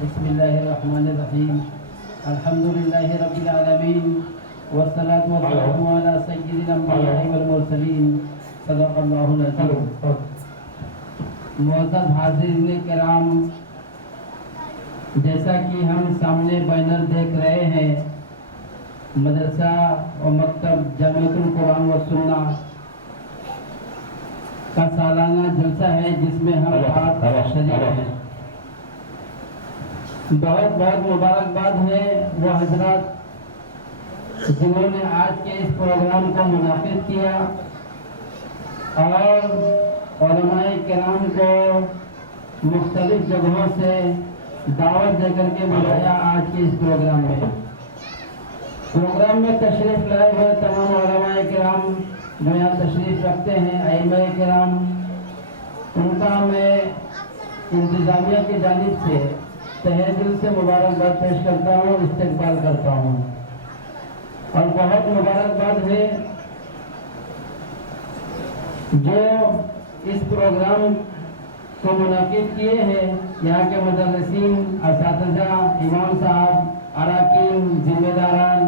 بسم الله الرحمن الرحيم الحمد لله رب العالمين والصلاة والسلام على سيد الأنبياء والمرسلين صدق الله العظيم. معزز حاضرین کرام، جیسا کہ ہم سامنے بینر دیکھ رہے ہیں، مدرسہ و مکتب جامعۃ القرآن و سنہ کا سالانہ جلسہ ہے جس میں ہم آپ شریک ہیں. بہت بہت مبارکباد ہے وہ حضرات جنہوں نے آج کے اس پروگرام کو منعقد کیا اور علماء کرام کو مختلف جگہوں سے دعوت دے کر کے بلایا. آج کے اس پروگرام میں تشریف لائے ہوئے تمام علماء کرام جو یہاں تشریف رکھتے ہیں، ائمہ کرام، ان کا میں انتظامیہ کی جانب سے تہہ دل سے مبارکباد پیش کرتا ہوں، استقبال کرتا ہوں. اور بہت مبارکباد ہے جو اس پروگرام کو منعقد کیے ہیں، یہاں کے مدرسین، اساتذہ، امام صاحب، اراکین، ذمہ داران،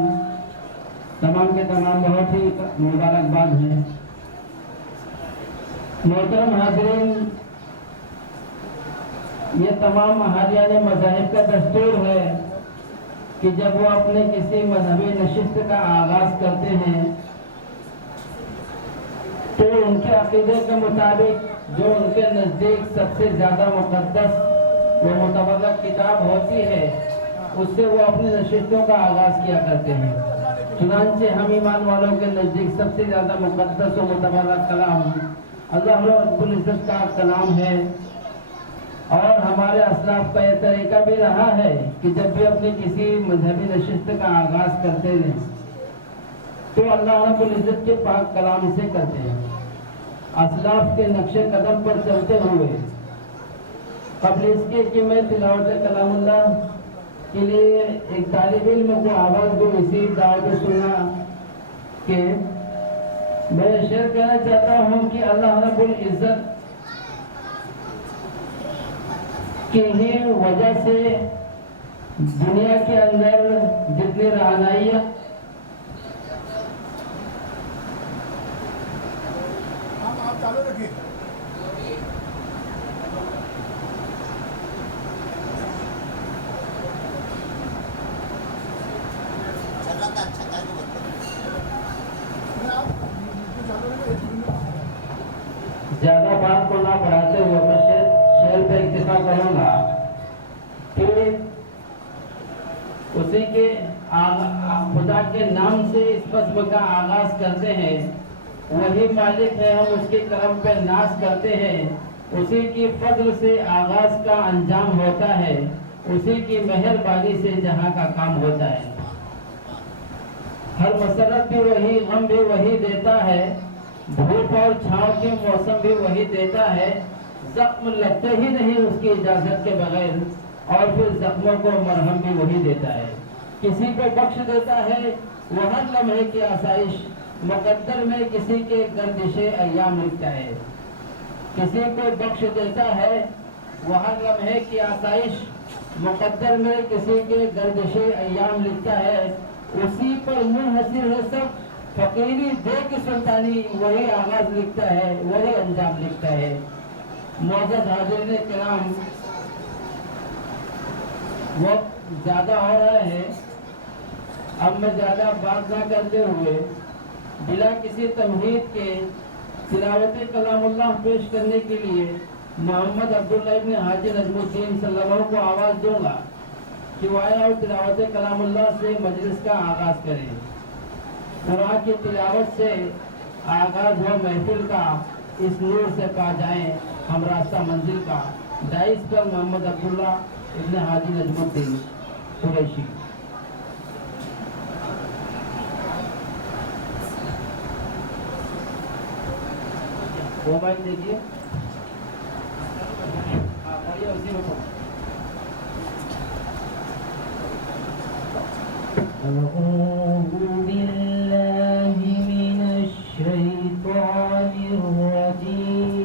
تمام کے تمام بہت ہی مبارکباد ہیں. محترم حاضرین، یہ تمام احالیان مذاہب کا دستور ہے کہ جب وہ اپنے کسی مذہبی نشست کا آغاز کرتے ہیں تو ان کے عقیدے کے مطابق جو ان کے نزدیک سب سے زیادہ مقدس و متبرک کتاب ہوتی ہے اس سے وہ اپنی نشستوں کا آغاز کیا کرتے ہیں. چنانچہ ہم ایمان والوں کے نزدیک سب سے زیادہ مقدس و متبرک کلام اللہ رب العزت کا کلام ہے. اور ہمارے اسلاف کا یہ طریقہ بھی رہا ہے کہ جب بھی اپنی کسی مذہبی نشست کا آغاز کرتے ہیں تو اللہ رب العزت کے پاک کلام سے کرتے ہیں. اسلاف کے نقش قدم پر چلتے ہوئے قبل اس کے کہ میں تلاوت کلام اللہ کے لیے ایک طالب علم کو آواز دوں اسی دعوت سنا کہ میں شیئر کرنا چاہتا ہوں کہ اللہ رب العزت کی ہی وجہ سے دنیا کے اندر جتنی رہنائیاں زیادہ بات کو نہ بڑھاتے ہوئے میں شعر پہ اکتفا کروں گا کہ اسی کے خدا کے نام سے اس بزم کا آغاز کرتے ہیں، وہی مالک ہے، ہم اس کے کرم پہ ناز کرتے ہیں، اسی کی فضل سے آغاز کا انجام ہوتا ہے، اسی کی مہربانی سے جہاں کا کام ہوتا ہے. ہر مسرت بھی وہی، غم بھی وہی دیتا ہے، دھوپ اور چھاؤں کے موسم بھی وہی دیتا ہے، زخم لگتے ہی نہیں اس کی اجازت کے بغیر، اور پھر زخموں کو مرہم بھی وہی دیتا ہے. کسی کو بخش دیتا ہے وہ ہر لمحے کی آسائش، مقدر میں کسی کے گردش ایام لکھتا ہے. کسی کو بخش دیتا ہے وہ ہر لمحے کی آسائش، مقدر میں کسی کے گردش ایام لکھتا ہے. اسی پر منحصر ہے سب، فقیری دے کی سلطانی، وہی آغاز لکھتا ہے، وہی انجام لکھتا ہے. معزز حاضرین کرام، وقت زیادہ ہو رہا ہے، اب میں زیادہ بات نہ کرتے ہوئے بلا کسی تمہید کے تلاوت کلام اللہ پیش کرنے کے لیے محمد عبداللہ ابن حاجی نجم الدین صلی اللہ علیہ وسلم کو آواز دوں گا کہ وہ آئے اور تلاوت کلام اللہ سے مجلس کا آغاز کریں. قرآن کی تلاوت سے آغاز ہو محفل کا، اس نور سے پا جائیں ہم راستہ منزل کا. دائس پر محمد عبداللہ ابن حاجی نجم الدین قریشی. موبائل دیکھیے، اسی میں أعوذ بالله من الشيطان الرجيم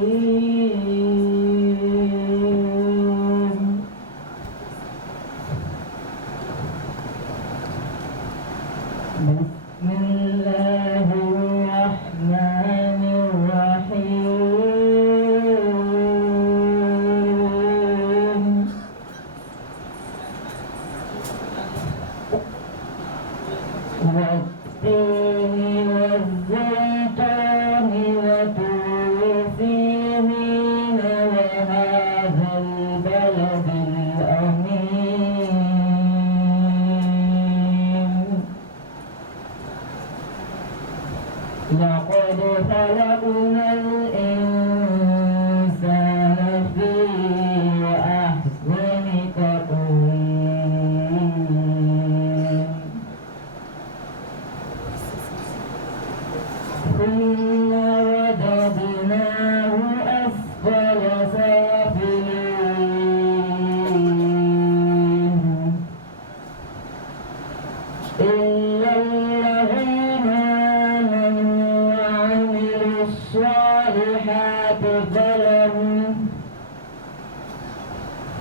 الصالحات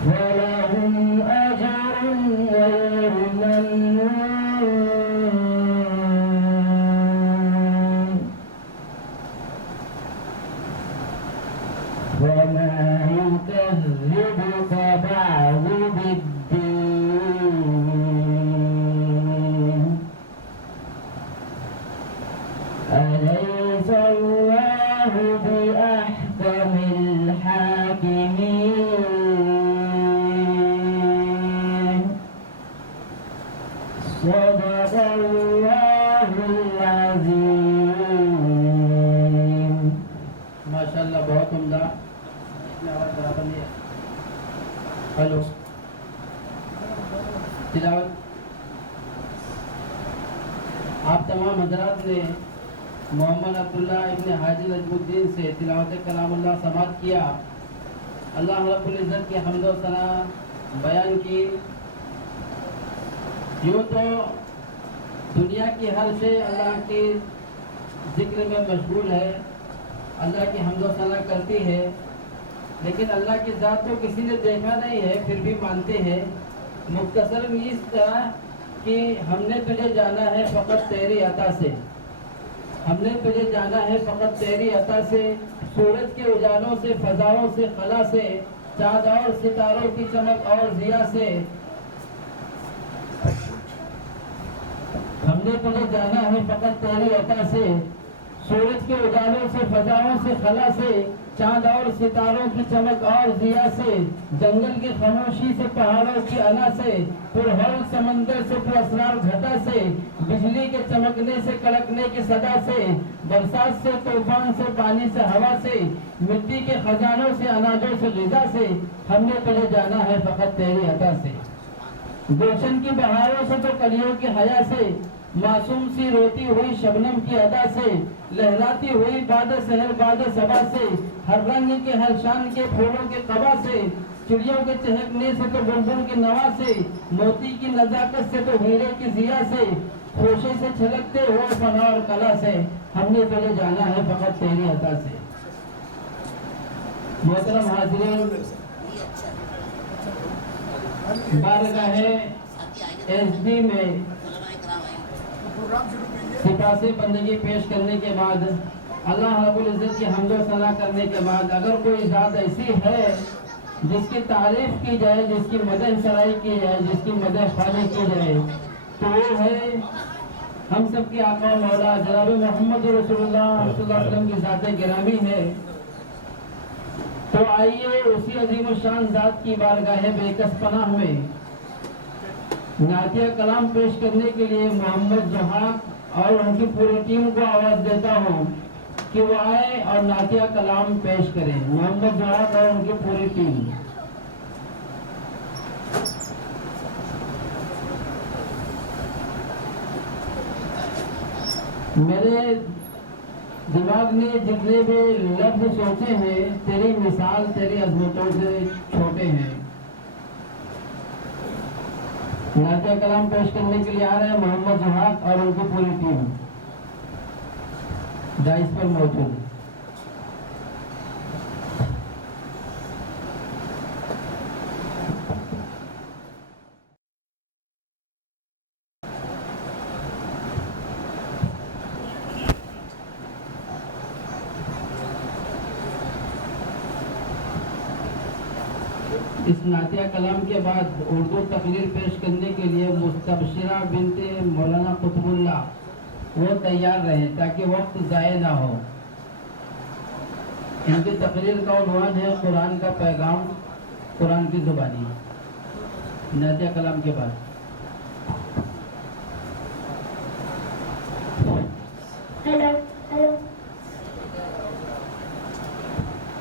فلهم أجر غير ممنون وما يكذبك بعد بالدين أليس الله بأحكم الحاكمين صدق الله العظيم माशाअल्लाह बहुत उम्दा तिलावत बराबर नहीं है हेलो तिलावत आप तमाम हजरात ने मोहम्मद अब्दुल्ला इब्न हाजी नजमुद्दीन से तिलावत कलामुल्लाह समाअत किया। अल्लाह रब्बुल इज़्ज़त की हम्द व सना बयान की। यूँ तो दुनिया की हर शे अल्लाह के जिक्र में मशगूल है, अल्लाह की हम्द व सना करती है, लेकिन अल्लाह की ज़ात को किसी ने देखा नहीं है फिर भी मानते हैं। मुख्तसरन इस तरह कि हमने तुझे जाना है फ़कत तेरी अता से, हमने तुझे जाना है फ़कत तेरी अता से, सूरज के उजालों से, फ़ज़ाओं से, खला से, चाँद और सितारों की चमक और ज़िया से। हमने तुझे जाना है फ़कत तेरी अता से, सूरज के उजालों से, फ़ज़ाओं से, खला से, चाँद और सितारों की चमक और ज़िया से, जंगल की खामोशी से, पहाड़ों की अना से, पुरहल समंदर से, पुरअसरार घटा से, बिजली के चमकने से, कड़कने की सदा से, बरसात से, तूफान से, पानी से, हवा से, मिट्टी के खजानों से, अनाजों से, ग़िज़ा से, हमने तुझे जाना है फ़कत तेरी अता से। गुलशन की बहारों से तो कलियों की हया से, मासूम सी रोती हुई शबनम की अदा से, लहराती हुई बाद सहर बाद सबा से, हर रंग के हर शान के फूलों के कबा से, चिड़ियों के चहकने से तो बुलबुल की नवा से, मोती की नजाकत से तो हीरे की ज़िया से, खोशे से छलकते हुए फना और कला से, हमने तुझे जाना है फ़कत तेरी अता से। मोहतरम हाज़रीन, बारगाहे एसडी में सिपासी बंदगी पेश करने के बाद, अल्लाह रब्बुल इज़्ज़त की हम्द व सना करने के बाद, अगर कोई ज़ात ऐसी है जिसकी तारीफ की जाए, जिसकी मदह सराई की जाए, जिसकी मदह खानी की जाए, तो वो है हम सब के आका मौला जनाब मोहम्मद रसूलुल्लाह सल्लल्लाहु अलैहि वसल्लम की ज़ात गिरामी है। तो आइए उसी अजीम शान ज़ात की बारगाह बेकस पनाह में नातिया कलाम पेश करने के लिए मोहम्मद जोहाक और उनकी पूरी टीम को आवाज़ देता हूँ कि वो आए और नातिया कलाम पेश करें। मोहम्मद जोहाक और उनकी पूरी टीम। मेरे दिमाग ने जितने भी लफ्ज़ सोचे हैं, तेरी मिसाल तेरी अजमतों से छोटे हैं। नातिया कलाम पेश करने के लिए आ रहे हैं मोहम्मद जोहाक और उनकी पूरी टीम डाइस पर मौजूद। इस नातिया कलाम के बाद उर्दू तकरीर पेश करने के लिए मुस्तबशिरा बिनते मौलाना कुतुबुल्लाह वो तैयार रहे ताकि वक्त ज़ाय ना हो। इनकी तकरीर का उन्वान है कुरान का पैगाम, कुरान की ज़ुबानी। नातिया कलाम के बाद हेलो हेलो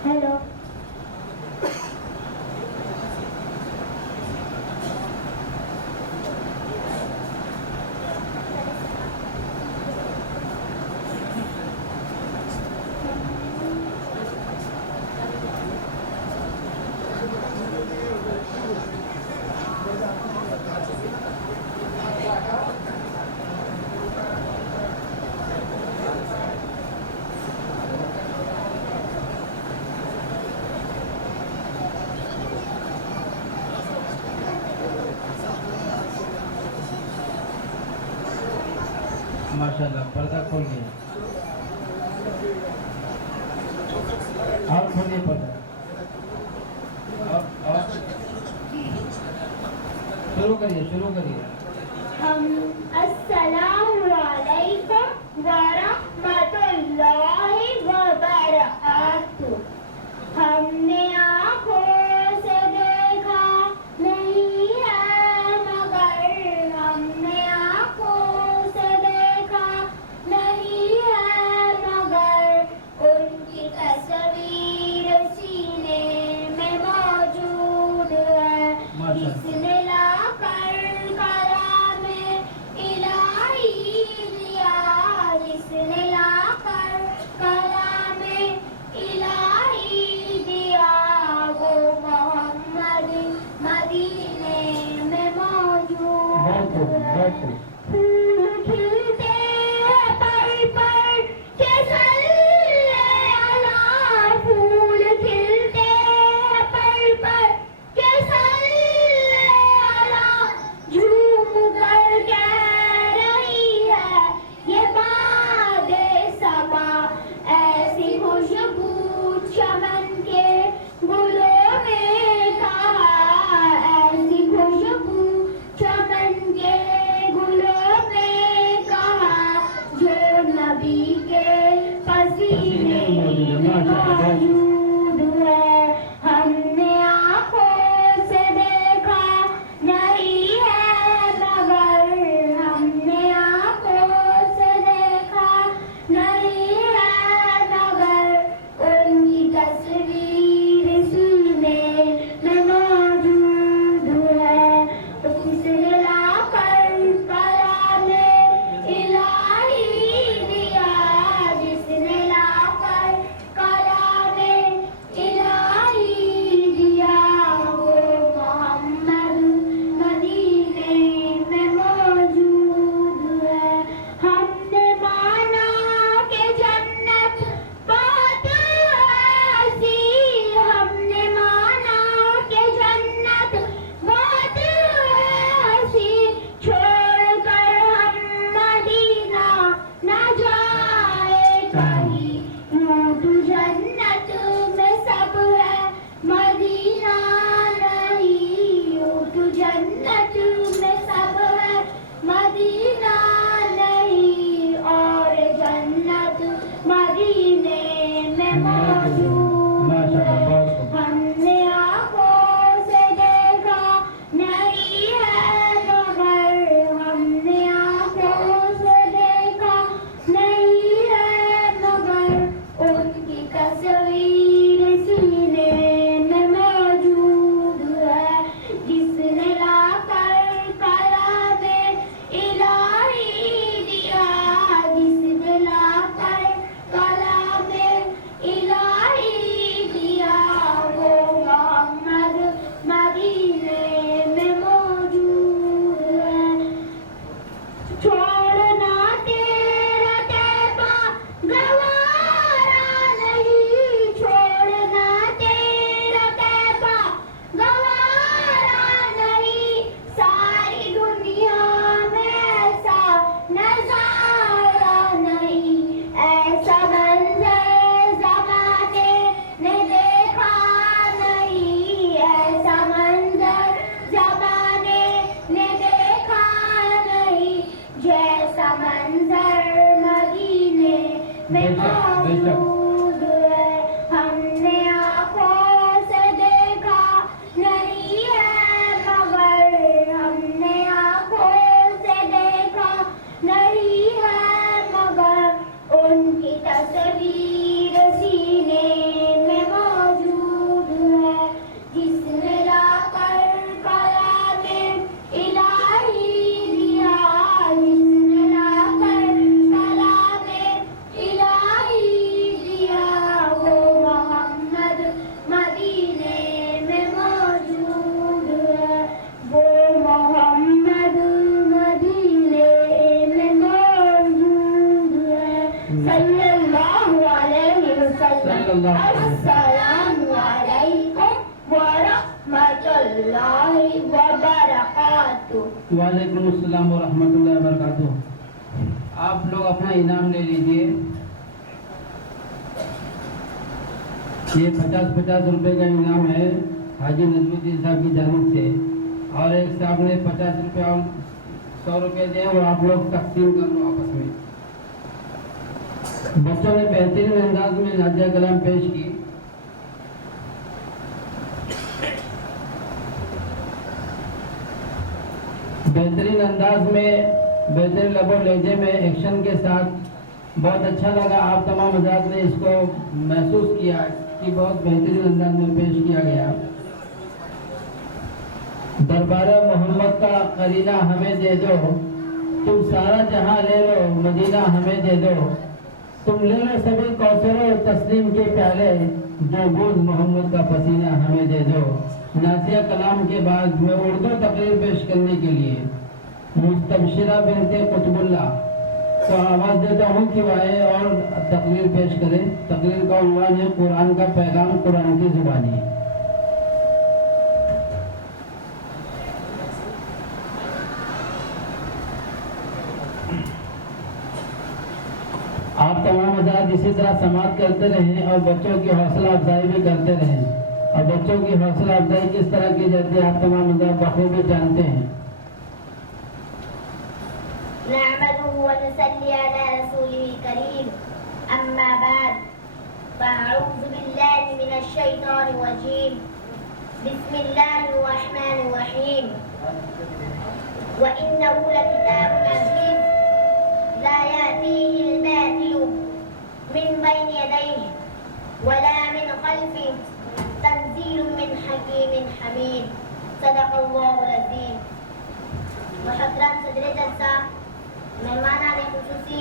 हेलो माशाल्लाह पर्दा खोल गया और खोलिए पर्दा और शुरू करिए अस्सलामु अलैकुम व रहमतुल्लाहि व बरकातुहू। हमने आँखों से देखा नहीं है मगर हमने आँखों से देखा नहीं है मगर उनकी तस्वीर सीने में मौजूद है। जिसने लाकर कलामे इलाही दिया, जिसने लाकर कलामे इलाही दिया, वो मोहम्मद मदीने में मौजूद है। फूल खिलते हैं पर के सल्ले अला, फूल खिलते हैं पर के सल्ले अला, झूम कर कह रही है ये बादे सबा, ऐसी खुशबू चमन के गुलों में कहा, ऐसी खुशबू चमन के गुलों में कहा, जो नबी के पसीने में मौजूद है। हमने आँखों से देखा नहीं है मगर हमने आँखों से देखा नहीं है मगर उनकी तस्वीर सीने में मौजूद है। जिसने लाकर कलामे इलाही दिया, जिसने लाकर कलामे इलाही दिया, वो मोहम्मद मदीने में मौजूद है। हमने माना कि जन्नत बहुत ऐसी, हमने माना कि जन्नत बहुत ऐसी, छोड़कर हम मदीना न जाए कहीं। यूं तो जन्नत में सब है मदीना नहीं, यूं तो जन्नत में सब है मदीना नहीं, और जन्नत मदीने में मौजूद है। हमने आँखों से देखा नहीं है मगर हमने आँखों से देखा नहीं है मगर उनकी तस्वीर सीने में मौजूद है। जिसने लाकर कलामे इलाही दिया, जिसने लाकर कलामे इलाही दिया, वो मोहम्मद मदीने में मौजूद है। छोड़ना तेरा तैबा गवारा नहीं, छोड़ना तेरा तैबा गवारा नहीं, सारी दुनिया में ऐसा नजारा नहीं, ऐसा मंजर ज़माने ने देखा नहीं, ऐसा मंजर ज़माने ने देखा नहीं, जैसा मंजर मदीने में मौजूद है। हमने आँखों से देखा नहीं है मगर हमने आँखों से देखा नहीं है मगर उनकी तस्वीर सीने में मौजूद है। जिसने लाकर कलामे इलाही दिया, जिसने लाकर कलामे इलाही दिया, वो मोहम्मद मदीने में मौजूद है, वो मोहम्मद मदीने में मौजूद है। सल्लल्लाहु अलैहि वसल्लम। अस्सलामु अलैकुम व रहमतुल्लाहि व बरकातुहू। वालेकुम अस्सलाम व रहमतुल्लाहि व बरकातुहू। आप लोग अपना इनाम ले लीजिए। ये 50-50 रुपए का इनाम है हाजी नजमुद्दीन साहब की जानिब से, और एक साहब ने 50 रुपये और 100 रुपये दिए, वो आप लोग तकसीम कर लो आपस में। बच्चों ने बेहतरीन अंदाज में नाज़िया कलाम पेश की। बेहतरीन अंदाज में, बेहतरीन लबो लहजे में, एक्शन के साथ बहुत अच्छा लगा। आप तमाम हज़रात ने इसको महसूस किया कि बहुत बेहतरीन अंदाज में पेश किया गया। दरबार मोहम्मद का करीना हमें दे दो, तुम सारा जहां ले लो, मदीना हमें दे दो, तुम ले लो सभी कौसर तस्लीम के प्याले, जो बूंद मोहम्मद का पसीना हमें दे दो। नाज़िया कलाम के बाद मैं उर्दू तकरीर पेश करने के लिए मुस्तबशिरा बिनते कुतुबुल्ला को आवाज़ देता हूँ कि वो आए और तकरीर पेश करें। तकरीर का उन्वान है कुरान का पैगाम, कुरान की ज़ुबानी। आप तमाम हज़रात इसी तरह समाअत करते रहें और बच्चों की हौसला अफजाई भी करते रहें। और बच्चों की हौसला अफजाई किस तरह की जाती है आप तमाम हज़रात बखूबी जानते हैं। नहमदुहु व नुसल्ली अला रसूलिल करीम, अम्मा बाद, फ़अऊज़ु बिल्लाहि मिनश शैतानिर रजीम, बिस्मिल्लाहिर रहमानिर रहीम, व इन्नहु लकिताबुन अज़ीज़, ला यातीहिल बातिलु मिन बैनि यदैहि वला मिन खल्फिहि, तंज़ीलुम मिन हकीमिन हमीद। सदक़ल्लाहुल अज़ीम। मुहतरम सदर जलसा, मेहमानान खुसूसी,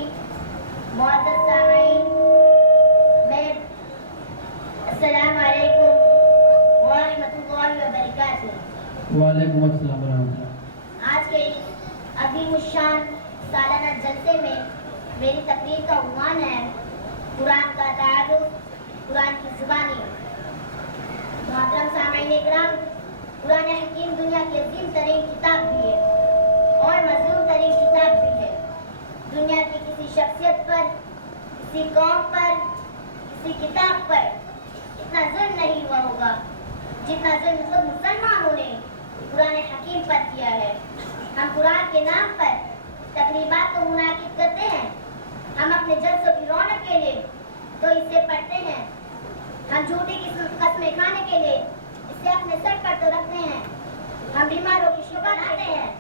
मुअज़्ज़ज़ सामीईन, मैं अस्सलामु अलैकुम व रहमतुल्लाहि व बरकातुहू। वालेकुम अस्सलाम व रहमतुल्लाह। आज के अज़ीमुश्शान सालाना जलसे में मेरी तकरीर का उन्वान है कुरान का ताल्लुक, कुरान की ज़ुबानी। मुहतरम सामीईन इकराम, कुरान हकीम दुनिया की अज़ीम तरीन किताब भी है और मज़लूम तरीन किताब भी है। दुनिया की किसी शख्सियत पर, किसी कौम पर, किसी किताब पर इतना जुल्म नहीं हुआ होगा जितना जुल्म खुद मुसलमानों ने कुरान हकीम पर किया है। हम कुरान के नाम पर तकरीबात को मुनाकिद करते हैं। हम अपने जलसों की रौनक के लिए तो इसे पढ़ते हैं। हम झूठी कस्में खाने के लिए इसे अपने सर पर तो रखते हैं। हम बीमारों की शिफा लाते हैं।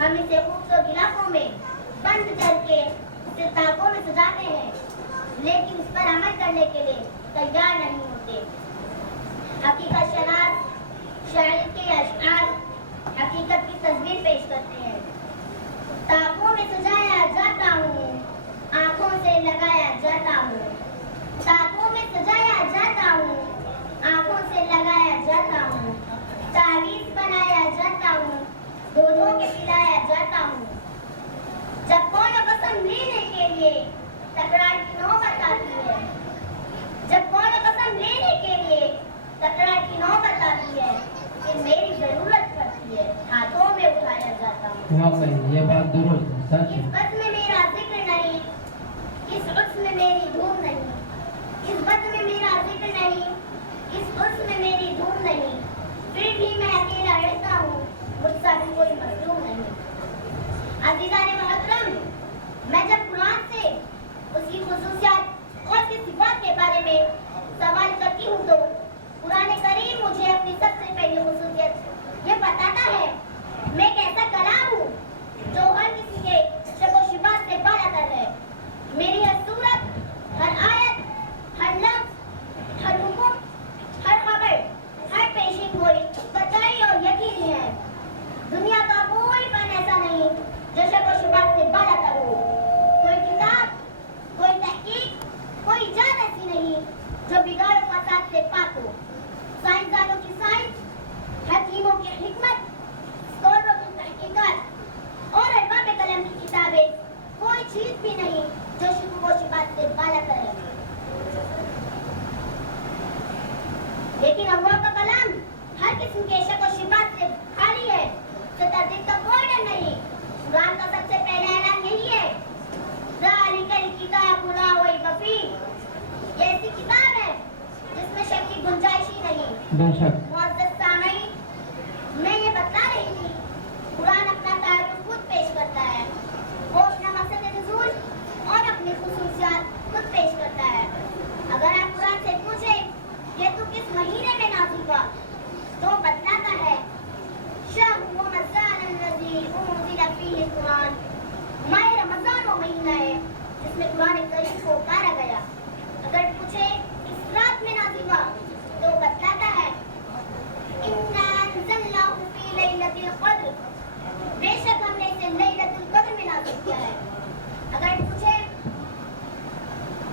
हम इसे खूबसूरत गिलाफों में बंद करके इसे ताकों में सजाते हैं, लेकिन इस पर अमल करने के लिए तैयार नहीं होते। हकीकत शनास शायर के अशआर हकीकत की तस्वीर पेश करते हैं। ताकों में सजाया जाता हूँ, आँखों से लगाया जाता हूँ। ताकों में सजाया जाता हूँ, आँखों से लगाया जाता हूँ। तावीज़ बनाया जाता हूँ, दूधों के पिलाया जाता हूँ। जब कौन कसम लेने के लिए तकरार की नौबत आती है, जब कौन कसम लेने के लिए तकरार की नौबत आती है, फिर मेरी जरूरत पड़ती है, हाथों में उठाया जाता हूँ। वाकई ये बात दुरुस्त सच इस है। बद में मेरा जिक्र नहीं, इस उर्स में मेरी धूम नहीं। इस बद में मेरा जिक्र नहीं, इस उर्स में मेरी धूम नहीं। फिर भी मैं अकेला रहता हूँ, मुझसा भी कोई मजलूम नहीं। अज़ीज़ान मोहतरम, मैं जब कुरान से उसकी खुसूसियात और उसकी सिफात के बारे में सवाल करती हूँ तो कुरान करीम मुझे अपनी सबसे पहली खुसूसियत ये बताता है मैं एक ऐसा कलाम हूँ जो हर किसी के शक व शुबहात से बालातर है। मेरी हर सूरत, हर आयत, हर लफ्ज़, हर हुक्म, हर खबर, हर पेशी गोई सच्चाई और यकीन है। दुनिया का कोई फन ऐसा नहीं जो शक व शुबहात से बालातर हो। कोई किताब, कोई तहकीक, कोई इजाज़त ऐसी नहीं जो बिगाड़ व फसाद से पाक हो। साइंसदानों की साइंस, हकीमों की हिकमत, स्कॉलरों की तहकीकात और अरबाब कलम की किताबें कोई चीज भी नहीं जो शुक्र व शुबहात से बालातर है। लेकिन अल्लाह का कलाम हर किस्म के शक व शुबहात से खाली है, तो तरदीद का कोई डर नहीं। कुरान का सबसे पहला ऐलान यही है ذالکل کتاب لا ریب فیہ، یہ ایسی کتاب ہے جس میں شک کی گنجائش ہی نہیں۔ بے شک معزز سامعین، میں یہ بتا رہی تھی قرآن اپنا تعارف خود پیش کرتا ہے، وہ اپنا مقصد نزول اور اپنی خصوصیات خود پیش کرتا ہے۔ اگر آپ قرآن سے پوچھیں یہ تو کس مہینے میں نازل ہوا تو بتلاتا ہے شہر رمضان الذی انزل فیہ القرآن، ماہ رمضان وہ مہینہ ہے جس میں قرآن کریم کو اتارا گیا۔ اگر پوچھے اس رات میں نازل ہوا تو بتلاتا ہے اِنَّا أَنزَلْنَاهُ فِي لَيْلَةِ الْقَدْرِ، بے شک ہم نے اسے لیلۃ القدر میں نازل کیا ہے۔ اگر پوچھے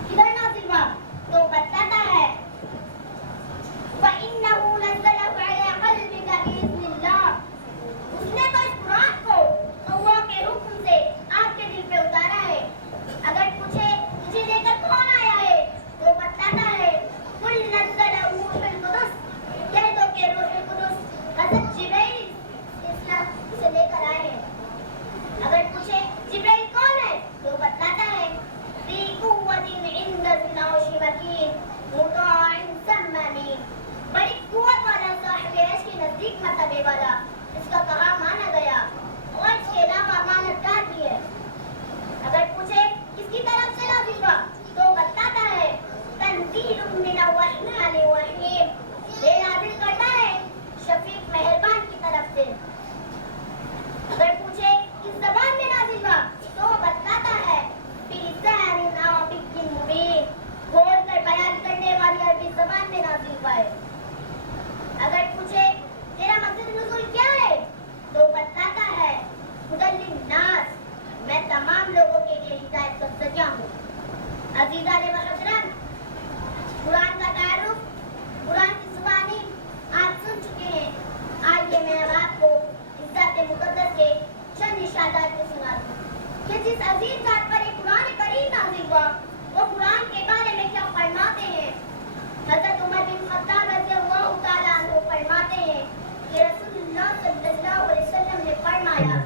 کدھر نازل ہوا تو بتلاتا ہے وَإِنَّهُ نَزَّلَهُ عَلَىٰ قَلْبِكَ بِإِذْنِ اللَّهِ، اس نے تو اس قرآن کو اللہ کے حکم سے آپ کے دل پہ اتارا ہے۔ اگر پوچھے تجھے لے کر کون آیا ہے تو بتلاتا ہے قُلْ نَزَّلَهُ روح القدس، کہہ دو کہ روح القدس حضرت جبرائیل اسے لے کر آئے ہیں۔ اگر پوچھے جبرائیل کون ہے تو بتلاتا ہے ذی قوۃ عند ذی العرش مکین مطاع ثم امین، بڑی قوت والا، صاحب عرش کے نزدیک مرتبے والا، اس کا کہا مانا گیا اور اس کے علاوہ امانتدار بھی ہے۔ اگر پوچھے کس کی طرف سے نازل ہوا تو بتاتا ہے تنزیل من الرحمن الرحیم، یہ نازل کرتا ہے شفیق مہربان کی طرف سے۔ اگر پوچھے کس زبان میں نازل ہوا تو بتاتا ہے بلسان عربی مبین، کھول کر بیان کرنے والی عربی زبان میں نازل ہوا ہے۔ اگر پوچھے تیرا مقصد نزول کیا ہے تو بتاتا ہے ہدی للناس، میں تمام لوگوں کے لیے ہدایت کا ذریعہ ہوں۔ عزیزان و حضرات، قرآن کا تعارف، قرآن کی زبانی آپ سن چکے ہیں۔ آئیے میں اب آپ کو اس ذات مقدس کے چند ارشادات کو سنا دوں کہ جس عظیم ذات پر یہ قرآن کریم نازل ہوا وہ قرآن کے بارے میں کیا فرماتے ہیں۔ حضرت عمر بن خطاب رضی اللہ تعالیٰ عنہ فرماتے ہیں کہ رسول اللہ صلی اللہ علیہ وسلم نے فرمایا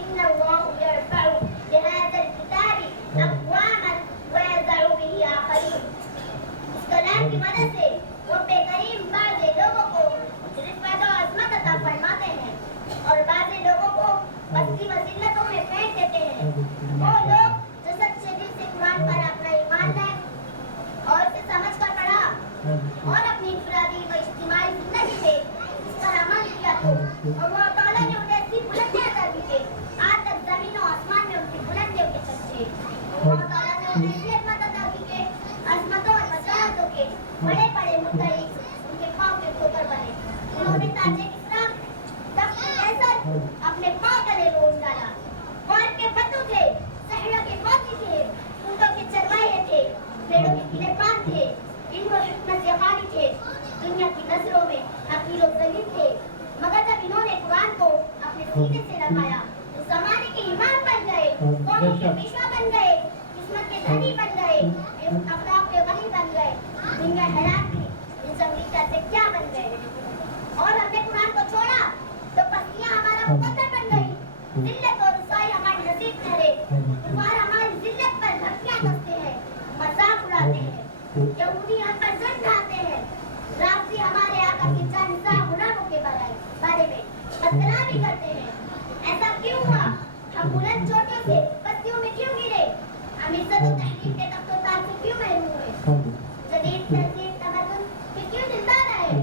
ان اللہ یرفع بہذا الکتاب اقواما ویضع به آخرین، اس کلام کی مدد سے وہ بے کریم بعض لوگوں کو رفعت و عظمت عطا فرماتے ہیں اور بعض لوگوں کو پستی و ذلتوں میں پھینک دیتے ہیں۔ وہ لوگ جو سچے دل سے قرآن پر اپنا ایمان لائے اور اسے سمجھ کر پڑھا اور اپنی انفرادی و اجتماعی زندگی میں اس پر عمل کیا تو اللہ تعالیٰ نے انہیں ایسی بلندیاں عطا کی کہ آج تک زمین و آسمان میں ان کی بلندیوں کے چرچے۔ اللہ تعالیٰ نے انہیں ایسی عظمت عطا کی کہ عظمتوں اور مساحتوں کے بڑے بڑے مدعی ان کے پاؤں کے ٹھوکر بنے۔ انہوں نے تاج اسلام تخت قیصر اپنے پاؤں تلے رون ڈالا۔ غور کے پتوں تھے، صحرا کے فوجی تھے، اونٹوں کے چرواہے تھے، پیڑوں کے کلے پان تھے، علم و حکمت سے غانی تھے، دنیا کی نظروں میں حقیر و ذلیل تھے، مگر جب انہوں نے قرآن کو اپنے سینے سے لگایا تو زمانے کے امام بن گئے، قوموں کے پیشوا بن گئے، قسمت کے دھنی بن گئے، اخلاق کے غنی بن گئے، دنیا حیران تھی ان امریکہ سے کیا بن گئے۔ اور ہم نے قرآن کو چھوڑا تو پستیاں ہمارا مقدر بن گئی، ذلت اور رسوائی ہماری نصیب ٹھہرے، کفار ہماری ذلت پر دھمکیاں کستے ہیں، مذاق اڑاتے ہیں، یہودی ہم پر ظلم ڈھاتے ہیں، رافضی ہمارے آقا کے جانساں غلاموں کے بارے میں بدنامی کرتے ہیں۔ ایسا کیوں ہوا؟ ہم بلند چوٹیوں سے بستیوں میں کیوں گرے؟ ہم عزت و تحریم کے تخت و تاج سے کیوں محروم ہوئے؟ جدید تہذیب تمدن کے کیوں زندہ رہے؟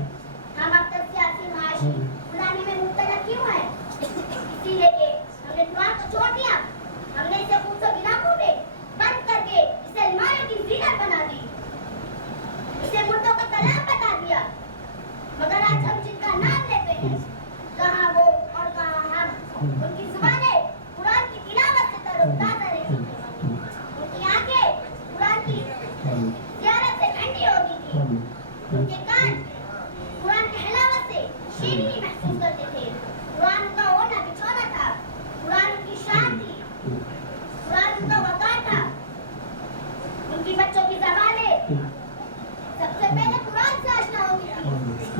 ہم اب تک سیاسی معاشی غلامی میں مبتلا کیوں ہیں؟ اسی لیے کہ ہم نے قرآن کو چھوڑ دیا، ہم نے اسے خود و گلاخوں میں بند کر کے اسے الماریوں کی زینت بنا دی، اسے مردوں کا کلام بتا دیا۔ مگر آج ہم جن کا نام لیتے ہیں کہاں وہ اور کہاں ہم، ان کی زبانیں قرآن کی تلاوت سے تر و تازہ رہتی ہیں، ان کی آنکھیں قرآن کی زیارت سے ٹھنڈی ہوتی تھی، ان کے کان قرآن کی حلاوت سے شیرینی محسوس کرتے تھے۔ قرآن ان کا اوڑھنا بچھونا تھا، قرآن ان کی شان تھی، قرآن ان کا وقار تھا۔ ان کی بچوں کی زبانیں سب سے پہلے قرآن سے آشنا ہوتی تھی،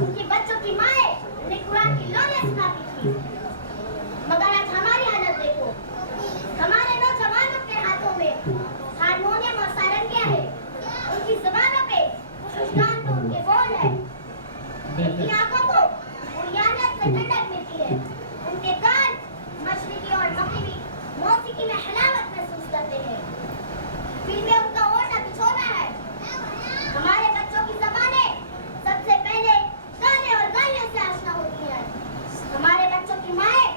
ان کی بچوں کی مائیں انہیں قرآن کی لولے سناتی تھی۔ مگر آج ہماری حالت دیکھو، ہمارے نوجوانوں کے ہاتھوں میں उनकी आंखों को उड़ियानियत से ठंडक मिलती है, उनके कान मशरिकी और मगरिबी मौसीकी में हलावत महसूस करते हैं, फिल्में उनका ओढ़ना बिछोना है। हमारे बच्चों की ज़बानें सबसे पहले गाने और गालियों से आशना होती हैं। हमारे बच्चों की माएँ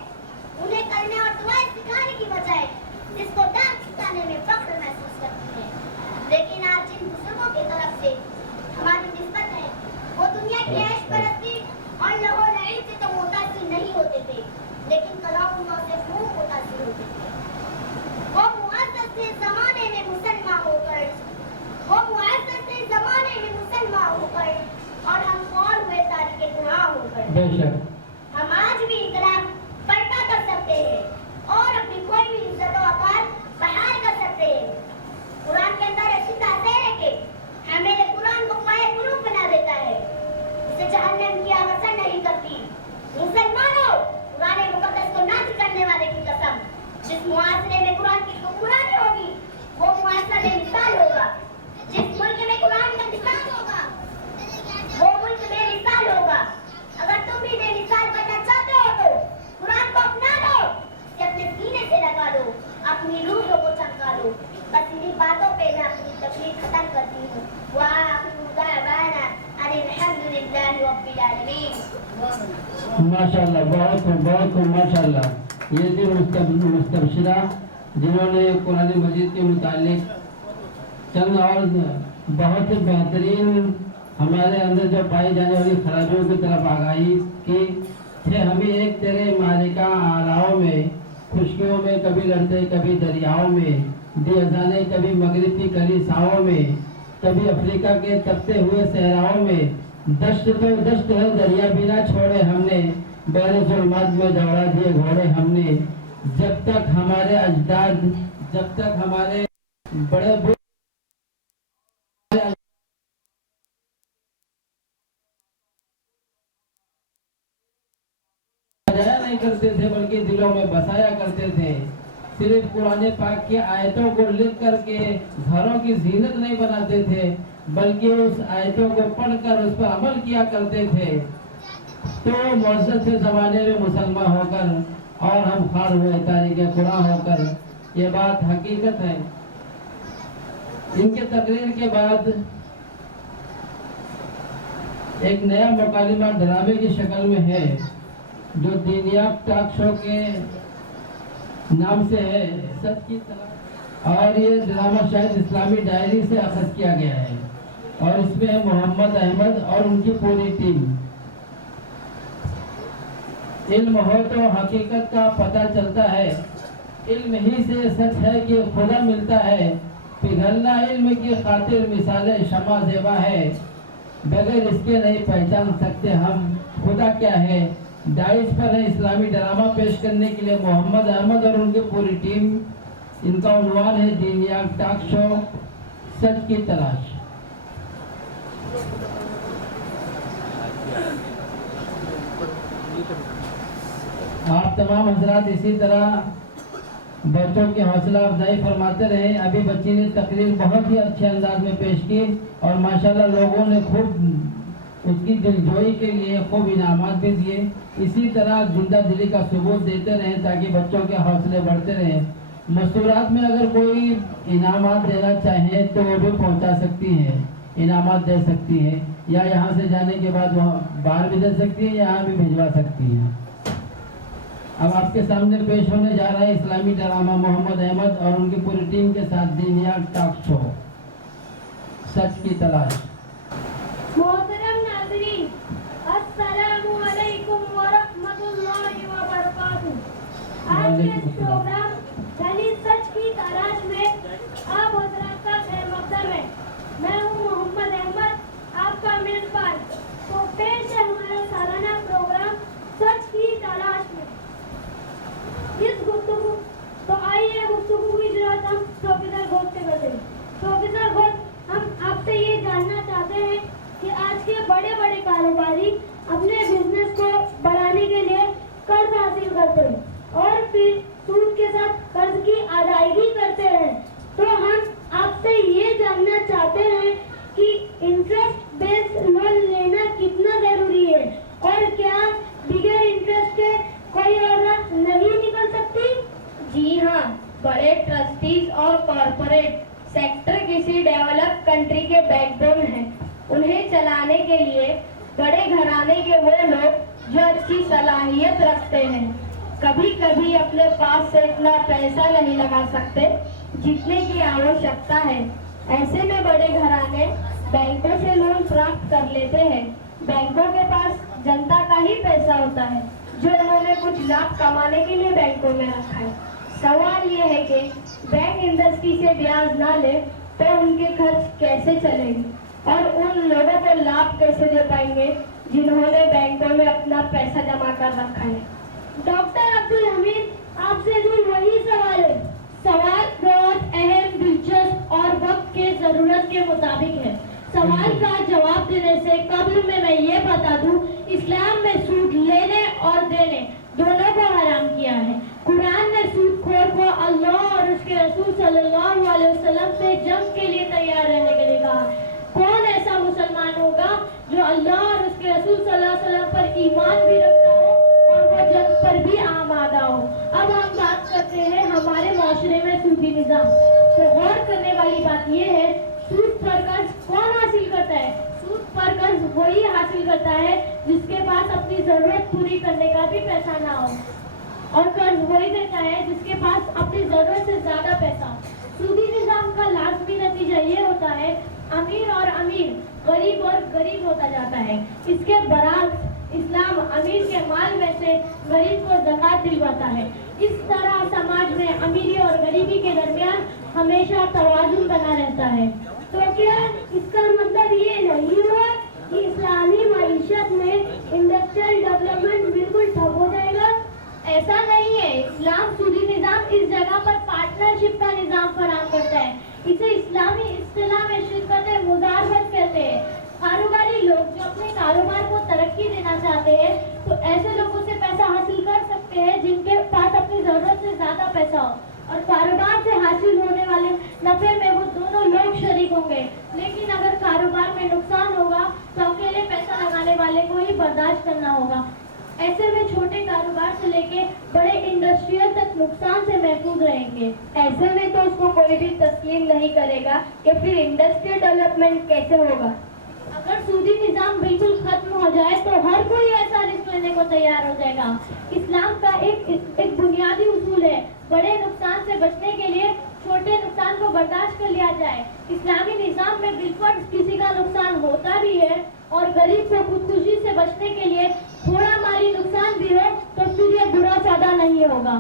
उन्हें कलमे और दुआएं सिखाने की बजाय जिसको डांस सिखाने में फख्र महसूस करती हैं। लेकिन आज जिन बुजुर्गों की तरफ से हमारी निस्बत है वो दुनिया की ऐश परस्ती और लहो लड़ाई से तो मुतासिर नहीं होते थे, लेकिन कलामुल्लाह से खूब मुतासिर होते थे। वो मुअज़्ज़ज़ थे ज़माने में मुसलमान होकर, वो मुअज़्ज़ज़ थे ज़माने में मुसलमान होकर, और हम कौन हुए तारीख़ गुनाह होकर। बेशक हम आज भी इकराम पर्दा कर सकते हैं और अपनी कोई भी इज्जत और वक़ार बहाल कर सकते हैं। कुरान के अंदर ऐसी तासीर है कि हमें कुरान को पाए कुरूप बना देता है, इसे जहन्नम की आग असर नहीं करती। मुसलमानों, कुरान मुक़द्दस को नाज़िल करने वाले की कसम, जिस मुआशरे में कुरान की हुक्मरानी होगी वो मुआशरा बेमिसाल होगा। जिस मुल्क में कुरान का निज़ाम होगा वो मुल्क बेमिसाल होगा। अगर तुम भी बेमिसाल बनना चाहते हो तो कुरान को अपना लो, इसे अपने सीने से लगा लो, अपनी रूह को चमका लो। बस इन्हीं बातों पे मैं अपनी तकरीर खत्म करती हूँ। वाखिरु दावाना अनिल हम्दुलिल्लाहि रब्बिल आलमीन। माशाल्लाह, बहुत माशाल्लाह। ये थी मुस्तबशिरा जिन्होंने कुरान मजीद के मुतालिक चंद और बहुत ही बेहतरीन हमारे अंदर जो पाई जाने वाली खराबियों की तरफ आगाही की थे। हमें एक तेरे मालिका आलाओं में, खुशकियों में कभी लड़ते कभी दरियाओं में, दियाजाने कभी मगरिब की कलीसाओं में, कभी अफ्रीका के तपते हुए सहराओं में, दश्त तो दश्त है दरिया भी ना छोड़े हमने, बहरे जुल्मात में दौड़ा दिए घोड़े हमने। जब तक हमारे अजदाद, जब तक हमारे बड़े बजाया नहीं करते थे बल्कि दिलों में बसाया करते थे। सिर्फ कुरान पाक की आयतों को लिख करके घरों की जीनत नहीं बनाते थे, बल्कि उस आयतों को पढ़कर उस पर अमल किया करते थे। तो मुअज़्ज़ज़ के ज़माने में मुसलमान होकर और हम खार हुए तारीख़ कुरान होकर, ये बात हकीकत है। इनके तकरीर के बाद एक नया मुकालिमा ड्रामे की शक्ल में है जो दीनियाब टॉक शो के नाम से है, सच की तलाश। और ये ड्रामा शायद इस्लामी डायरी से अखज़ किया गया है और इसमें मोहम्मद अहमद और उनकी पूरी टीम। इल्म हो तो हकीकत का पता चलता है, इल्म ही से सच है कि खुदा मिलता है। पिघलना इल्म की खातिर मिसाल शमा ज़ेबा है, बगैर इसके नहीं पहचान सकते हम खुदा क्या है। डाइस पर है इस्लामी ड्रामा पेश करने के लिए मोहम्मद अहमद और उनकी पूरी टीम। इनका उन्वान है दीनियाब टॉक शो, सच की तलाश। आप तमाम हजरात इसी तरह बच्चों की हौसला अफजाई फरमाते रहे। अभी बच्ची ने तकरीर बहुत ही अच्छे अंदाज में पेश की और माशाल्लाह लोगों ने खूब उसकी दिलजोई के लिए खूब इनामात भी दिए। इसी तरह जिंदा दिली का सबूत देते रहें ताकि बच्चों के हौसले बढ़ते रहें। मस्तूरात में अगर कोई इनामात देना चाहे तो वो भी पहुंचा सकती हैं, इनामात दे सकती हैं, या यहाँ से जाने के बाद वहाँ बाहर भी दे सकती हैं, यहाँ भी भिजवा सकती हैं। अब आपके सामने पेश होने जा रहा है इस्लामी ड्रामा मोहम्मद अहमद और उनकी पूरी टीम के साथ दीनियाब टॉक शो, सच की तलाश। मोहतरम नाज़रीन, अस्सलामु अलैकुम व रहमतुल्लाहि व बरकातुहू। आज के इस प्रोग्राम यानी सच की तलाश में आप हज़रात का खैर मक़दम है। मैं हूँ मोहम्मद अहमद, आपका मेज़बान। तो पेश है हमारा सालाना प्रोग्राम सच की तलाश में। इस गुफ्तगू तो आइए गुफ्तगू की शुरुआत हम प्रोफेसर घोष से करते हैं। प्रोफेसर घोष, हम आपसे ये जानना चाहते हैं कि आज के बड़े बड़े कारोबारी अपने बिजनेस को बढ़ाने के लिए कर्ज हासिल करते हैं और फिर सूद के साथ कर्ज की अदायगी करते हैं। तो हम आपसे ये जानना चाहते हैं कि इंटरेस्ट बेस्ड लोन लेना कितना जरूरी है बड़े घराने के वो लोग जो अच्छी सलाहियत रखते हैं कभी कभी अपने पास से इतना पैसा नहीं लगा सकते जितने की आवश्यकता है। ऐसे में बड़े घराने बैंकों से लोन प्राप्त कर लेते हैं। बैंकों के पास जनता का ही पैसा होता है जो उन्होंने कुछ लाभ कमाने के लिए बैंकों में रखा है। सवाल ये है कि बैंक इंडस्ट्री से ब्याज ना ले तो उनके खर्च कैसे चलेगी और उन लोगों को लाभ कैसे दे पाएंगे जिन्होंने बैंकों में अपना पैसा जमा कर रखा है। डॉक्टर अब्दुल हमीद, आपसे भी वही सवाल है। सवाल बहुत अहम, दिलचस्प और वक्त के जरूरत के मुताबिक है। सवाल का जवाब देने से कबल में मैं ये बता दूं, इस्लाम में सूद लेने और देने दोनों को हराम किया है। कुरान ने सूदखोर को अल्लाह और उसके रसूल सल्लल्लाहु अलैहि वसल्लम से जंग के लिए तैयार रहने के लिए कहा। कौन ऐसा मुसलमान होगा जो अल्लाह और उसके रसूल सल्लल्लाहु अलैहि वसल्लम पर ईमान भी रखता हो और वो जंग पर भी आमादा हो। अब हम बात करते हैं हमारे माशरे में सूदी निजाम। तो गौर करने वाली बात ये है, सूद पर कर्ज कौन हासिल करता है? सूद पर कर्ज वही हासिल करता है जिसके पास अपनी जरूरत पूरी करने का भी पैसा ना हो, और कर्ज वही देता है जिसके पास अपनी जरूरत से ज्यादा पैसा हो। सूदी निजाम का लाजमी नतीजा ये होता है, अमीर और अमीर, गरीब और गरीब होता जाता है। इसके बरअक्स इस्लाम अमीर के माल में से गरीब को ज़कात दिलवाता है। इस तरह समाज में अमीरी और गरीबी के दरमियान हमेशा तवाज़ुन बना रहता है। तो क्या इसका मतलब ये नहीं हुआ कि इस्लामी मईशत में इंडस्ट्रियल डेवलपमेंट बिल्कुल ठप हो जाएगा? ऐसा नहीं है। इस्लाम सूदी निजाम इस जगह पर पार्टनरशिप का निजाम फराहम करता है। इसे इस्लामी इस्तिलाह में शिरकत मुजारबत कहते हैं। कारोबारी लोग जो अपने कारोबार को तरक्की देना चाहते हैं तो ऐसे लोगों से पैसा हासिल कर सकते हैं जिनके पास अपनी जरूरत से ज्यादा पैसा हो, और कारोबार से हासिल होने वाले नफे में वो दोनों लोग शरीक होंगे। लेकिन अगर कारोबार में नुकसान होगा तो अकेले पैसा लगाने वाले को ही बर्दाश्त करना होगा। ऐसे में छोटे कारोबार से लेके बड़े इंडस्ट्रियल तक नुकसान से महफूज रहेंगे। ऐसे में तो उसको कोई भी तस्लीम नहीं करेगा कि फिर इंडस्ट्रियल डेवलपमेंट कैसे होगा। अगर सूदी निजाम बिल्कुल खत्म हो जाए तो हर कोई ऐसा रिस्क लेने को तैयार हो जाएगा। इस्लाम का एक बुनियादी उसूल है, बड़े नुकसान से बचने के लिए छोटे नुकसान को बर्दाश्त कर लिया जाए। इस्लामी निजाम में बिल्कुल किसी का नुकसान होता भी है और गरीब को खुदकुशी से बचने के लिए थोड़ा माली नुकसान भी हो तो फिर ये बुरा ज्यादा नहीं होगा।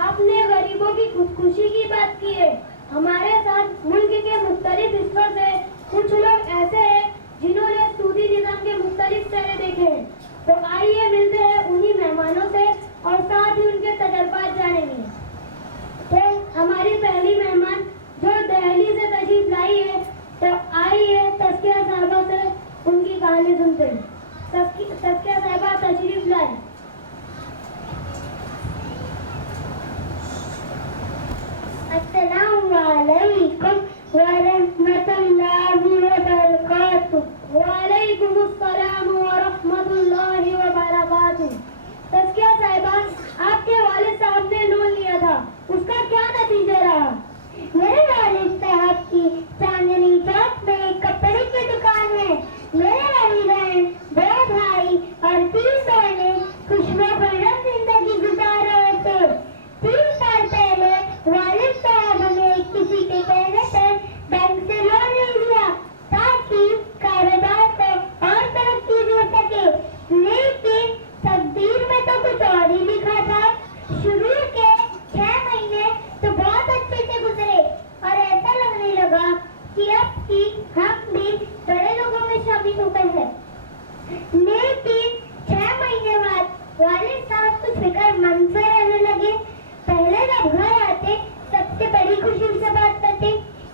आपने गरीबों की खुदकुशी की बात की है। हमारे साथ मुल्क के मुख्तलिफ हिस्सों से कुछ लोग ऐसे हैं जिन्होंने सूदी निजाम के मुख्तलिफ चेहरे देखे हैं। तो आइए मिलते हैं उन्हीं मेहमानों से और साथ ही उनके तजर्बात जानेंगे। तो हमारी पहली मेहमान जो दिल्ली से तशरीफ लाई है, तो आइए तस्किया साहबा से उनकी कहानी सुनते हैं। तस्किया साहबा तशरीफ लाए। अस्सलामुअलैकुम वरहमतुल्लाहि वबरकातुहू। वालेकुम अस्सलाम वरहमतुल्लाहि वबरकातुहू। तस्किया साहिबा, आपके वालिद साहब ने लोन लिया था, उसका क्या नतीजा रहा? मेरे वालिद साहब की चांदनी चौक में एक कपड़े की दुकान है। मेरे वालिदैन, 2 भाई और 3 बहनें खुशनुमा जिंदगी गुजार रहे थे। 3 साल पहले वालिद साहब ने किसी के कहने पर बैंक से लोन ले लिया ताकि कारोबार को और तरक्की हो सके। लेकिन तकदीर में तो कुछ और ही लिखा था। शुरू के 6 महीने तो बहुत अच्छे से गुजरे और ऐसा लगने लगा कि अब की हम भी बड़े लोगों में शामिल हो गए हैं। लेकिन 6 महीने बाद वालिद साहब कुछ फिक्रमंद से रहने लगे। पहले जब घर आते सबसे बड़ी खुशी से बात करते,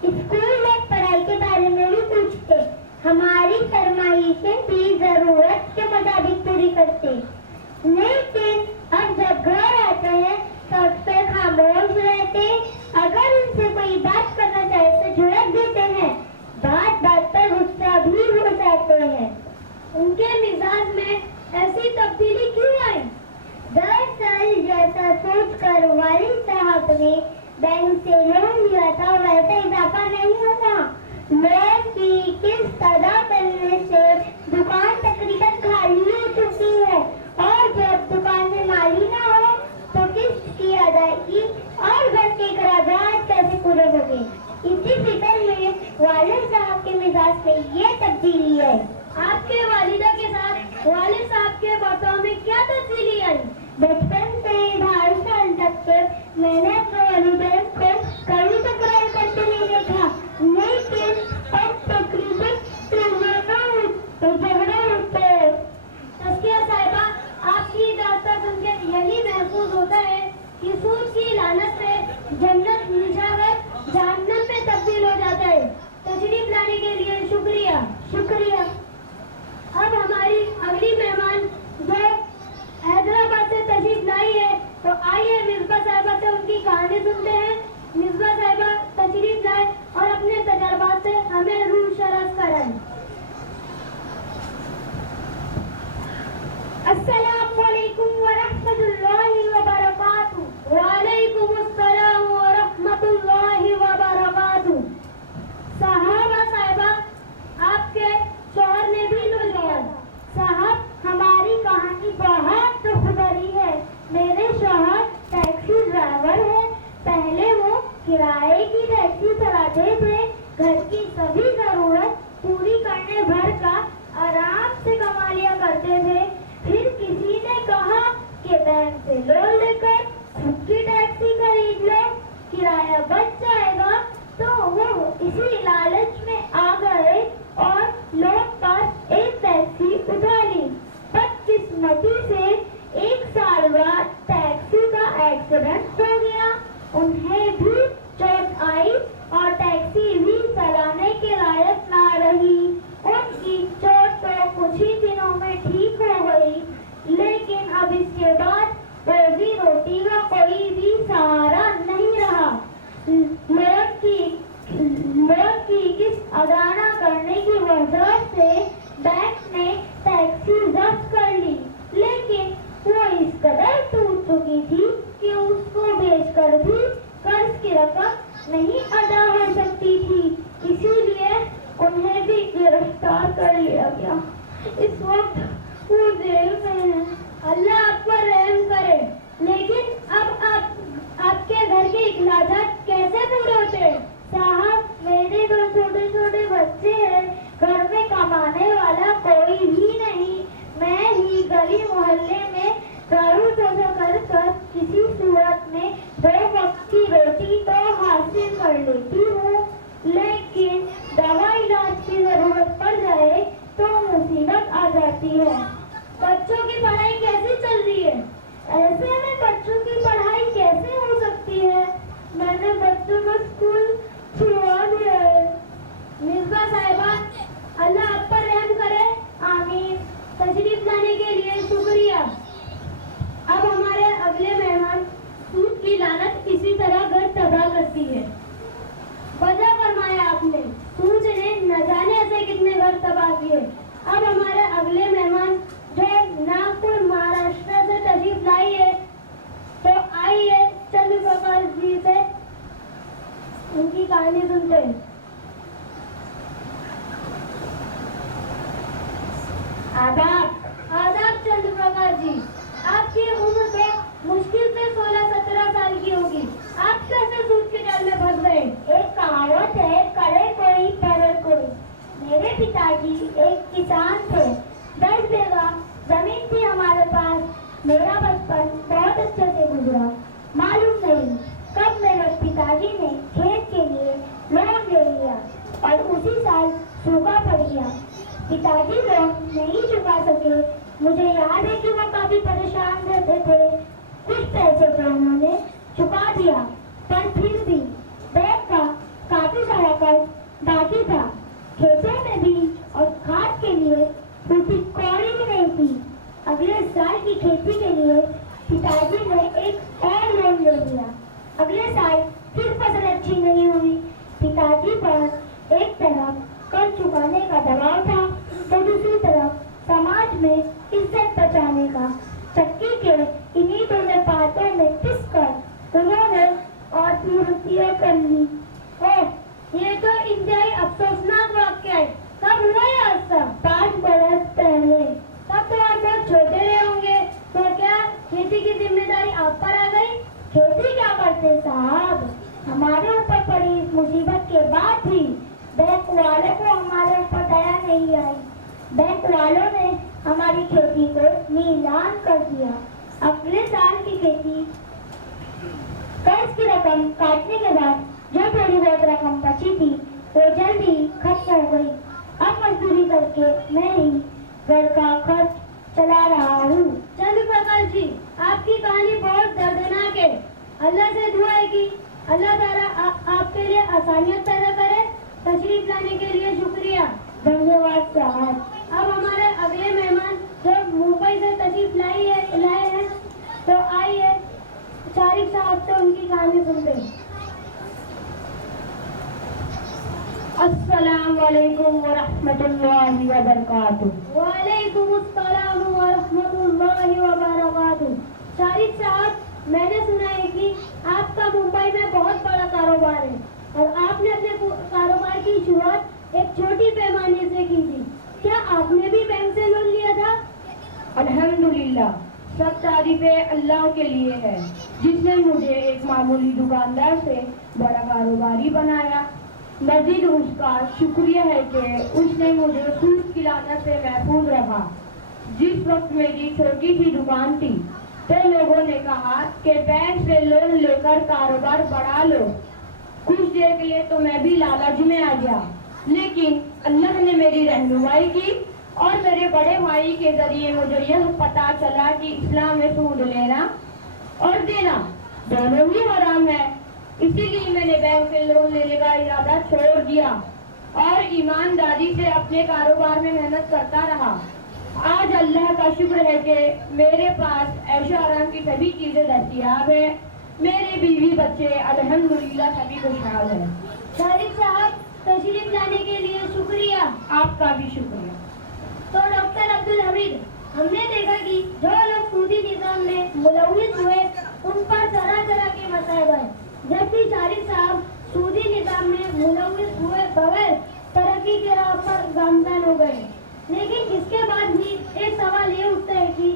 स्कूल में पढ़ाई के बारे में भी पूछते, हमारी फरमाइशें भी जरूरत के मुताबिक पूरी करते। लेकिन अब जब घर आते हैं तो अक्सर खामोश रहते। अगर उनसे कोई बात करना चाहे तो झुड़क देते हैं, बात बात पर गुस्सा भी हो जाते हैं। उनके मिजाज में ऐसी तब्दीली क्यों आई? दरअसल जैसा सोचकर वालिद साहब ने बैंक से लोन लिया था वैसा इजाफा नहीं होता। लोन की किस्त अदा करने से दुकान तकरीबन बचपन से 2.5 साल तक मैंने अपने वालिदैन को कभी तकरार करते नहीं देखा, लेकिन अब तकरीबन झगड़ा होता है। तस्किया साहिबा, आपकी दास्तान सुनकर यही महसूस होता है कि सूद की लानत से जन्नत निशावर जहन्नम में तब्दील हो जाता है। तशरीफ लाने के लिए शुक्रिया। शुक्रिया। अब हमारी अगली मेहमान जो हैदराबाद से तशरीफ लाई है, तो आइए मिसबा साहिबा से उनकी कहानी सुनते हैं। मिसबा साहिबा तशरीफ लाए और अपने तजर्बात से हमें रूह शरफ कराएं। अस्सलामु अलैकुम व रहमतुल्लाहि व बरकातुहू। वालेकुम अस्सलाम व रहमतुल्लाहि व बरकातुहू। साहबा साहिबा, आपके शौहर ने भी नौजवान साहब, हमारी कहानी बहुत दुखभरी है। मेरे शौहर टैक्सी ड्राइवर है। पहले वो किराए की टैक्सी चलाते थे। घर की सभी जरूरत पूरी करने भर का आराम से कमा लिया करते थे। फिर किसी ने कहा कि बैंक से लोन लेकर खुद की टैक्सी खरीद लो, किराया बच जाएगा। तो वो इसी लालच में आ गए और लोन पर एक टैक्सी उठा ली। बदकिस्मती से 1 साल बाद टैक्सी का एक्सीडेंट हो गया। उन्हें भी चोट आई और टैक्सी भी चलाने के लायक ना रही। उनकी चोट तो कुछ ही दिनों में ठीक हो गई, लेकिन अब इसके बाद रोजी रोटी का कोई भी सहारा नहीं रहा। लोन की किस्त अदा न करने की वजह से बैंक ने टैक्सी जब्त कर ली, लेकिन वो इस कदर टूट चुकी थी कि उसको बेचकर भी कर्ज की रकम नहीं अदा हो सकती थी। इसीलिए उन्हें भी गिरफ्तार कर लिया गया। इस वक्त वो जेल में है। अल्लाह आप पर रहम करे। लेकिन अब आपके घर के इखराजात कैसे पूरे होते हैं? साहब, मेरे 2 छोटे छोटे बच्चे हैं। घर में कमाने वाला कोई भी नहीं। मैं ही गली मोहल्ले में दारू चोरी कर किसी सूरत में 2 वक्त की रोटी तो हासिल कर लेती हूँ, लेकिन दवा इलाज की जरूरत पड़ जाए तो मुसीबत आ जाती है। बच्चों की पढ़ाई कैसी चल रही है? ऐसे में बच्चों की पढ़ाई कैसे हो सकती है? मैंने बच्चों को स्कूल छुड़वा दिया है। मिसबा साहिबा, अल्लाह आप पर रहम करे। आमीन। तशरीफ लाने के लिए शुक्रिया। अब हमारे अगले मेहमान, सूद की लानत इसी तरह घर तबाह करती है। वजह फरमाया आपने, सूद ने न जाने ऐसे कितने घर तबाह किए। अब हमारे अगले मेहमान जो नागपुर महाराष्ट्र से तशरीफ लाई है, तो आइए चंद्रप्रकाश जी से उनकी कहानी सुनते हैं। आदाब चंद्रप्रकाश जी, आपकी उम्र तो मुश्किल से 16-17 साल की होगी। आप कैसे सूद के जाल में फंस गए? एक कहावत है, करे कोई करे कोई। मेरे पिताजी एक किसान थे। 10 बीघा जमीन थी हमारे पास। मेरा बचपन बहुत अच्छे से गुजरा। मालूम नहीं कब मेरे पिताजी ने खेत के लिए लोन ले लिया और उसी साल सूखा पड़ गया। पिताजी लोन नहीं चुका सके। मुझे याद है कि वो काफी परेशान रहते थे। कुछ पैसे तो उन्होंने चुका दिया, पर फिर भी बैंक का काफी सारा कर्ज बाकी था। खेतों में बीज और खाद के लिए पूरी कौड़ी भी नहीं थी। अगले साल की खेती के लिए पिताजी ने एक और लोन ले लिया। अगले साल फिर फसल अच्छी नहीं हुई। पिताजी पर एक तरफ कर्ज चुकाने का दबाव था, तो दूसरी तरफ समाज में इज्जत बचाने का। चक्की के इन्हीं दोनों पातों में पिसकर उन्होंने आत्महत्या कर ली। ये तो इंतहाई अफसोसनाक वाक्य है। कब हुआ ये हादसा? 5 बरस पहले। तब तो आप बहुत छोटे रहे होंगे। तो क्या खेती की जिम्मेदारी आप पर आ गई? खेती क्या करते साहब, हमारे ऊपर पड़ी इस मुसीबत के बाद भी बैंक वालों को हमारे ऊपर दया नहीं आई। बैंक वालों ने हमारी खेती को नीलाम कर दिया। अगले साल की खेती कर्ज की रकम काटने के बाद जो थोड़ी बहुत रकम बची थी वो जल्दी खत्म हो गई। अब मजदूरी करके मैं ही घर का खर्च चला रहा हूँ। चंद्र प्रकाश जी, आपकी कहानी बहुत दर्दनाक है। अल्लाह से दुआ है कि अल्लाह ताला आपके लिए आसानियत पैदा करे। तशरीफ लाने के लिए शुक्रिया। धन्यवाद साहब। अब हमारे अगले मेहमान जो मुंबई से तशरीफ लाए हैं तो आइए शारिक साहब से उनकी कहानी सुनते हैं। अस्सलाम वालेकुम व रहमतुल्लाहि व बरकातुहू। वालेकुम अस्सलाम व रहमतुल्लाहि व बरकातुहू। शारिक साहब, मैंने सुना है कि आपका मुंबई में बहुत बड़ा कारोबार है और आपने अपने कारोबार की शुरुआत एक छोटी पैमाने से की थी। क्या आपने भी बैंक से लोन लिया था? अल्हम्दुलिल्लाह, सब तारीफें अल्लाह के लिए है जिसने मुझे एक मामूली दुकानदार से बड़ा कारोबारी बनाया। मजीद उसका शुक्रिया है कि उसने मुझे सूद की लानत से महफूज रखा। जिस वक्त मेरी छोटी सी दुकान थी तो लोगों ने कहा कि बैंक से लोन लेकर कारोबार बढ़ा लो। कुछ देर के लिए तो मैं भी लालच में आ गया, लेकिन अल्लाह ने मेरी रहनुमाई की और मेरे बड़े भाई के जरिए मुझे यह पता चला कि इस्लाम में सूद लेना और देना दोनों ही हराम है। इसीलिए मैंने बैंक से लोन लेने का इरादा छोड़ दिया और ईमानदारी से अपने कारोबार में मेहनत करता रहा। आज अल्लाह का शुक्र है कि मेरे पास ऐशो आराम की सभी चीजें दस्तयाब है। मेरे बीवी बच्चे अल्हम्दुलिल्लाह सभी खुशहाल हैं। शारिक साहब, तशरीफ लाने के लिए शुक्रिया। आपका भी शुक्रिया। तो डॉक्टर अब्दुल हमीद, हमने देखा कि जो लोग सूदी निजाम में मुलव्विस हुए उन पर तरह तरह के मसाइब हैं, जबकि शारिक साहब सूदी निजाम में मुलव्विस हुए बगैर तरक्की के राह पर गामजन हो गए। लेकिन इसके बाद भी एक सवाल ये उठता है कि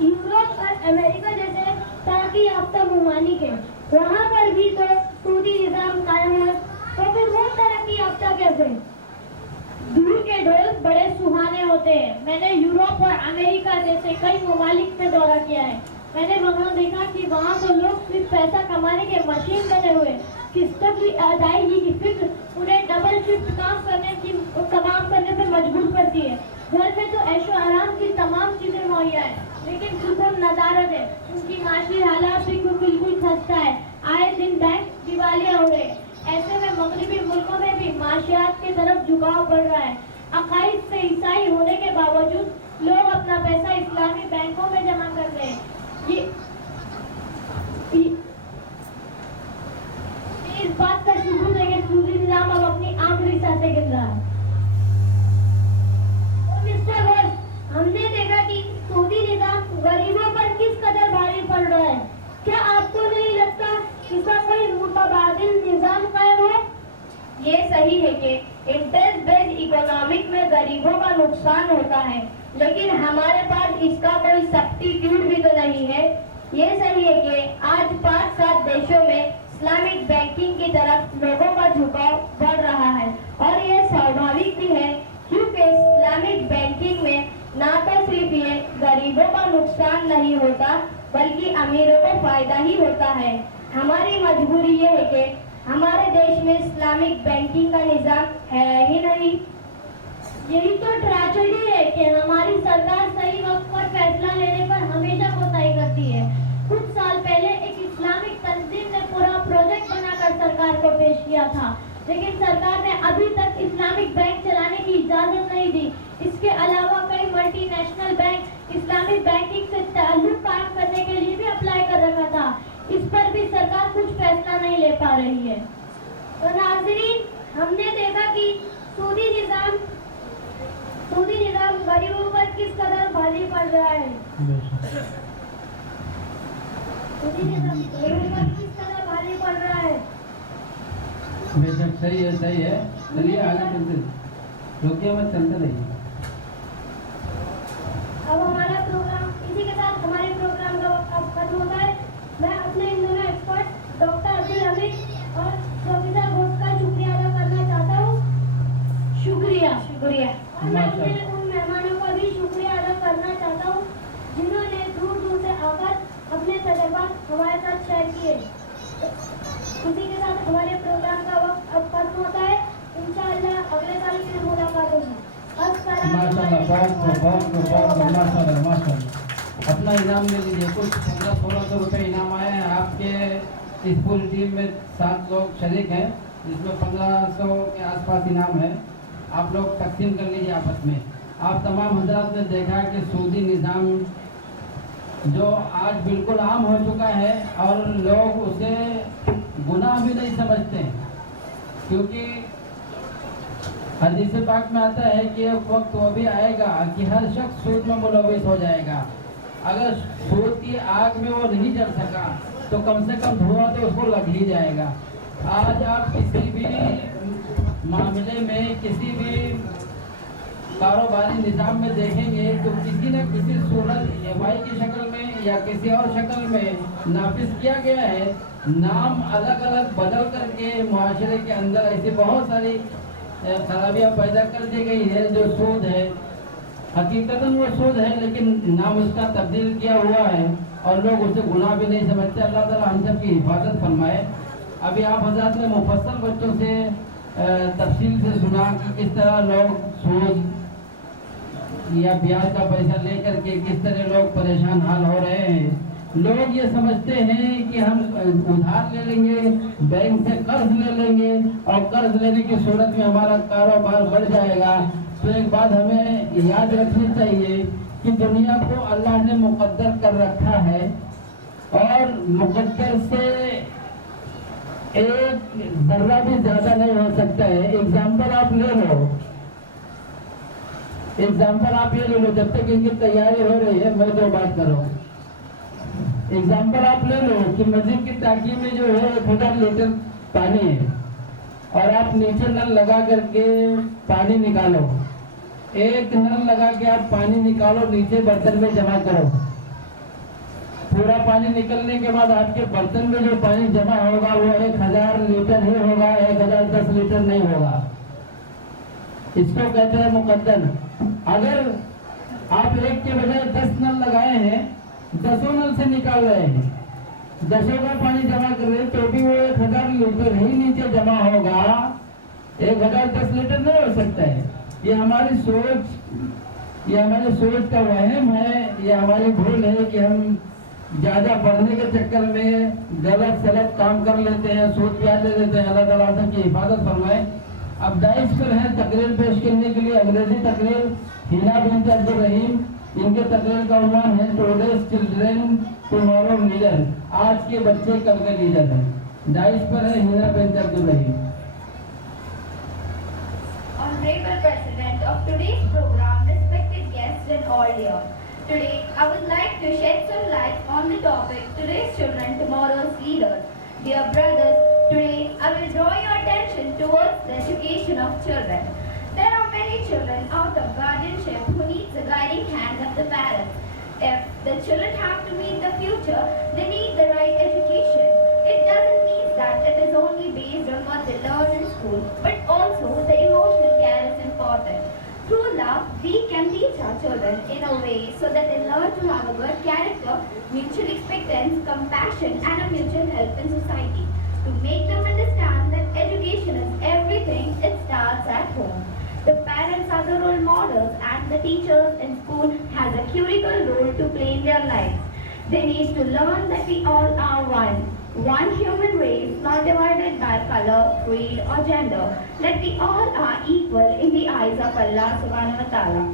यूरोप और अमेरिका जैसे तरक्की याफ्ता ममालिक है, वहाँ पर भी तो सूदी निजाम कायम है, तो फिर वो तरक्की याफ्ता कैसे? दूर के ढोल बड़े सुहाने होते हैं। मैंने यूरोप और अमेरिका जैसे कई ममालिक में दौरा किया है। मैंने वहाँ देखा कि वहाँ तो लोग सिर्फ पैसा कमाने के मशीन बने हुए, किस्तों की अदायगी की फिक्र उन्हें डबल शिफ्ट काम करने पे मजबूर करती है। घर में तो ऐशो आराम की तमाम चीजें मुहैया है, लेकिन सुकून नदारत है। उनकी माशी हालात भी बिल्कुल खस्ता है। आए दिन बैंक दिवालिया हो रहे। ऐसे में मगरबी मुल्कों में भी माशियात की तरफ झुकाव बढ़ रहा है। अकाइद से ईसाई होने के बावजूद लोग अपना पैसा इस्लामी बैंकों में जमा कर रहे हैं। इस बात का सबूत है कि सूदी निजाम अब अपनी आखिरी सांसें गिन रहा है। मिस्टर रोज, हमने देखा कि सूदी निजाम गरीबों पर किस कदर भारी पड़ रहा है। क्या आपको नहीं लगता इसका कोई मुतबादिल निजाम कायम है? ये सही है कि इंटरेस्ट बेस्ड इकोनॉमिक में गरीबों का नुकसान होता है, लेकिन हमारे पास इसका कोई सब्स्टिट्यूट भी तो नहीं है। ये सही है कि आज 5-7 देशों में इस्लामिक बैंकिंग की तरफ लोगों का झुकाव बढ़ रहा है और ये स्वाभाविक भी है, क्योंकि इस्लामिक बैंकिंग में ना तो सिर्फ ये गरीबों का नुकसान नहीं होता बल्कि अमीरों को फायदा ही होता है। हमारी मजबूरी ये है कि हमारे देश में इस्लामिक बैंकिंग का निजाम है ही नहीं। यही तो ट्रेजेडी है कि हमारी सरकार सही वक्त पर फैसला लेने पर हमेशा कोताही करती है। कुछ साल पहले एक इस्लामिक तंजीम ने पूरा प्रोजेक्ट बनाकर सरकार को पेश किया था, लेकिन सरकार ने अभी तक इस्लामिक बैंक चलाने की इजाजत नहीं दी। इसके अलावा कई मल्टीनेशनल बैंक इस्लामिक बैंकिंग से ताल्लुक कायम करने के लिए भी अप्लाई कर रखा था। इस पर भी सरकार कुछ फैसला नहीं ले पा रही है। तो नाज़रीन, हमने देखा कि सूदी निजाम गरीबों पर किस कदर भारी पड़ रहा है। सूदी निजाम गरीबों पर किस कदर भारी पड़ रहा है। बेशक सही है, सही है। चलिए आगे चलते, रुकिए मत, चलते रहिए। अब हमारा प्रोग्राम, इसी के साथ हमारे प्रोग्राम का अब खत्म होता है। मैं अपने इन दोनों एक्सपर्ट डॉक्टर अब्दुल हमीद और प्रोफेसर घोष का शुक्रिया अदा करना चाहता हूँ। शुक्रिया। और मैं अपने उन मेहमानों का भी शुक्रिया अदा करना चाहता हूँ जिन्होंने दूर दूर से बहुत माशाल्लाह माशाल्लाह। अपना इनाम ले लीजिए। कुछ 1500-1600 रुपये इनाम आए हैं। आपके इस पूरी टीम में 7 लोग शरीक हैं, जिसमें 1500 के आसपास इनाम है। आप लोग तकसीम कर लीजिए आपस में। आप तमाम हजरात ने देखा कि सूदी निज़ाम जो आज बिल्कुल आम हो चुका है और लोग उसे गुनाह भी नहीं समझते, क्योंकि हदीस पाक में आता है कि एक वक्त वो भी आएगा कि हर शख्स सूद में मुलविस हो जाएगा। अगर सूद की आग में वो नहीं जल सका तो कम से कम धुआं तो उसको लग ही जाएगा। आज आप किसी भी मामले में, किसी भी कारोबारी निज़ाम में देखेंगे तो किसी न किसी सूरत EMI की शक्ल में या किसी और शक्ल में नाफिज किया गया है। नाम अलग अलग बदल करके मुआशरे के अंदर ऐसी बहुत सारी खराबियाँ पैदा कर दी गई है। जो सूद है हकीकतन वो सूद है, लेकिन नाम उसका तब्दील किया हुआ है और लोग उसे गुनाह भी नहीं समझते। अल्लाह ताला हम सब की हिफाजत फरमाए। अभी आप हज़रात ने मुफस्सल बच्चों से तफसील से सुना कि किस तरह लोग सूद या ब्याज का पैसा लेकर के किस तरह लोग परेशान हाल हो रहे हैं। लोग ये समझते हैं कि हम उधार ले लेंगे, बैंक से कर्ज ले लेंगे और कर्ज लेने की सूरत में हमारा कारोबार बढ़ जाएगा। तो एक बात हमें याद रखनी चाहिए कि दुनिया को अल्लाह ने मुकद्दर कर रखा है और मुकद्दर से एक जर्रा भी ज्यादा नहीं हो सकता है। एग्जाम्पल आप ले लो, एग्जाम्पल आप ये ले लो। जब तक इनकी तैयारी हो रही है मैं तो बात करूँ। एग्जाम्पल आप ले लो कि मस्जिद की टाकी में जो है 1000 लीटर पानी है और आप नीचे नल लगा करके पानी निकालो। एक नल लगा के आप पानी निकालो, नीचे बर्तन में जमा करो। पूरा पानी निकलने के बाद आपके बर्तन में जो पानी जमा होगा वो 1000 लीटर ही होगा, 1010 लीटर नहीं होगा। इसको कहते हैं मुकद्दर। अगर आप एक के बजाय 10 नल लगाए हैं, 10 नल से निकाल रहे हैं, 10 का पानी जमा कर रहे हैं, तो भी वो 1000 लीटर ही नीचे जमा होगा। 1010 लीटर नहीं हो सकता है। ये हमारी सोच, ये हमारी सोच का वहम है, ये हमारी भूल है कि हम ज्यादा बढ़ने के चक्कर में गलत सलत काम कर लेते हैं, सूद ब्याज ले लेते हैं। अल्लाह ताला की हिफाजत फरमाए। अब दाइश पर है तकरीर पेश करने के लिए अंग्रेजी तकरीर हिना बिन्त अब्दुल रहीम। इनके तकरीर का उन्वान है टुडेज चिल्ड्रन टुमारो लीडर। आज के बच्चे कल के लीडर हैं। दाइश पर है Hina bint Abdul Rahim. Honorable President of today's program, respected guests and audience. Today, I would like to shed some light on the topic, today's children, tomorrow's leaders. Dear brothers, today I will draw your attention towards the education of children. There are many children out of guardianship who need the guiding hand of the parents. If the children have to meet the future, they need the right education. It doesn't mean that it is only based on what they learn in school, but also the emotional care is important. Through love, we can teach our children in a way so that they learn to have a good character, mutual acceptance, compassion, and a mutual help in society. To make them understand that education is everything, it starts at home. The parents are the role models and the teachers in school has a critical role to play in their lives. They need to learn that we all are one human race, not divided by color, creed or gender, that we all are equal in the eyes of Allah subhanahu wa ta'ala.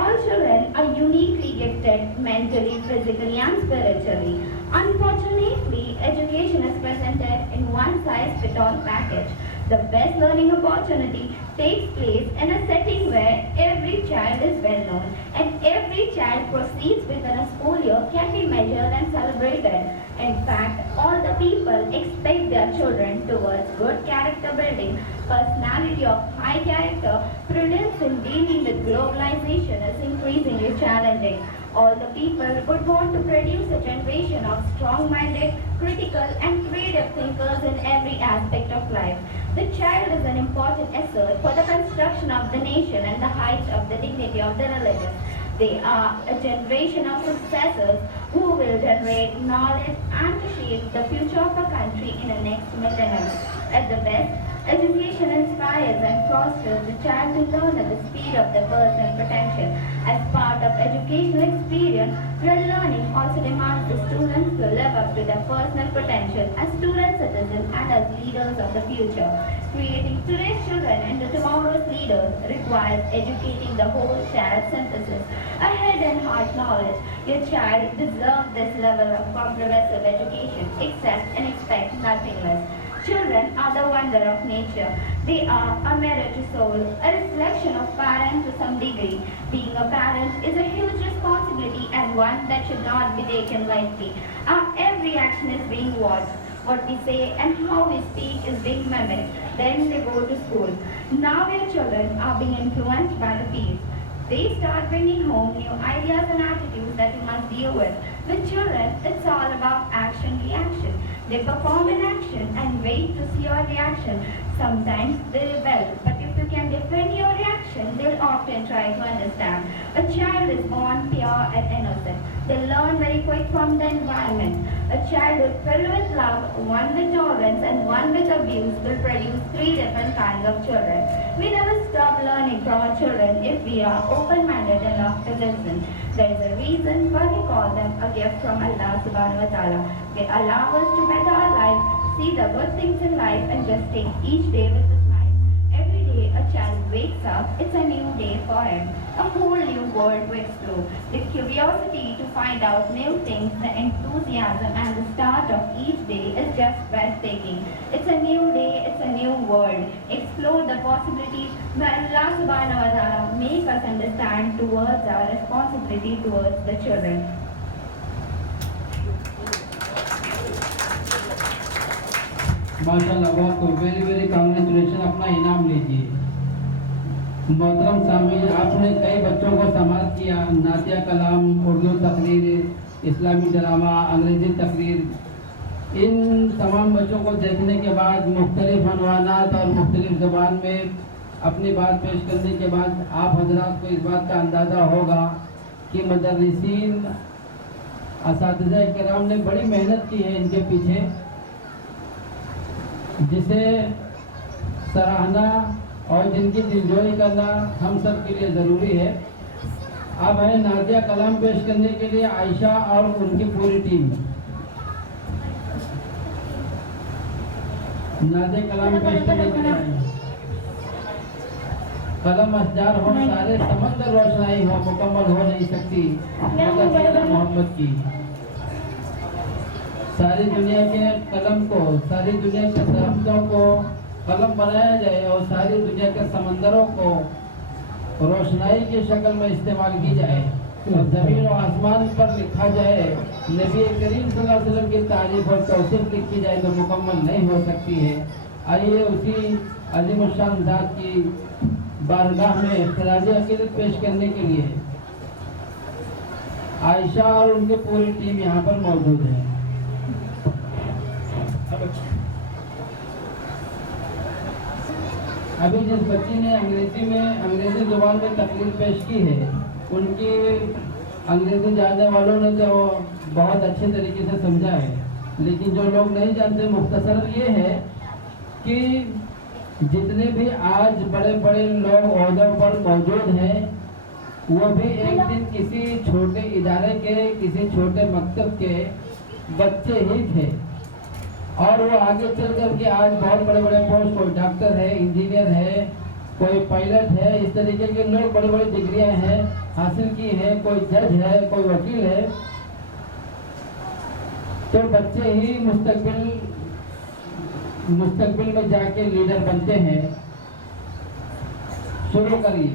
All children are uniquely gifted mentally, physically and spiritually. Unfortunately, education is presented in one-size-fits-all package. The best learning opportunity takes place in a setting where every child is well known and every child proceeds within a school year can be measured and celebrated. In fact, all the people expect their children towards good character building, personality of high character. Prudence in dealing with globalization is increasingly challenging. All the people would want to produce a generation of strong-minded, critical and creative thinkers in every aspect of life. The child is an important asset for the construction of the nation and the height of the dignity of the religion. They are a generation of successors who will generate knowledge and shape the future of a country in the next millennium. At the best, Education inspires and fosters the child to learn at the speed of their personal potential. As part of educational experience, real learning also demands the students to live up to their personal potential as student citizens and as leaders of the future. Creating today's children into tomorrow's leaders requires educating the whole child synthesis. A head and heart knowledge. Your child deserves this level of comprehensive education, accept and expect nothing less. Children are the wonder of nature. They are a mirror to soul, a reflection of parents to some degree. Being a parent is a huge responsibility and one that should not be taken lightly. Our every action is being watched. What we say and how we speak is being mimicked. Then they go to school. Now your children are being influenced by the peers. They start bringing home new ideas and attitudes that you must deal with. With children, it's all about action-reaction. They perform in action and wait to see your reaction. Sometimes they rebel, but if you can defend your reaction, they'll often try to understand. A child is born pure and innocent. They learn very quick from the environment. A childhood filled with love, one with tolerance and one with abuse will produce 3 different kinds of children. We never stop learning from our children if we are open-minded enough to listen. There is a reason why we call them a gift from Allah subhanahu wa ta'ala. They allow us to better our life, see the good things in life and just take each day with a smile. Every day a child wakes up, it's a new day for him. A whole new world to explore. The curiosity to find out new things, the enthusiasm and the start of each day is just breathtaking. It's a new day, it's a new world. Explore the possibilities. May Allah subhanahu wa ta'ala make us understand towards our responsibility towards the children. माशाल्लाह, बहुत very congratulation, अपना इनाम लीजिए। मोहतरम सामीन, आपने कई बच्चों को समाप्त किया, नातिया कलाम, उर्दू तकरीर, इस्लामी ड्रामा, अंग्रेजी तकरीर। इन तमाम बच्चों को देखने के बाद मुख्तलिफ अनवानात और मुख्तलिफ ज़बान में अपनी बात पेश करने के बाद आप हजरात को इस बात का अंदाज़ा होगा कि मदरसीन असातिज़ा किराम ने बड़ी मेहनत की है इनके पीछे, जिसे सराहना और जिनकी दिलजोई करना हम सब के लिए ज़रूरी है। अब है नादिया कलाम पेश करने के लिए आयशा और उनकी पूरी टीम। नादिया कलाम पेश करने के लिए कलम असजार हो, सारे समंदर रोशनाई हो, मुकम्मल हो नहीं सकती मगर मोहब्बत की। सारी दुनिया के कलम को, सारी दुनिया के दरख्तों को कलम बनाया जाए और सारी दुनिया के समंदरों को रोशनाई की शक्ल में इस्तेमाल की जाए और ज़मीन और आसमान पर लिखा जाए, नबी करीम सल्लल्लाहु अलैहि वसल्लम की तारीफ और तौसीफ लिखी जाए तो मुकम्मल नहीं हो सकती है। आइए उसी अज़ीमुश्शान ज़ात की बारगाह में खिराज अक़ीदत पेश करने के लिए आयशा और उनकी पूरी टीम यहाँ पर मौजूद है। अभी जिस बच्ची ने अंग्रेजी ज़ुबान में तकरीर पेश की है, उनकी अंग्रेजी जानने वालों ने तो बहुत अच्छे तरीके से समझा है, लेकिन जो लोग नहीं जानते मुख्तसरन ये है कि जितने भी आज बड़े बड़े लोग ओहदों पर मौजूद हैं, वो भी एक दिन किसी छोटे इदारे के, किसी छोटे मकतब के बच्चे ही थे और वो आगे चल कर के आज बहुत बड़े बड़े पोस्ट, कोई डॉक्टर है, इंजीनियर है, कोई पायलट है, इस तरीके के लोग बड़ी बड़ी डिग्रियां हैं हासिल की हैं, कोई जज है, कोई वकील है। तो बच्चे ही मुस्तकबिल में जाके लीडर बनते हैं। शुरू करिए।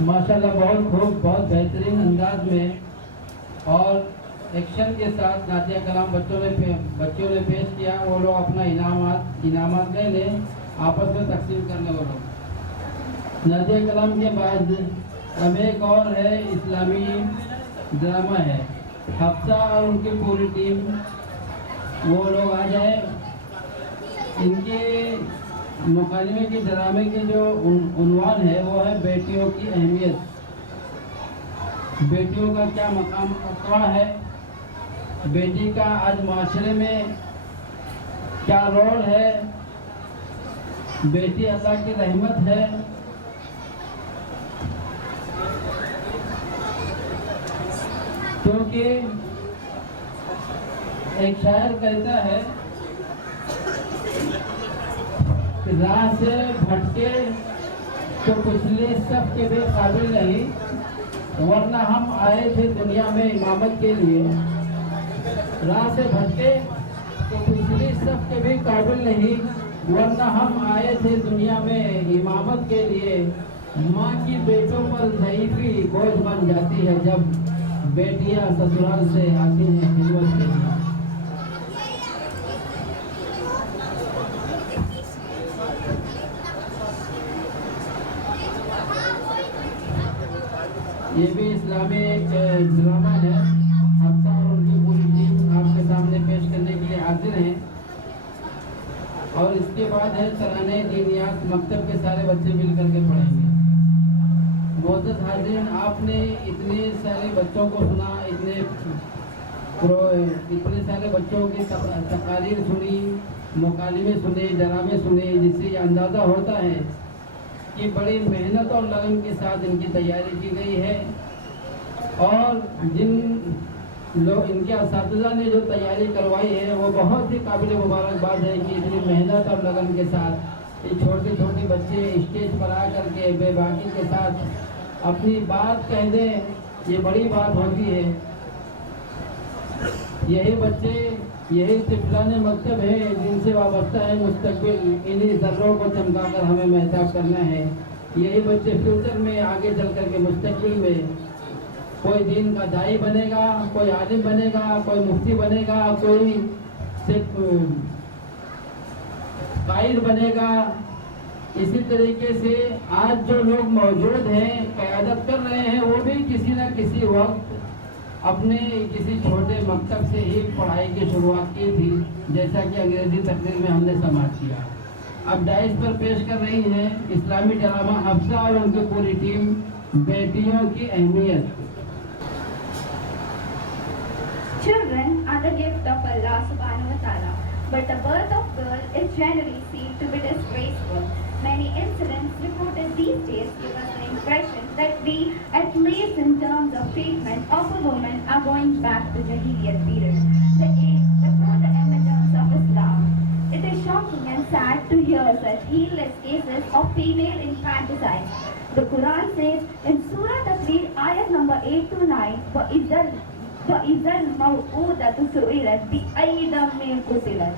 माशाल्लाह बहुत खूब, बहुत बेहतरीन अंदाज में और एक्शन के साथ नातिया कलाम बच्चों ने पेश किया। वो लोग अपना इनामात ले लें, आपस में तकसीम करने वो लोग। नातिया कलाम के बाद अब एक और है, इस्लामी ड्रामा है। हफ्सा और उनकी पूरी टीम वो लोग आ जाए। इनके मुकालमे के ड्रामे के जो उन्वान है वो है बेटियों की अहमियत, बेटियों का क्या मकाम रखा है, बेटी का आज माशरे में क्या रोल है, बेटी अल्लाह की रहमत है। क्योंकि एक शायर कहता है कि राह से भटके तो पिछले सब के भी काबिल नहीं, वरना हम आए थे दुनिया में इमामत के लिए। राह से भटके तो पिछले सब के भी काबिल नहीं, वरना हम आए थे दुनिया में इमामत के लिए। माँ की बेटों पर ज़ईफ़ी बोझ बन जाती है जब बेटियां ससुराल से आती हैं खिदमत के लिए। ये भी इस्लामी एक ड्रामा है। हफ्सा और उनकी पूरी टीम आपके सामने पेश करने के लिए हाजिर हैं। और इसके बाद है तराने दीनियात, मकतब के सारे बच्चे मिल करके पढ़ेंगे। मोअज़्ज़ज़ हाज़िरीन, आपने इतने सारे बच्चों को सुना, इतने सारे बच्चों की तकारीर सुनी, मुकालमे सुने, ड्रामे सुने, जिससे ये अंदाज़ा होता है कि बड़ी मेहनत और लगन के साथ इनकी तैयारी की गई है। और जिन लोग इनके असातिज़ा ने जो तैयारी करवाई है वो बहुत ही काबिल मुबारकबाद है कि इतनी मेहनत और लगन के साथ ये छोटे छोटे बच्चे स्टेज पर आ करके बेबाकी के साथ अपनी बात कह दें, ये बड़ी बात होती है। यही बच्चे, यही तिफलाने मकतब है जिनसे वाबस्ता है मुस्तकबिल। इन्हीं ज़र्रों को चमकाकर हमें महताब करना है। यही बच्चे फ्यूचर में आगे चल करके मुस्तकबिल में कोई दीन का दाई बनेगा, कोई आलिम बनेगा, कोई मुफ्ती बनेगा, कोई कायद बनेगा। इसी तरीके से आज जो लोग मौजूद हैं, क़यादत कर रहे हैं, वो भी किसी न किसी वक्त अपने किसी छोटे मकतब से ही पढ़ाई की शुरुआत की थी, जैसा कि अंग्रेजी तकरीर में हमने समाप्त किया। अब डाइस पर पेश कर रही हैं इस्लामी ड्रामा हफ्सा और उनकी पूरी टीम, बेटियों की अहमियत। Children are the gift of Allah subhanahu wa ta'ala, but the birth of girl is generally seen to be disgraceful. Many incidents reported these days give us the impression that we, at least in terms of treatment of a woman, are going back to Jahiliyyat period, the age before the emergence of Islam. It is shocking and sad to hear such heedless cases of female infanticide. The Quran says in Surah Takreer, ayat number 8 to 9, وَإِذَا الْمَوْءُودَةُ سُئِلَتْ بِأَيِّ ذَنبٍ قُتِلَتْ.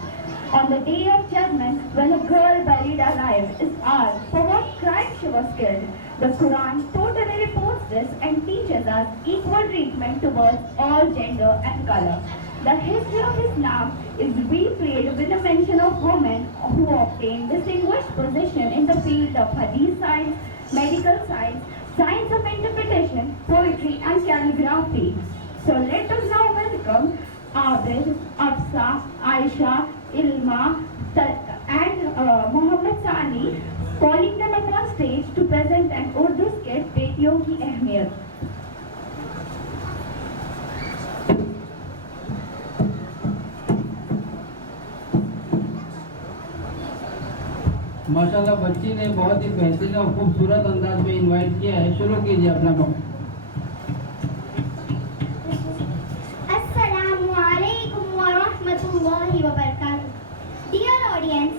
On the day of judgment, when a girl buried alive is asked for what crime she was killed, the Quran totally reports this and teaches us equal treatment towards all gender and color. The history of Islam is replayed with the mention of women who obtained distinguished position in the field of hadith science, medical science, science of interpretation, poetry and calligraphy. So let us now welcome Abid, Afsa, Aisha, Ilma and Muhammad Sani, calling them upon stage to present an Urdu skit, Betiyon Ki Ahmiyat. माशाल्लाह बच्ची ने बहुत ही बेहतरीन और खूबसूरत अंदाज में invite किया है। शुरू कीजिए अपना वक्त। Dear audience,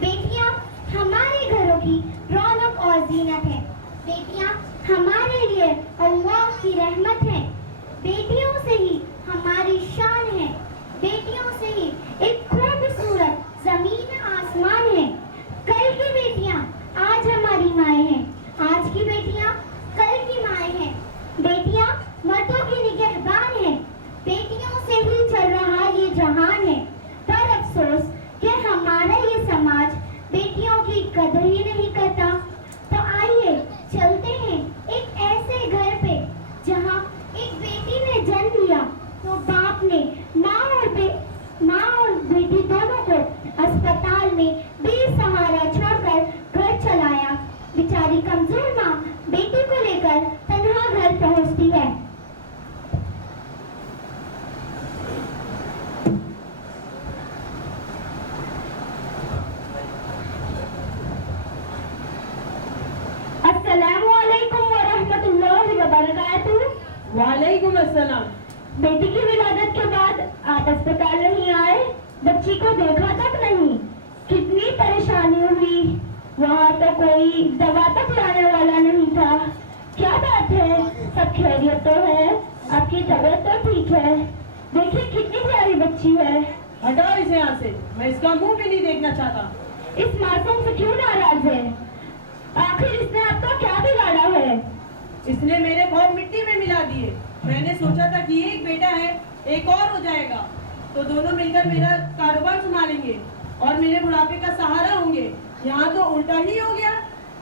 बेटियां हमारे घरों की रौनक और जीनत है। बेटियां हमारे लिए अल्लाह की रहमत है। बेटियों से ही हमारी शान है। बेटियों से ही एक खूबसूरत जमीन आसमान है। कल की बेटियां आज हमारी माएँ हैं। आज की बेटियां कल की बेचारी कमजोर माँ बेटी को लेकर तन्हा घर पहुंचती है। अस्सलामुअलैकुम वरहमतुल्लाहि वबरकातुहू। वालेकुम अस्सलाम। बेटी की विलादत के बाद आप अस्पताल नहीं आए, बच्ची को देखा तक नहीं, कितनी परेशानी हुई। वहाँ तो कोई दवा तक लाने वाला नहीं था। क्या बात है, सब खैरियत तो है? आपकी तबीयत तो ठीक है? देखिए कितनी प्यारी बच्ची है। हटाओ इसे यहाँ से, मैं इसका मुंह भी नहीं देखना चाहता। इस मासूम से क्यों नाराज है? आखिर इसने आपका क्या बिगाड़ा है? इसने मेरे ख्वाब मिट्टी में मिला दिए। मैंने सोचा था कि एक बेटा है, एक और हो जाएगा तो दोनों मिलकर मेरा कारोबार संभालेंगे और मेरे बुढ़ापे का सहारा होंगे। यहाँ तो उल्टा ही हो गया।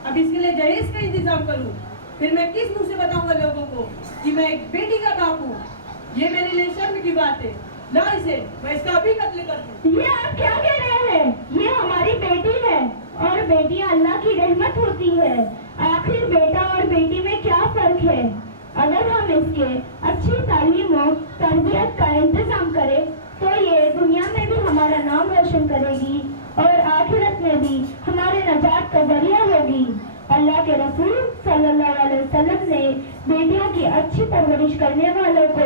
अब इसके लिए जहेज का इंतजाम करूँ, फिर मैं किस मुंह से बताऊंगा लोगों को कि मैं एक बेटी का बाप हूँ? ये मेरे लिए शर्म की बात है। ला इसे, मैं इसका अभी कत्ल कर दूं। ये आप क्या कह रहे हैं? ये हमारी बेटी है और बेटी अल्लाह की रहमत होती है। आखिर बेटा और बेटी में क्या फर्क है? अगर हम इसके अच्छी तालीम और तरबियत का इंतजाम करें तो ये दुनिया में भी हमारा नाम रोशन करेगी और आखिरत में भी हमारे नजात का जरिया होगी। अल्लाह के रसूल सल्लल्लाहु अलैहि वसल्लम ने बेटियों की अच्छी परवरिश करने वालों को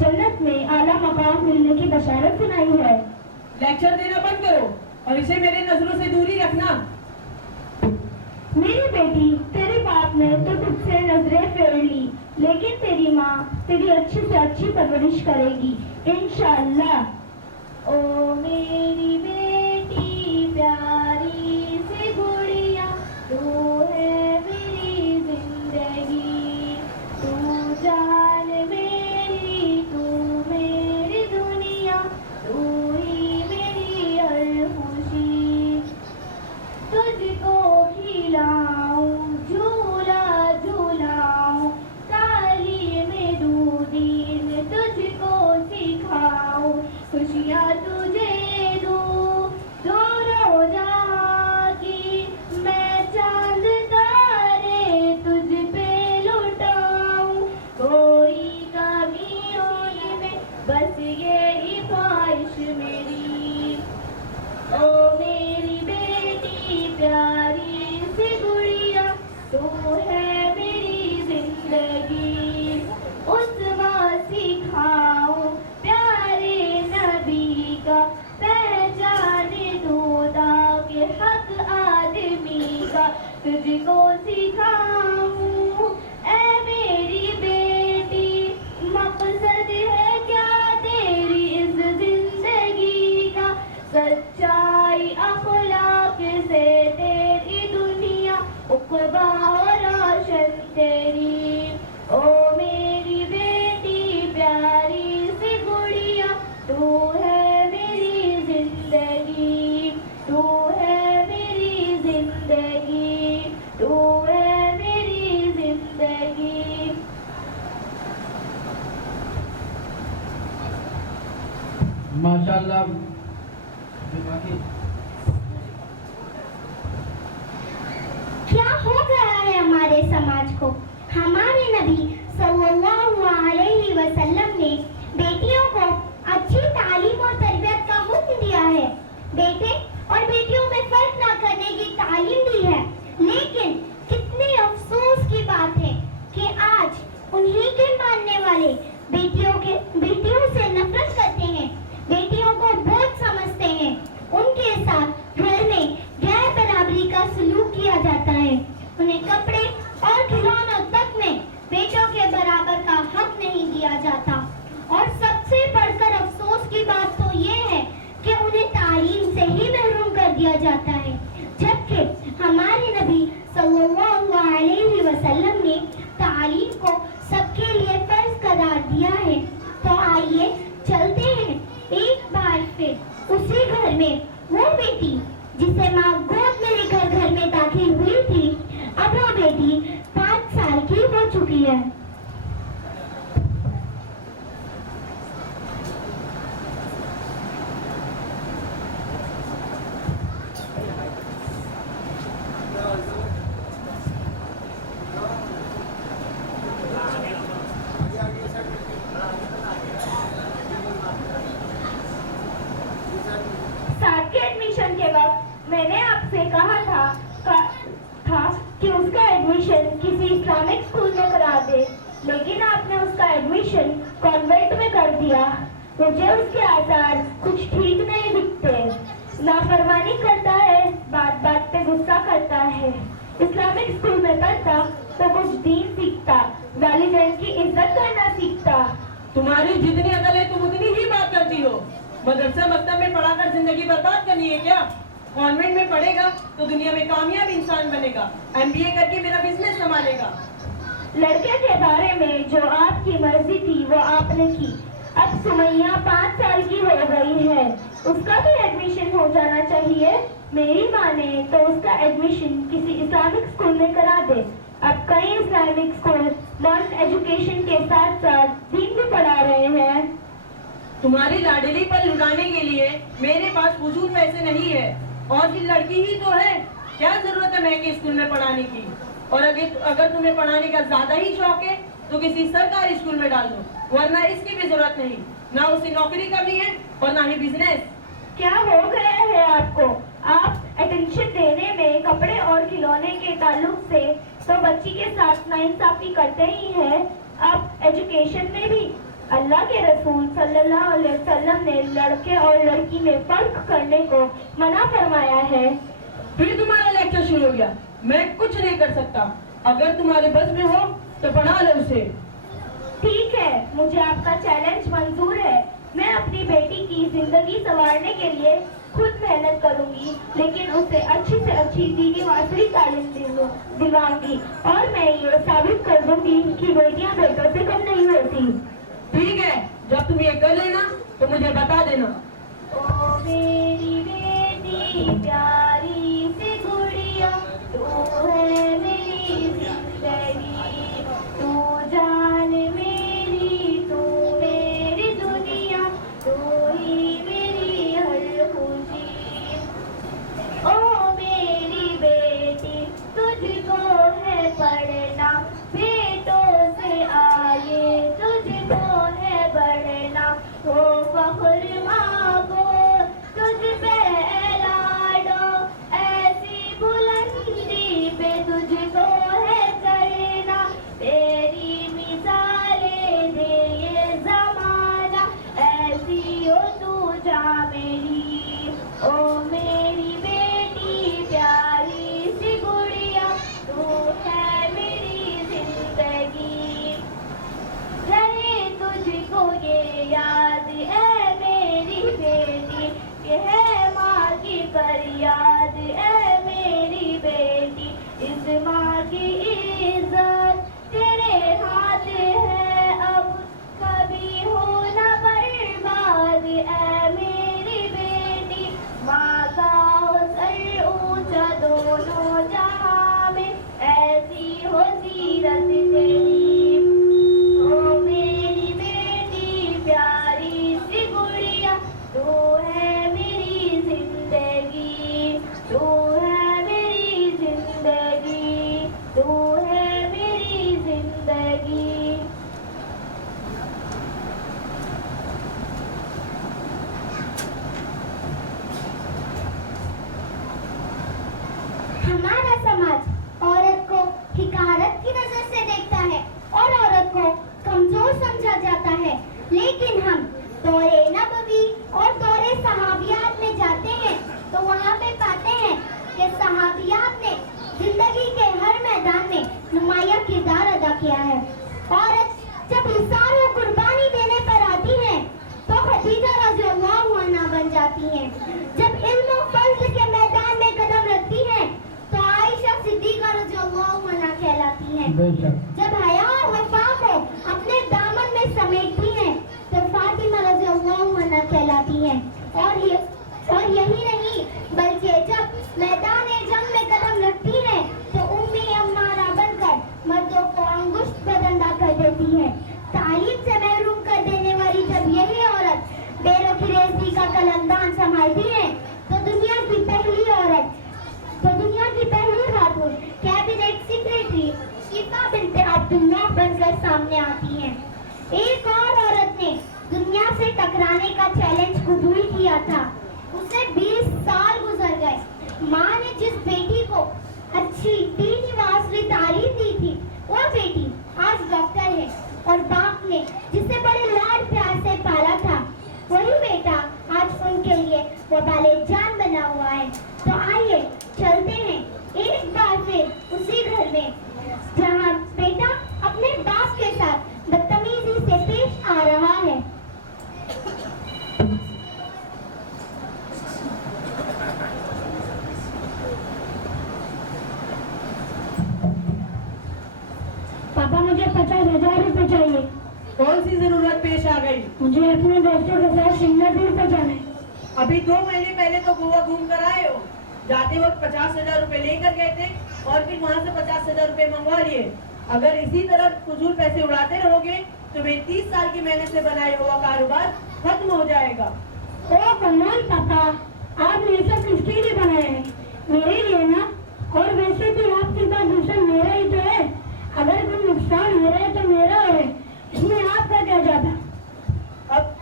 जन्नत में आला मकाम मिलने की बशारत सुनाई है। लेक्चर देना बंद करो और इसे मेरे नजरों से दूरी रखना। मेरी बेटी, तेरे बाप ने तो तुझसे नजरें फेर ली, लेकिन तेरी माँ तेरी अच्छी से अच्छी परवरिश करेगी इंशाअल्लाह। ओ मेरी बेटी प्यारी सी गुड़िया, तू है मेरी जिंदगी, तू जान मेरी, तू मेरी दुनिया, तू ही मेरी हर खुशी। तुझको खिलाऊं झूला झूलाऊं, तालीम दूं दीन तुझको सिखाऊं, खुशियाँ तुझे दूं दोनों जहां की, मैं चांद तारे तुझ पे लुटाऊं, कोई कमी होने में बस यही ख्वाहिश मेरी। ओ मेरी बेटी प्यारी सी गुड़िया, तू है मेरी जिंदगी, उस्मा सिखाऊं प्यारे नबी का, पहचान दूं के हक आदमी का, तुझको सिखाऊं ऐ मेरी बेटी, मकसद है क्या तेरी इस जिंदगी का, सच्चाई अखलाक से तेरी दुनिया, उक़बा और रोशन तेरी। ओ मेरी बेटी प्यारी सी गुड़िया, तू है मेरी जिंदगी, तू है मेरी जिंदगी, तू है मेरी जिंदगी। माशाल्लाह। क्या हो गया है हमारे समाज को? हमारे नबी सल्लल्लाहु अलैहि वसल्लम ने बेटियों को अच्छी तालीम और तरबियत का हुक्म दिया है। बेटे और बेटियों में फर्क न करने की तालीम दी है। लेकिन कितने अफसोस की बात है कि आज उन्हीं के मानने वाले बेटियों से नफरत करते हैं, बेटियों को बोझ समझते हैं, उनके साथ घर में गैर बराबरी का सलूक किया जाता है, उन्हें कपड़े और खिलौनों तक में बेटों के बराबर का हक नहीं दिया जाता। और सबसे बढ़कर अफसोस की बात तो ये है कि उन्हें तालीम से ही महरूम कर दिया जाता है, जबकि हमारे नबी सल्लल्लाहु अलैहि वसल्लम ने तालीम को सबके लिए फर्ज करार दिया है। तो आइए चलते हैं एक बार फिर उसी घर में। वो बेटी जिसे माँ गोद में लेकर घर में दाखिल हुई थी, अब वो बेटी 5 साल की हो चुकी है। एडमिशन किसी इस्लामिक स्कूल में करा दे, लेकिन आपने उसका एडमिशन कॉन्वेंट में कर दिया। मुझे उसके आसार कुछ ठीक नहीं दिखते। नाफरमानी करता है, बात बात पे गुस्सा करता है। इस्लामिक स्कूल में पढ़ता तो कुछ दीन सीखता, वालिदैन की इज्जत करना सीखता। तुम्हारी जितनी अकल है तुम उतनी ही बात करती हो। मदरसा मकतब में पढ़ाकर जिंदगी बर्बाद करनी है क्या? कॉन्वेंट में पढ़ेगा तो दुनिया में कामयाब इंसान बनेगा, MBA करके मेरा बिजनेस संभालेगा। लड़के के बारे में जो आपकी मर्जी थी वो आपने की। अब सुमैया 5 साल की हो गई है, उसका भी एडमिशन हो जाना चाहिए। मेरी माने तो उसका एडमिशन किसी इस्लामिक स्कूल में करा दे। अब कई इस्लामिक स्कूल मॉडर्न एजुकेशन के साथ साथ दीन भी पढ़ा रहे हैं। तुम्हारी लाडली पर लुटाने के लिए मेरे पास फजूल पैसे नहीं है, और फिर लड़की ही तो है, क्या जरूरत है महंगे स्कूल में पढ़ाने की? और अगर तुम्हें पढ़ाने का ज्यादा ही शौक है तो किसी सरकारी स्कूल में डाल दो, वरना इसकी भी जरूरत नहीं। ना उसे नौकरी करनी है और ना ही बिजनेस। क्या हो गया है आपको? आप अटेंशन देने में कपड़े और खिलौने के ताल्लुक से तो बच्ची के साथ नाइंसाफी करते ही हैं, अब एजुकेशन में भी। अल्लाह के रसूल सल्लल्लाहु अलैहि वसल्लम ने लड़के और लड़की में फर्क करने को मना फरमाया है। फिर तुम्हारा लेक्चर शुरू हो गया। मैं कुछ नहीं कर सकता, अगर तुम्हारे बस में हो तो पढ़ा लो उसे। ठीक है, मुझे आपका चैलेंज मंजूर है। मैं अपनी बेटी की जिंदगी संवारने के लिए खुद मेहनत करूंगी, लेकिन उसे अच्छी से अच्छी दीनी व असली तालीम दिलवाऊंगी, और मैं ये साबित कर दूंगी कि बेटियां बेटों से कम नहीं होती। ठीक है, जब तुम ये कर लेना तो मुझे बता देना। ओ मेरी बेटी प्यारी सी गुड़िया, तू है मेरी जिंदगी, तू जान मेरी, तू मेरी दुनिया, तू ही मेरी हर खुशी। ओ मेरी बेटी तुझको है पढ़ना, बेटों से आगे तुझको है बढ़ना, हो फख्र मांगो तुझ पे लाडो, ऐसी बुलंदी पे तुझको है चढ़ना, तेरी मिसालें दे ये जमाना, ऐसी हो तू जा मेरी। ओ मेरी बेटी प्यारी सी गुड़िया, तू है मेरी जिंदगी, रहे तुझको ये याद है मेरी बेटी, कि है माँ की फरियाद है मेरी बेटी, इस माँ की इज्जत तेरे हाथ है, अब कभी हो ना बर्बाद है मेरी बेटी, माँ का हो सर ऊंचा दोनों जहां में, ऐसी हो सीरत तेरी। ओ मेरी बेटी प्यारी सी गुड़िया, तू है मेरी जिंदगी, तू है मेरी जिंदगी, तू है मेरी जिंदगी। हमारा समाज औरत को हिकारत की नजर से देखता है और औरत को कमजोर समझा जाता है, लेकिन हम दौरे नबवी और दौरे सहाबियात में जाते हैं तो वहाँ पे पाते हैं कि सहाबियात ने जिंदगी के हर मैदान में नुमाया किरदार अदा किया है। औरत जब हिसार और कुर्बानी देने पर आती है तो खदीजा रज़ियल्लाहु अन्हा बन जाती हैं। जब इल्म और फज़्ल के मैदान में कदम रखती हैं तो आयशा सिद्दीक़ा रज़ियल्लाहु अन्हा कहलाती हैं। जब हया और वफा को अपने दामन में समेटती हैं तो फातिमा रज़ियल्लाहु अन्हा कहलाती हैं। और यही नहीं बल्कि जब मैदान जंग में कदम रखती हैं तो उम्मी अम्मारा बनकर मर्दों को अंगुष्ठ बदंदा कर देती हैं। तालीम से महरूम कर देने वाली जब यही औरत बेरोखिरेजी का कलमदान संभालती है तो दुनिया की पहली खातून कैबिनेट सेक्रेटरी शिफा बिन्ते अब्दुल्लाह बनकर सामने आती हैं। एक और औरत ने दुनिया से टकराने का चैलेंज कबूल किया था, उसे 20 साल गुजर गए। माँ ने जिस बेटी को अच्छी दीनी व असली तालीम दी पापा मुझे 50,000 रुपए चाहिए। कौन सी जरूरत पेश आ गई? मुझे अपने दोस्तों के साथ शिमला टूर पर जाना है। अभी 2 महीने पहले तो गोवा घूम कर आए हो। जाते वक्त 50,000 रुपए लेकर गए थे और फिर वहाँ से 50,000 रुपए मंगवा लिए। अगर इसी तरह फजूल पैसे उड़ाते रहोगे तो मेरी 30 साल की मेहनत से बनाया हुआ कारोबार खत्म हो जाएगा। ओ कमाल पापा, आपने ये सब किसके लिए बनाया है? मेरे लिए ना। और वैसे भी आपके पास नुकसान मेरा ही तो है। अगर कोई नुकसान हो रहा है तो मेरा है, इसमें आपका क्या जाता? अब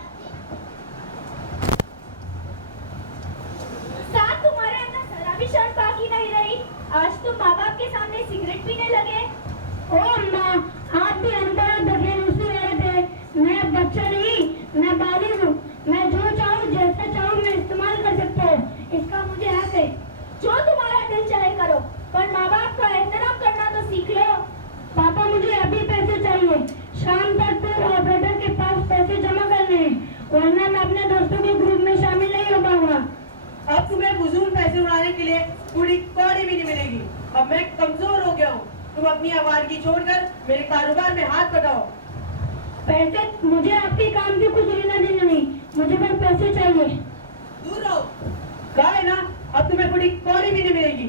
साथ तुम्हारे अंदर जरा भी शर्म बाकी नहीं रही। आज तुम माँ बाप के सामने सिगरेट पीने लगे। ओ अम्मा, आप भी अनपढ़ बगैर उसी रहे थे। मैं अब बच्चा नहीं, मैं बालिग हूँ। मैं जो चाहूँ जैसा चाहूँ मैं इस्तेमाल कर सकता हूँ। इसका मुझे हक है। जो तुम्हारा दिल चाहे करो, पर माँ बाप का एहतराम करना तो सीख लो। पापा मुझे अभी पैसे चाहिए। शाम तक टूर ऑपरेटर के पास पैसे जमा करने हैं, वरना मैं अपने दोस्तों के ग्रुप में शामिल नहीं हो पाऊंगा। अब तुम्हें फजूल पैसे उड़ाने के लिए पूरी कौड़ी भी नहीं मिलेगी। अब मैं कमजोर हो गया हूँ। तुम अपनी आवारगी छोड़कर मेरे कारोबार में हाथ बटाओ। पैसे मुझे आपके काम से कुछ लेना देना नहीं, मुझे बस पैसे चाहिए। दूर रहो। कहा है ना, अब तुम्हें पूरी कौड़ी भी नहीं मिलेगी।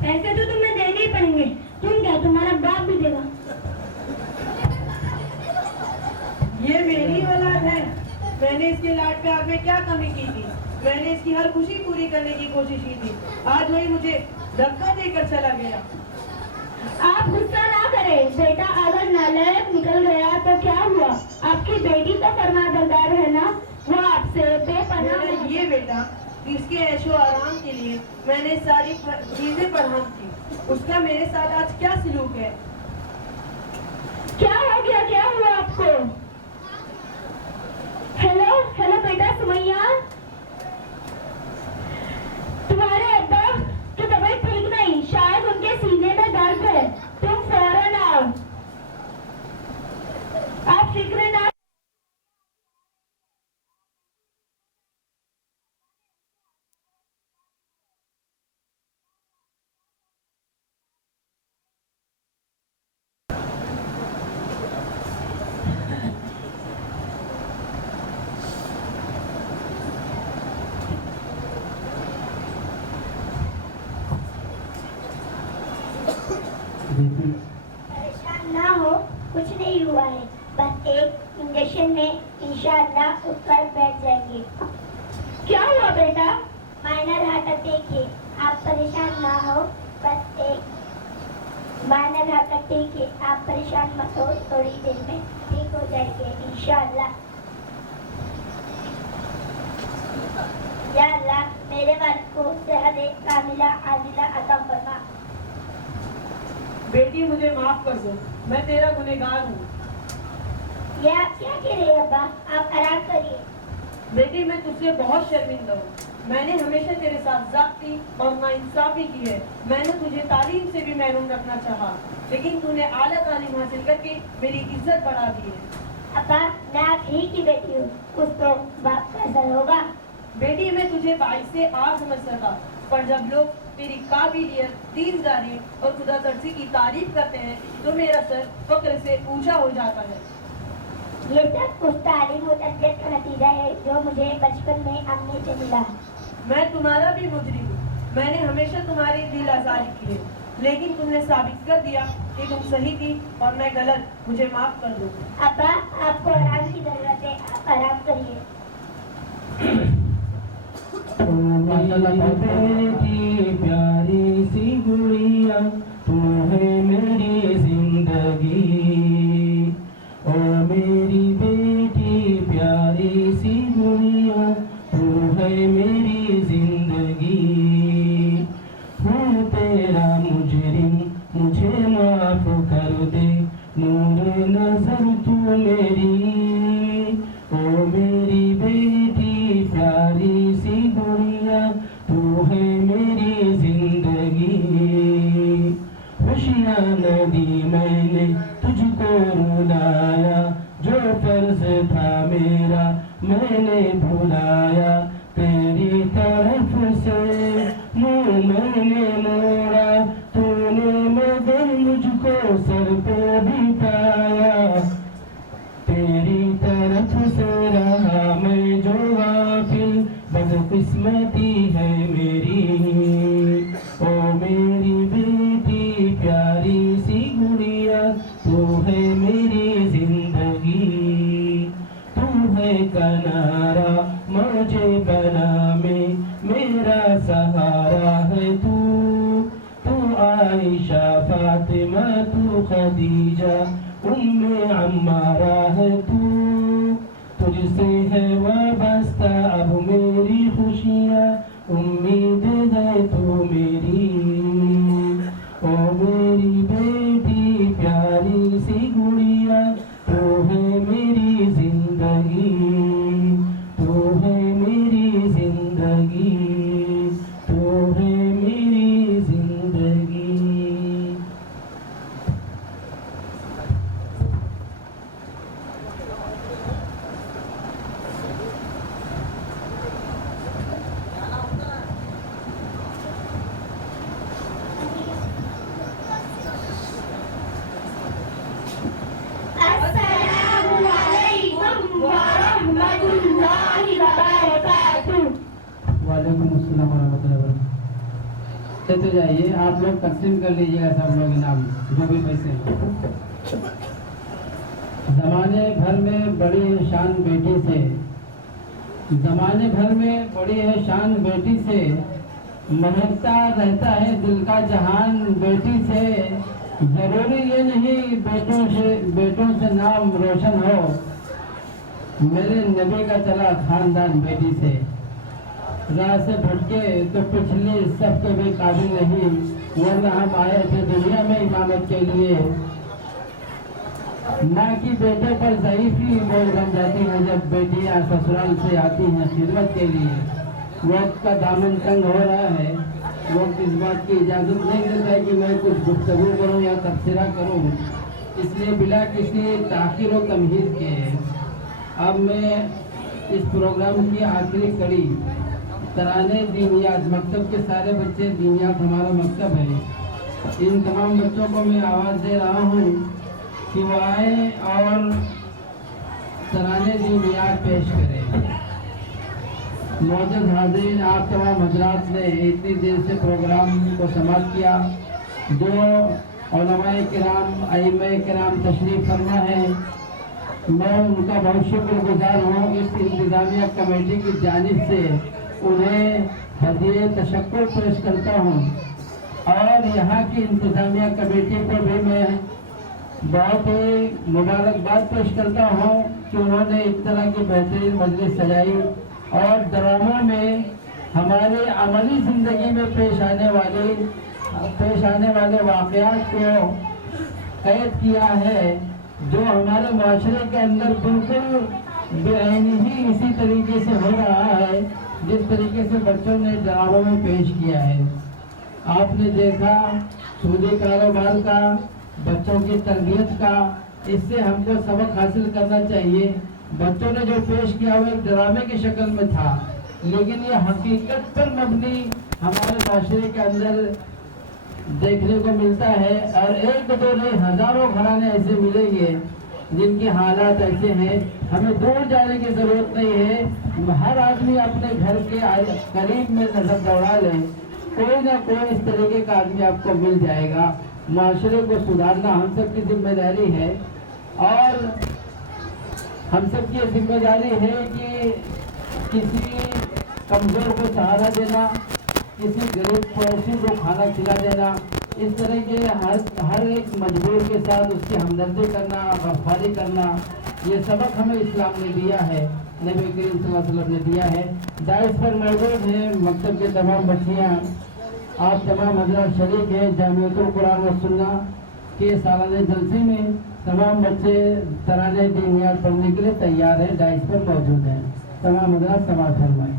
पैसे तो तुम्हें देने ही पड़ेंगे। तुम क्या, तुम्हारा बाप भी देगा। ये मेरी औलाद है। मैंने इसके लाड प्यार में क्या कमी की थी? मैंने इसकी हर खुशी पूरी करने की कोशिश की थी। आज वही मुझे धक्का देकर चला गया। आप गुस्सा ना करें बेटा, अगर नालायक निकल गया तो क्या हुआ? आपकी बेटी तो फरमाबरदार है ना, वो आपसे बेपनाह मेरा है। ये बेटा, इसके ऐशो आराम के लिए मैंने सारी चीजें फराहम की। उसका मेरे साथ आज क्या सलूक है? क्या हो गया, क्या हुआ आपको? हेलो हेलो बेटा सुमैया, तुम्हारे अब्बा की तबीयत ठीक नहीं, शायद उनके सीने में दर्द है। तुम फौरन आओ, आप फिक्र ना। परेशान ना हो, कुछ नहीं हुआ है। बस एक इंजेक्शन में इंशाअल्लाह उठकर बैठ जाएंगे। क्या हुआ बेटा? माइनर हार्ट अटैक है, आप परेशान ना हो। बस एक माइनर हार्ट अटैक है, आप परेशान मत हो। थोड़ी देर में ठीक हो जाएंगे इंशाअल्लाह। या अल्लाह मेरे वालिद को सेहत कामिला आजिला अता फरमा। बेटी मुझे माफ कर दो, मैं तेरा गुनहगार हूँ। ये आप क्या कह रहे हैं अब्बा? आप आराम करिए। बेटी मैं तुझसे बहुत शर्मिंदा हूँ। मैंने हमेशा तेरे साथ ज़्यादती और नाइंसाफी की है। मैंने तुझे तालीम से भी महरूम रखना चाहा, लेकिन तूने आला तालीम हासिल करके मेरी इज्जत बढ़ा दी है। अब्बा मैं आप ही की बेटी हूँ, कुछ तो बाप का असर होगा। बेटी मैं तुझे 22 से आग समझ सका, पर जब लोग तेरी काबिलियत, दीनदारी और खुदा तरसी की तारीफ करते हैं तो मेरा सर फक्र से ऊंचा हो जाता है। ये सब उस तालीम और तरबियत का नतीजा है जो मुझे बचपन में अम्मी से मिला। मैं तुम्हारा भी मुजरिम हूँ। मैंने हमेशा तुम्हारी दिल आजारी की है, लेकिन तुमने साबित कर दिया कि तुम सही थी और मैं गलत। मुझे माफ कर दो। अब्बा आपको आराम की जरूरत है, आप आराम करिए। माशाल्लाह बहुत बेटी प्यारी सी गुड़िया, तू है मेरी जिंदगी। ओ मेरी बेटी प्यारी सी गुड़िया, तू है मेरी जिंदगी। हूँ तेरा मुजरिम, मुझे माफ कर दे, नूर नजर तू मेरी। ओ मेरी बेटी प्यारी सी गुड़िया, तू है मेरी जिंदगी। खुशियाँ न दी मैंने तुझको रुलाया, जो फर्ज था मेरा मैंने भुलाया। तेरी तरफ से मुँह मैंने मोड़ा, तूने मगर मुझको सर पे बिठा تو خدیجہ ام عمارہ ہے تجھ سے ہے وابستہ اب میری خوشیاں امید ہے تو میری او میری بیٹی پیاری سی گڑیا تو ہے میری زندگی تو ہے میری زندگی تو ہے میری زندگی. वालेकुम अस्सलाम वरहमतुल्लाहि वबरकातुहू. तो जाइए आप लोग तकसीम कर लीजिएगा सब लोग इनाम जो भी पैसे हैं. ज़माने भर में बड़ी है शान बेटी से, ज़माने भर में बड़ी है शान बेटी से, महकता रहता है दिल का जहान बेटी से. ज़रूरी ये नहीं बेटों से नाम रोशन हो, मेरे नबी का चला खानदान बेटी से. राह से भटके तो पिछले सब के भी काबिल नहीं, वरना हम आए थे दुनिया में इमामत के लिए. माँ की बेटे पर ज़ईफ़ी बोझ बन जाती है जब बेटियाँ ससुराल से आती हैं खिदमत के लिए. वक्त का दामन तंग हो रहा है, वक्त इस बात की इजाज़त नहीं देता है कि मैं कुछ गुफ्तगू करूँ या तबसरा करूँ, इसलिए बिला किसी ताख़ीर व तमहीद के अब मैं इस प्रोग्राम की आखिरी कड़ी तराने दीनियात, मकतब के सारे बच्चे दीनियात हमारा मकतब है, इन तमाम बच्चों को मैं आवाज़ दे रहा हूँ कि वो आए और तराने दीनियात पेश करें. मौजूद हाज़रीन, आप तमाम हज़रात ने इतनी देर से प्रोग्राम को समाप्त किया. जो उलमाए किराम अइम्माए किराम तशरीफ़ फरमा है, मैं उनका बहुत शुक्रगुज़ार हूँ. इस इंतज़ामिया कमेटी की जानिब से उन्हें हदिये तशक्कुर पेश करता हूँ और यहाँ की इंतज़ामिया कमेटी को भी मैं बहुत ही मुबारकबाद पेश करता हूँ कि उन्होंने इस तरह की बेहतरीन मजलिस सजाई और ड्रामों में हमारे अमली ज़िंदगी में पेश आने वाले वाक़यात को कैद किया है, जो हमारे माशरे के अंदर बिल्कुल बेआईनी ही इसी तरीके से हो रहा है जिस तरीके से बच्चों ने ड्रामों में पेश किया है. आपने देखा सूदी कारोबार का, बच्चों की तरबियत का, इससे हमको सबक हासिल करना चाहिए. बच्चों ने जो पेश किया वो एक ड्रामे की शक्ल में था, लेकिन ये हकीकत पर मबनी हमारे माशरे के अंदर देखने को मिलता है. और एक दो नहीं हज़ारों घराने ऐसे मिलेंगे जिनके हालात ऐसे हैं. हमें दूर जाने की ज़रूरत नहीं है, हर आदमी अपने घर के करीब में नजर दौड़ा ले, कोई ना कोई इस तरीके का आदमी आपको मिल जाएगा. माशरे को सुधारना हम सब की जिम्मेदारी है और हम सब की जिम्मेदारी है कि किसी कमज़ोर को सहारा देना, किसी गरीब पड़ोसी को खाना खिला देना, इस तरह के हर एक मजबूर के साथ उसकी हमदर्दी करना, वफादारी करना, ये सबक हमें इस्लाम ने दिया है, नबी करीम सल्लल्लाहु अलैहि वसल्लम ने दिया है. दाइस पर मौजूद हैं मकतब के तमाम बच्चियाँ, आप तमाम हज़रात शरीक हैं. जामियतुल कुरान व सुन्नाह के सालाना जलसे में तमाम बच्चे तराने दीनियात पढ़ने के लिए तैयार हैं, दाइस पर मौजूद हैं. तमाम हज़रात समाअत फरमाएं.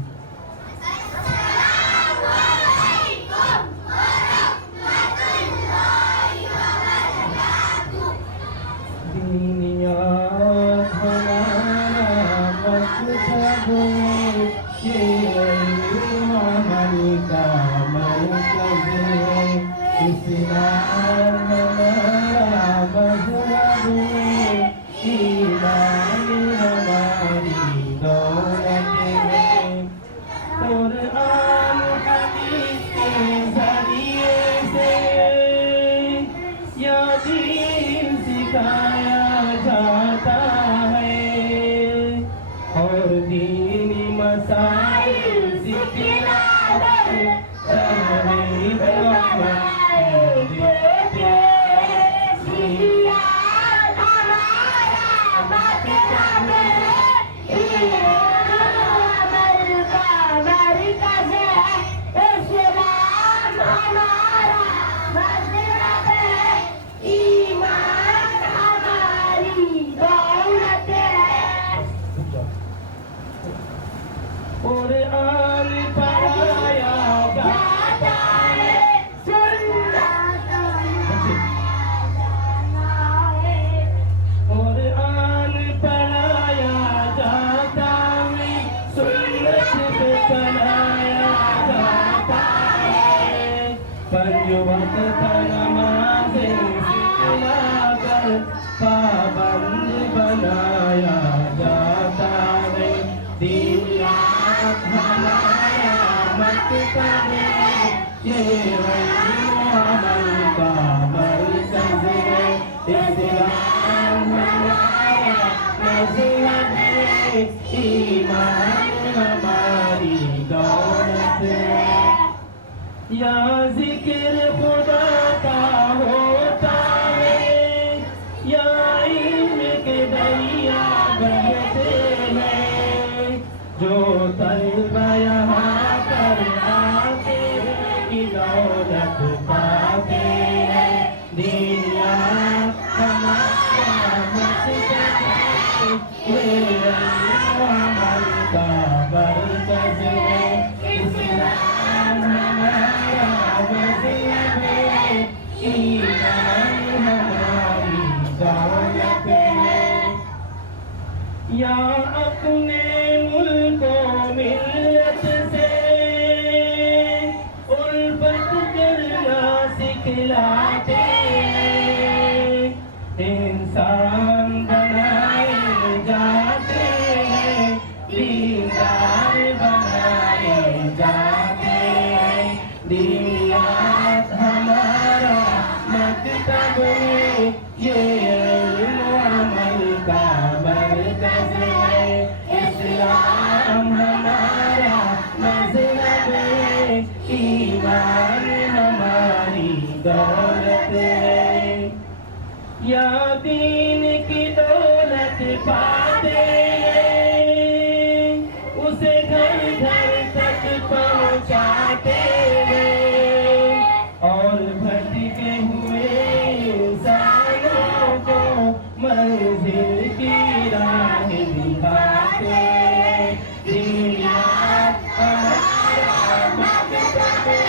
पाबंद बनाया जाता है। दियात हमारा मकसद है, ये अमल का मरकज है। इस्लाम हमारा मज़हब है, ईमान हमारी दौलत है। या जिक्र खुदा का होता है, या इल्म के दरिया बहते हैं। जो तलबा यहाँ पर आते हैं, की दौलत पाते हैं। दुनिया हमारा मकसद है, ये अमल का मरकज है। इस्लाम हमारा मज़हब है, ईमान हमारी दौलत है। या अपने मुल्क व मिल्लत से उल्फत करना सिखलाते हैं। इंसान बनाए जाते हैं, दीनदार बनाए जाते हैं। दियात हमारा मकसद है, ये अमल का मरकज है। इस्लाम हमारा मज़हब है, ईमान हमारी दौलत है। या दीन की दौलत पाते हैं, उसे घर घर तक पहुँचाते हैं। और भटके हुए इंसानों को मंजिल की राह दिखाते हैं। दियात हमारा मकसद है,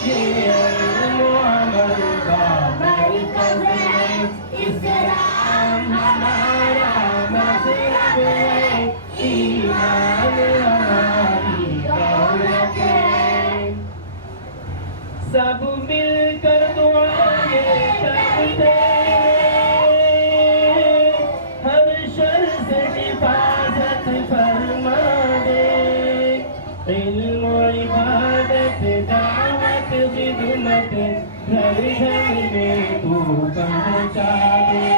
ये अमल का मरकज है। इस्लाम हमारा मज़हब है, ईमान हमारी दौलत है। सब मिलकर दुआएं करते हैं, हर शर से हिफाजत फरमा दे। इल्म व इबादत दावत खिदमत घर घर में तू पहुँचा दे।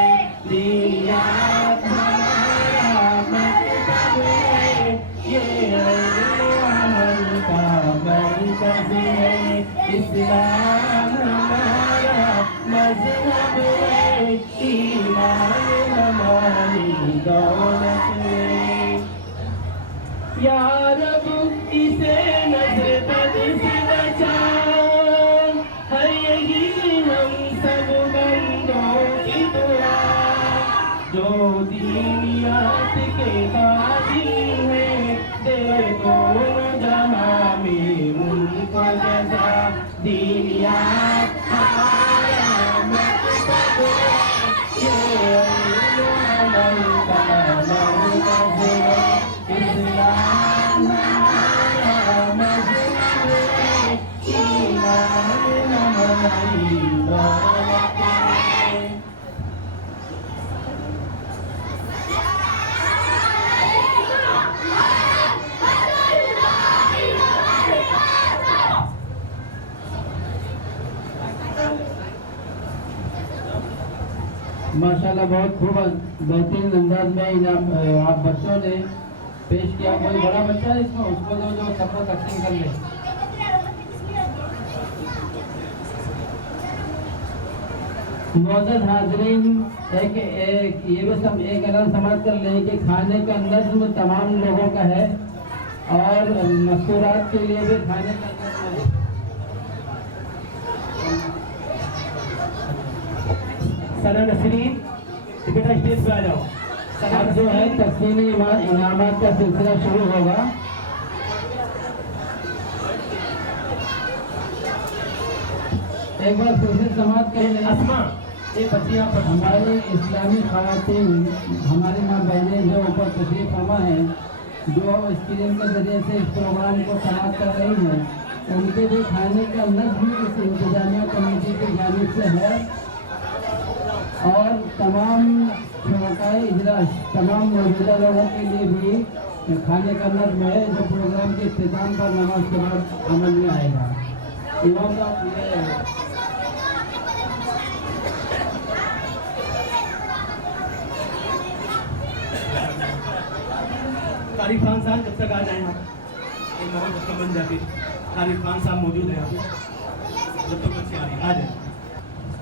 दियात हमारा मकसद है, ये अमल का मरकज है। इस्लाम हमारा मज़हब है, ईमान हमारी दौलत है। या रब इसे नज़र बद से बचा, हर यही हम सब बंदों की दुआ। जो दीनियात के काजी हैं, दे दोनों जहां में उनको जज़ा। दीनियात हमारा मकसद है, ये अमल का मरकज है। इस्लाम हमारा मज़हब है, ईमान हमारी दौलत है। माशाल्लाह बहुत खूब बेहतरीन अंदाज में इनाम आप बच्चों ने पेश किया। कोई बड़ा बच्चा है इसमें, उसको जो सबको तकसीम कर ले। मौजूद हाजरीन, ये भी सब एक ऐलान समझ कर लें कि खाने का नज़्म तमाम लोगों का है और मस्तूरात के लिए भी खाने का नज़्म है। सना नसरीन, बेटा स्टेज पे आ जाओ। अब जो है तकसीम इनामात का सिलसिला शुरू होगा। एक बार फिर से समाप्त कर लें। अस्मा, ये बच्चियाँ पर हमारी इस्लामी ख़वातीन, हमारी माँ बहनें जो ऊपर तशरीफ़ फरमा हैं, जो स्क्रीन के जरिए से इस प्रोग्राम को समाप्त कर रही हैं, उनके भी खाने का नज़्म इस इंतजामिया कमेटी की जानिब से है। और तमाम शरकाए इजलास तमाम मौजूदा लोगों के लिए भी खाने का नज़्म है जो प्रोग्राम के इख्तिताम पर नमाज के बाद अमल में आएगा। इमाम साहब तारिक खान साहब जब तक आ जाए यहाँ एक माहौल जब तक बन जाती तारिक खान साहब मौजूद हैं यहाँ पे जब तक बच्चे आ जाए।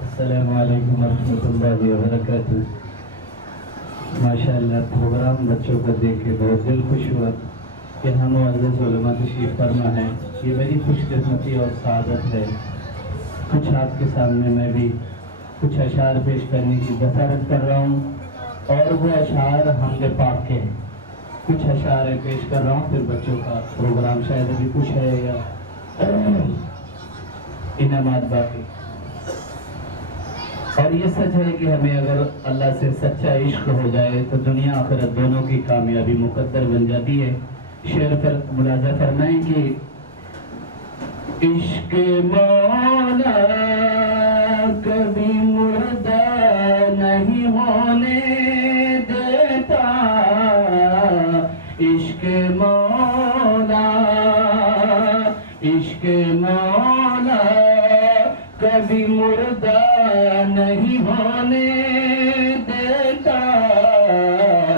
अस्सलामु अलैकुम वरहमतुल्लाहि वबरकातुहू। माशाअल्लाह प्रोग्राम बच्चों को देख के बहुत दिल खुश हुआ कि हम मुअज़्ज़ज़ उलमा तशरीफ़ फरमा है। ये मेरी खुशकिस्मती और सआदत है। कुछ आपके सामने मैं भी कुछ अशार पेश करने की बसारत कर रहा हूँ और वो अशार हमदे पाक के हैं। कुछ अशार पेश कर रहा हूँ, फिर बच्चों का प्रोग्राम शायद अभी कुछ है या इनामात बाकी। और ये सच है कि हमें अगर अल्लाह से सच्चा इश्क हो जाए तो दुनिया आखिरत दोनों की कामयाबी मुकद्दर बन जाती है। शेर पर मुलाजा फरमाएं कि इश्क मौला कभी मुर्दा नहीं होने देता, इश्क मौला कभी मुर्दा नहीं होने देता,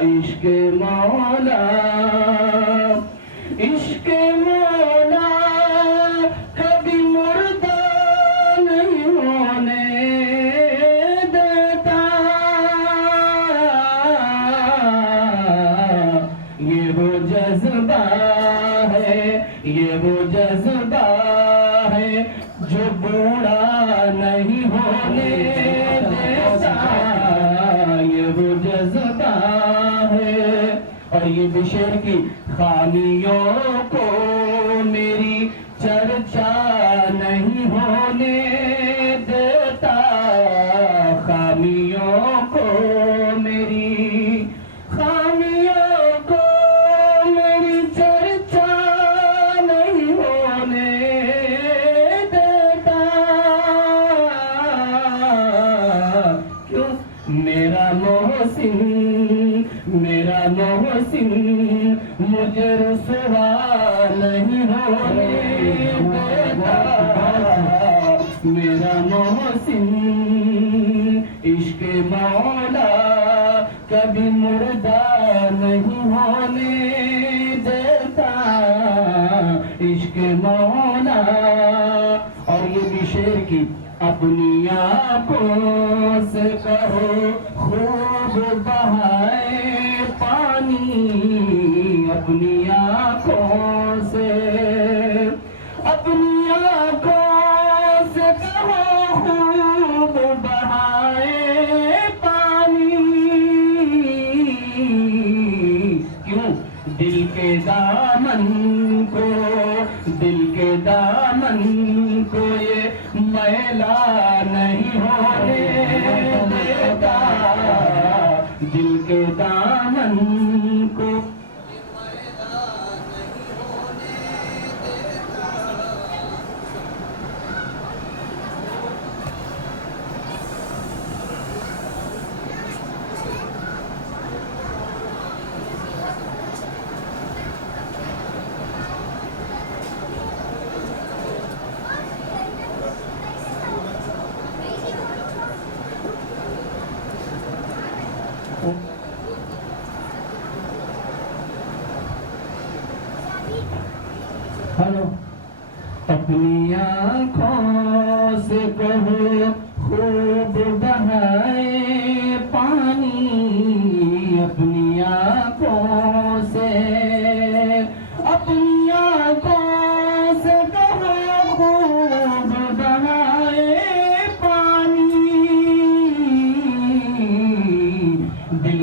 इश्क मौला कभी मुर्दा नहीं होने देता। ये वो जज्बा है जो बूढ़ा नहीं होने देता, ये वो जज्बा है। और ये भी शेर की खामियों को मेरी चर्चा नहीं होने देता, खामियों को मेरी चर्चा नहीं होने देता। क्यों मेरा मोहसिन मुझे रुसवा नहीं होने देता, मेरा मोहसिन इश्क मौला कभी मुर्दा नहीं होने देता, इश्क मौला। और ये भी शेर की अपनी आँखों से कहो खूब बहाए पानी, अपनी आँखों से कहो खूब बहाए पानी। क्यों दिल के दामन को ये मैला नहीं होने देता, दिल के दामन को हेलो। अपनी आँखों से कहो खूब बहाए पानी, अपनी आँखों से कहो खूब बहाए पानी। दिल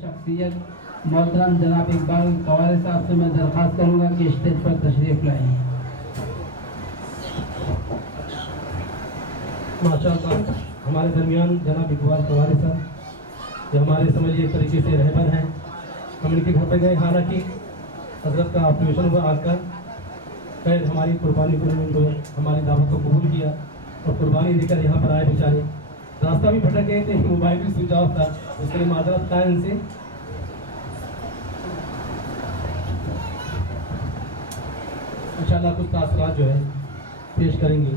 शख्सियत मोहतरम जनाब इकबाल कवारे साहब से मैं दरख्वास्त करूँगा कि स्टेज पर तशरीफ़ लाएँ। माशाअल्लाह हमारे दरमियान जनाब इकबाल कवारे साहब, जो हमारे समझिए एक तरीके से रहबर हैं। हम इनके घर पर गए, हालांकि हजरत का ऑपरेशन हुआ आकर, खैर हमारी कुर्बानी को उन्होंने हमारी दावत को कबूल किया और कुर्बानी देकर यहाँ पर आए। बेचारे रास्ता भी भटक गए थे, मोबाइल भी स्विच ऑफ था, उसके लिए माजरत था इनसे। इंशाल्लाह कुछ तासरात जो है पेश करेंगे।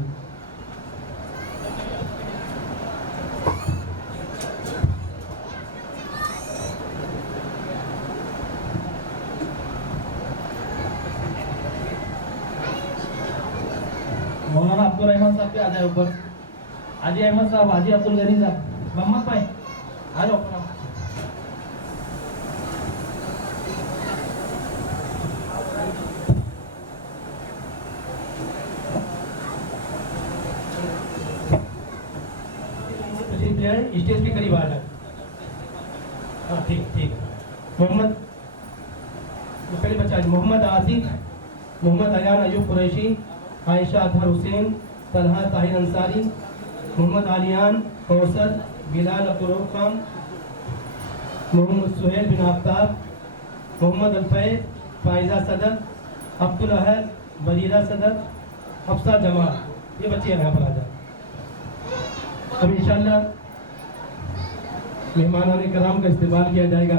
मौलाना अब्दुल रहमान साहब भी आ जाए ऊपर। हाजी अहमद साहब, हाजी अब्दुल गनी साहब, मोहम्मद भाई आ जाओ। स्टेज के करीब आ जाए। हाँ ठीक ठीक। मोहम्मद पहले बच्चा मोहम्मद आसिफ, मोहम्मद अयान अयूब कुरैशी, आयशा अतहर हुसैन, तलहा ताहिर अंसारी, मोहम्मद आलियान, कौसर, बिलाल अब्दुल खान, मोहम्मद सुहेल बिन आफ्ताब, मोहम्मद अल्फैद, फायजा सदर, अब्दुल अहद, बरीरा सदर, हफ्सा जमाल, ये बच्चे यहाँ पर आ जाए। अब इंशाअल्लाह मेहमानाने कराम का इस्तेमाल किया जाएगा।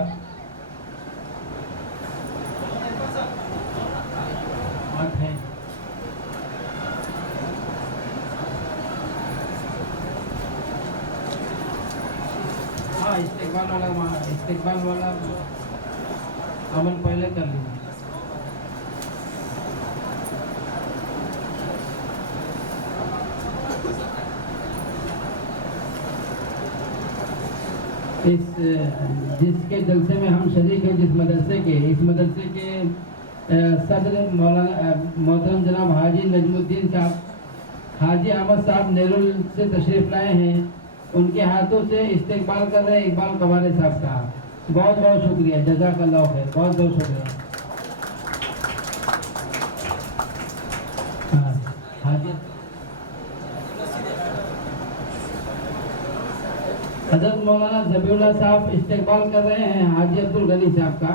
हाँ, इस्तेकबाल वाला अमल पहले कर लीजिए। जिसके जलसे में हम शरीक हैं, जिस मदरसे के, इस मदरसे के सदर मौलाना मोहतरम जनाब हाजी नजमुद्दीन साहब, हाजी अहमद साहब नेरुल से तशरीफ़ लाए हैं। उनके हाथों से इस्तेकबाल कर रहे हैं इकबाल कवारे साहब का। बहुत बहुत शुक्रिया, जज़ाकल्लाह खैर, बहुत बहुत शुक्रिया। हाजी हजरत मौलाना जबीउल्लाह साहब इस्तेकबाल कर रहे हैं हाजी अब्दुल गनी साहब का।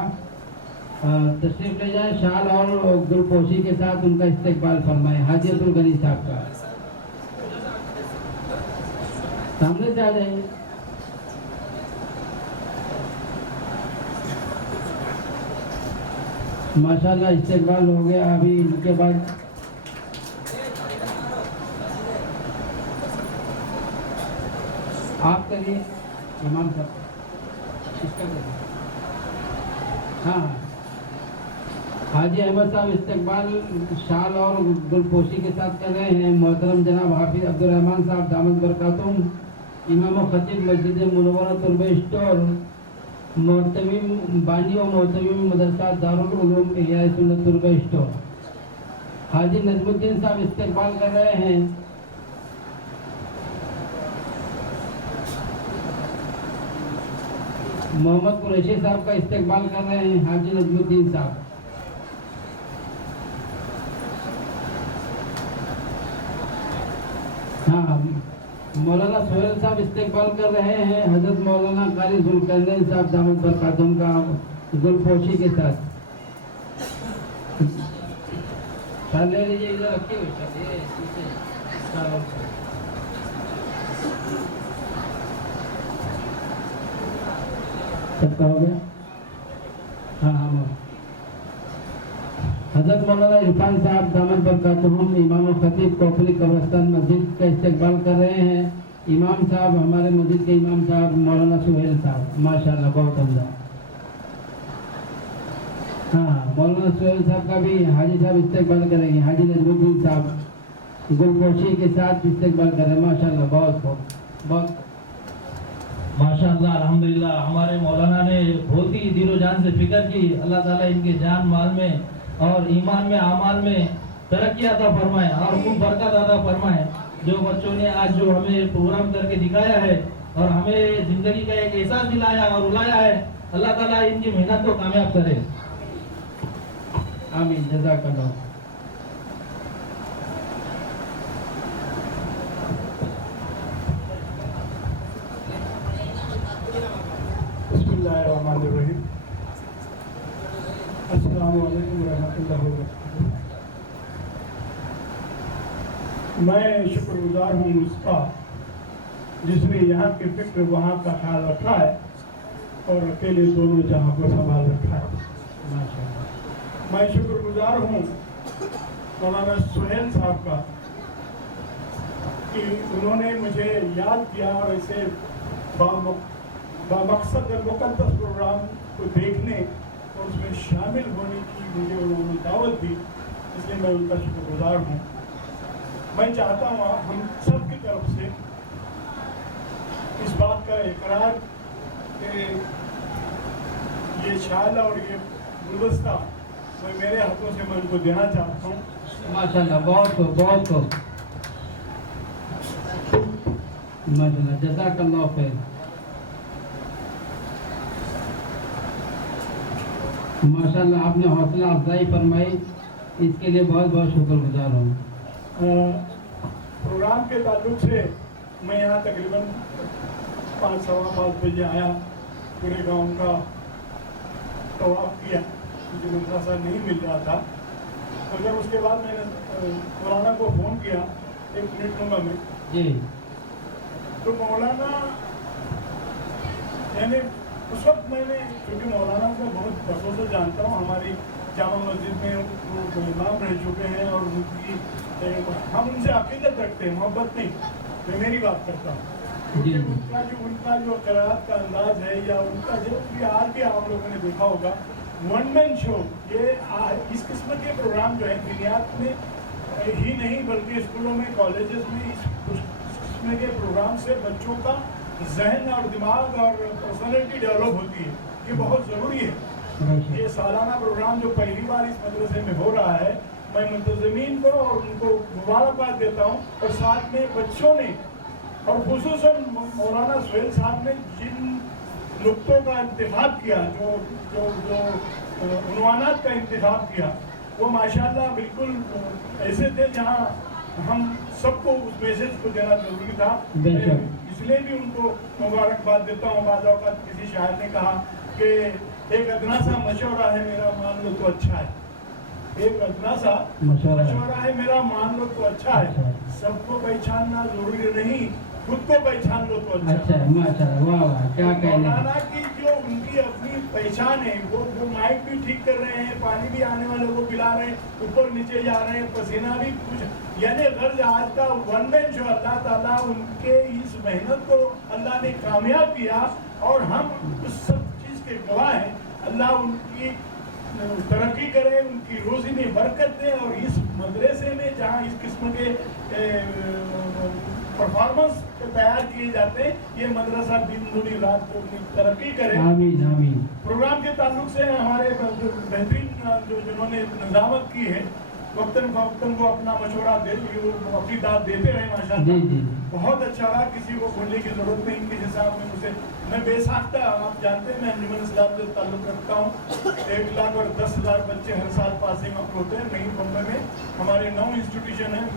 तशरीफ ले जाए, शाल और गुलपोशी के साथ उनका इस्तेकबाल फरमाएं। हाजी अब्दुल गनी साहब का सामने से आ जाइए। माशाल्लाह इस्तेकबाल हो गया। अभी इनके बाद आप करिए इमाम साहब, इसका करिए। हाँ हाँ, हाजी अहमद साहब इस्तेकबाल शाल और गुलपोशी के साथ कर रहे हैं। मोहतरम जनाब हाफिज अब्दुल रहमान साहब दामद बरकातुम, इमाम व खतीब मस्जिद मुनव्वरतुल बहिश्त और मोहतमीम बानी और मोहतमीम मदरसा दारुल उलूम इहया सुन्नतुल बहिश्त, हाजी नजमुद्दीन साहब इस्तेकबाल कर रहे हैं। मोहम्मद कुरैशी साहब का इस्तेकबाल कर रहे हैं हाजी नजमुद्दीन साहब। हाँ, मौलाना सोहेल साहब इस्तेकबाल कर रहे हैं हजरत मौलाना कारी जुल्करनैन साहब दामद बरकातुम का गुलपोशी के साथ। ले लीजिए, इधर रखिए सबका हो गया। हाँ हाँ, हजरत मौलाना इरफान साहब दामद बरकातुहुम इमाम व खतीब कोपली कब्रिस्तान मस्जिद का इस्तेकबाल कर रहे हैं। इमाम साहब हमारे मस्जिद के इमाम साहब मौलाना सुहेल साहब, माशाल्लाह बहुत उम्दा। हाँ, मौलाना सुहेल साहब का भी हाजी साहब इस्तेकबाल करेंगे। हाजी नजमुद्दीन साहब गुलपोशी के साथ इस्तेकबाल कर रहे हैं। माशाल्लाह बहुत माशाअल्लाह, अल्हम्दुलिल्लाह। हमारे मौलाना ने बहुत ही दिलो जान से फिक्र की। अल्लाह ताला इनके जान माल में और ईमान में आमाल में तरक्की अता फरमाए और खूब बरकत अता फरमाए। जो बच्चों ने आज जो हमें प्रोग्राम करके दिखाया है, اور ہمیں زندگی کا ایک احساس دلایا اور رلایا ہے. اللہ تعالیٰ ان کی محنت کو کامیاب کرے. آمین. جزاک اللہ. بسم اللہ الرحمن الرحیم. السلام علیکم ورحمۃ اللہ وبرکاتہ. میں شکر گزار ہوں اس کا جس نے یہاں کی فکر وہاں کا خیال رکھا ہے اور اکیلے دونوں جہاں کو سنبھال رکھا ہے. میں شکر گزار ہوں مولانا سہیل صاحب کا کہ انہوں نے مجھے یاد کیا اور اسے بامقصد مقدس پروگرام کو دیکھنے اور اس میں شامل ہونے کی مجھے انہوں نے دعوت دی. اس لیے میں ان کا شکر گزار ہوں. میں چاہتا ہوں ہم سب کی طرف سے اس بات کا اقرار کہ یہ شال اور یہ گلدستہ میں میرے ہاتھوں سے میں ان کو دینا چاہتا ہوں. ماشاء اللہ. بہت خوب بہت خوب. ماشاء اللہ. جزاک اللہ خیر. ماشاء اللہ آپ نے حوصلہ افزائی فرمائی, اس کے لیے بہت بہت شکر گزار ہوں. پروگرام کے تعلق سے میں یہاں تقریباً 5:15 بجے آیا. پورے گاؤں کا طواف کیا. مجھے مدرسہ نہیں مل رہا تھا, مگر اس کے بعد میں نے مولانا کو فون کیا 1 منٹ لوں گا میں. جی. تو مولانا یعنی اس وقت میں نے, کیونکہ مولانا کو بہت برسوں سے جانتا ہوں, ہماری جامع مسجد میں وہ امام رہ چکے ہیں اور ان کی ہم ان سے عقیدت رکھتے ہیں, محبت نہیں. میں میری بات کرتا ہوں. ان کا جو قرات کا انداز ہے یا ان کا جو بھی آج بھی آپ لوگوں نے دیکھا ہوگا ون مین شو, یہ اس قسم کے پروگرام جو ہیں دنیات میں ہی نہیں بلکہ اسکولوں میں کالجز میں اس قسم کے پروگرام سے بچوں کا ذہن اور دماغ اور پرسنالٹی ڈیولپ ہوتی ہے. یہ بہت ضروری ہے. یہ سالانہ پروگرام جو پہلی بار اس مدرسے میں ہو رہا ہے, میں منتظمین کو اور ان کو مبارکباد دیتا ہوں. اور ساتھ میں بچوں نے اور خصوصاً مولانا سہیل صاحب نے جن نقطوں کا انتخاب کیا, جو عنوانات کا انتخاب کیا, وہ ماشاءاللہ بالکل ایسے تھے جہاں ہم سب کو اس میسج کو دینا ضروری تھا. اس لیے بھی ان کو مبارکباد دیتا ہوں. بعض اوقات کسی شاعر نے کہا کہ ایک ادنا سا مشورہ ہے میرا مان لو تو اچھا ہے. ایک ادنا سا مشورہ ہے میرا مان لو تو اچھا ہے. سب کو پہچاننا ضروری نہیں, خود کو پہچان لو تو اچھا ہے. مولانا کی جو ان کی اپنی پہچان ہے, وہ مائک بھی ٹھیک کر رہے ہیں, پانی بھی آنے والوں کو پلا رہے ہیں, اوپر نیچے جا رہے ہیں, پسینہ بھی کچھ, یعنی غرض آج کا ون مین جو اللہ تعالیٰ ان کے اس محنت کو اللہ نے کامیاب کیا اور ہم اس سب چیز کے گواہ ہیں. اللہ ان کی ترقی کرے, ان کی روزی میں برکت دے, اور اس مدرسے میں جہاں اس قسم کے پرفارمنس تیار کیے جاتے ہیں, یہ مدرسہ دن دنی رات کو ترقی کرے. آمین آمین. پروگرام کے تعلق سے ہمارے بہترین جنہوں نے نظامت کی ہے, وقتاً فوقتاً وہ اپنا مشورہ دے, اپنی داد دیتے رہے ماشاءاللہ. بہت اچھا رہا. کسی کو بولنے کی ضرورت نہیں. ان کے حساب میں مجھے, میں بے ساختہ, آپ جانتے ہیں میں انجمن اسلام سے تعلق رکھتا ہوں. 1,10,000 بچے ہر سال پاسنگ آؤٹ ہوتے ہیں. نئی بمبئی میں ہمارے 9 انسٹیٹیوشن ہیں,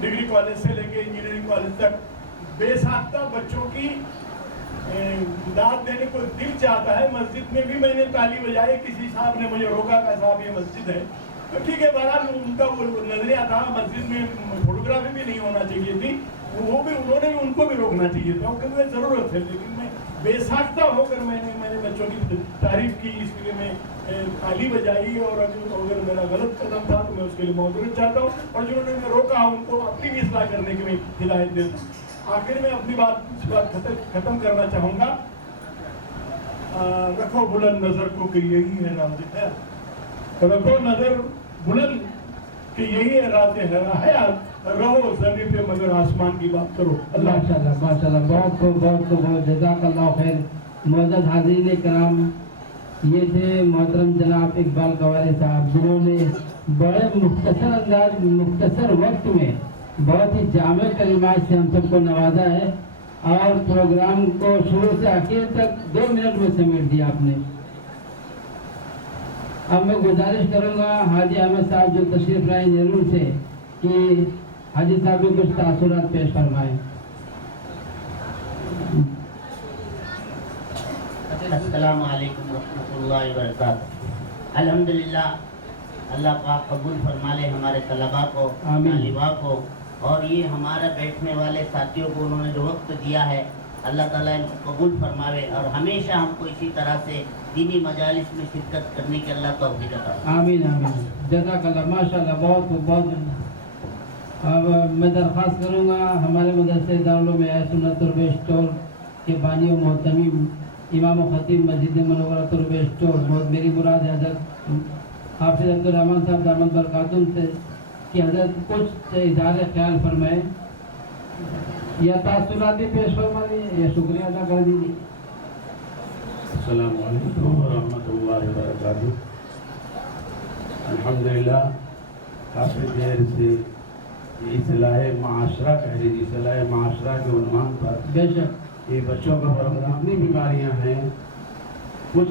ڈگری کالج سے لے کے انجینئرنگ کالج تک. بے ساختہ بچوں کی داد دینے کو دل چاہتا ہے. مسجد میں بھی میں نے تالی بجائی, کسی صاحب نے مجھے روکا کہ صاحب یہ مسجد ہے, تو ٹھیک ہے. بہرحال ان کا وہ نظریہ تھا, مسجد میں فوٹوگرافی بھی نہیں ہونا چاہیے تھی, وہ بھی انہوں نے بھی ان کو بھی روکنا چاہیے تھا کیونکہ ضرورت ہے. لیکن میں بے ساختہ ہو کر میں نے بچوں کی تعریف کی, اس لیے میں تالی بجائی. اور اگر میرا غلط قدم تھا تو میں اس کے لیے معذرت چاہتا ہوں, اور جنہوں نے میں روکا ان کو اپنی بھی اصلاح کرنے کی میں ہدایت دیتا ہوں. آخر میں اپنی بات ختم کرنا چاہوں گا. رکھو بلند نظر کو کہ یہی ہے راز حیات, رکھو نظر بلند کہ یہی ہے راز حیات, رہو زمین پہ مگر آسمان کی بات کرو. اللہ ماشاءاللہ ماشاءاللہ. بہت خوب بہت خوب. جزاک اللہ خیر. معزز حاضرین کرام, یہ تھے محترم جناب اقبال قواری صاحب, جنہوں نے بڑے مختصر انداز, مختصر وقت میں बहुत ही जामे कलिमात से हम सबको नवाजा है और प्रोग्राम को शुरू से आखिर तक 2 मिनट में समेट दिया आपने। अब मैं गुजारिश करूंगा हाजी अहमद साहब जो तशरीफ लाए नेहरू से कि हाजी साहब भी कुछ तासुरात पेश फरमाएं। अस्सलामु अलैकुम रहमतुल्लाहि व बरकातहू। अल्हम्दुलिल्लाह अल्लाह पाक कबूल फरमा ले हमारे तलबा को, तालिबा को, और ये हमारा बैठने वाले साथियों को उन्होंने जो वक्त दिया है अल्लाह ताला इनको कबूल फरमावे और हमेशा हमको इसी तरह से दीनी मजालिस में शिरकत करने की अल्लाह तौफीक अता फरमाए। आमीन आमीन। जज़ाकल्लाह माशाल्लाह बहुत। अब मैं दरख्वास्त करूँगा हमारे मदरसे दारुल सुन्नत स्टोर के बानी और मोहतमीम इमाम खतीब मस्जिद मुनव्वरतुल स्टोर बहुत मेरी मुराद है हज़रत हाफिज़ अब्दुल रहमान साहब दामद बरकातुहू से कि हज़रत कुछ इज़हार ख्याल फरमाएं या तासुरात भी पेश फरमाइए या शुक्रिया अदा कर दीजिए। अस्सलामु अलैकुम व रहमतुल्लाहि व बरकातहू। अल्हम्दुलिल्लाह काफ़ी देर से इस्लाह माशरा कह लीजिए, इस्लाह माशरा के उन्वान पर बेशक ये बच्चों का प्रोग्राम, जितनी बीमारियां हैं कुछ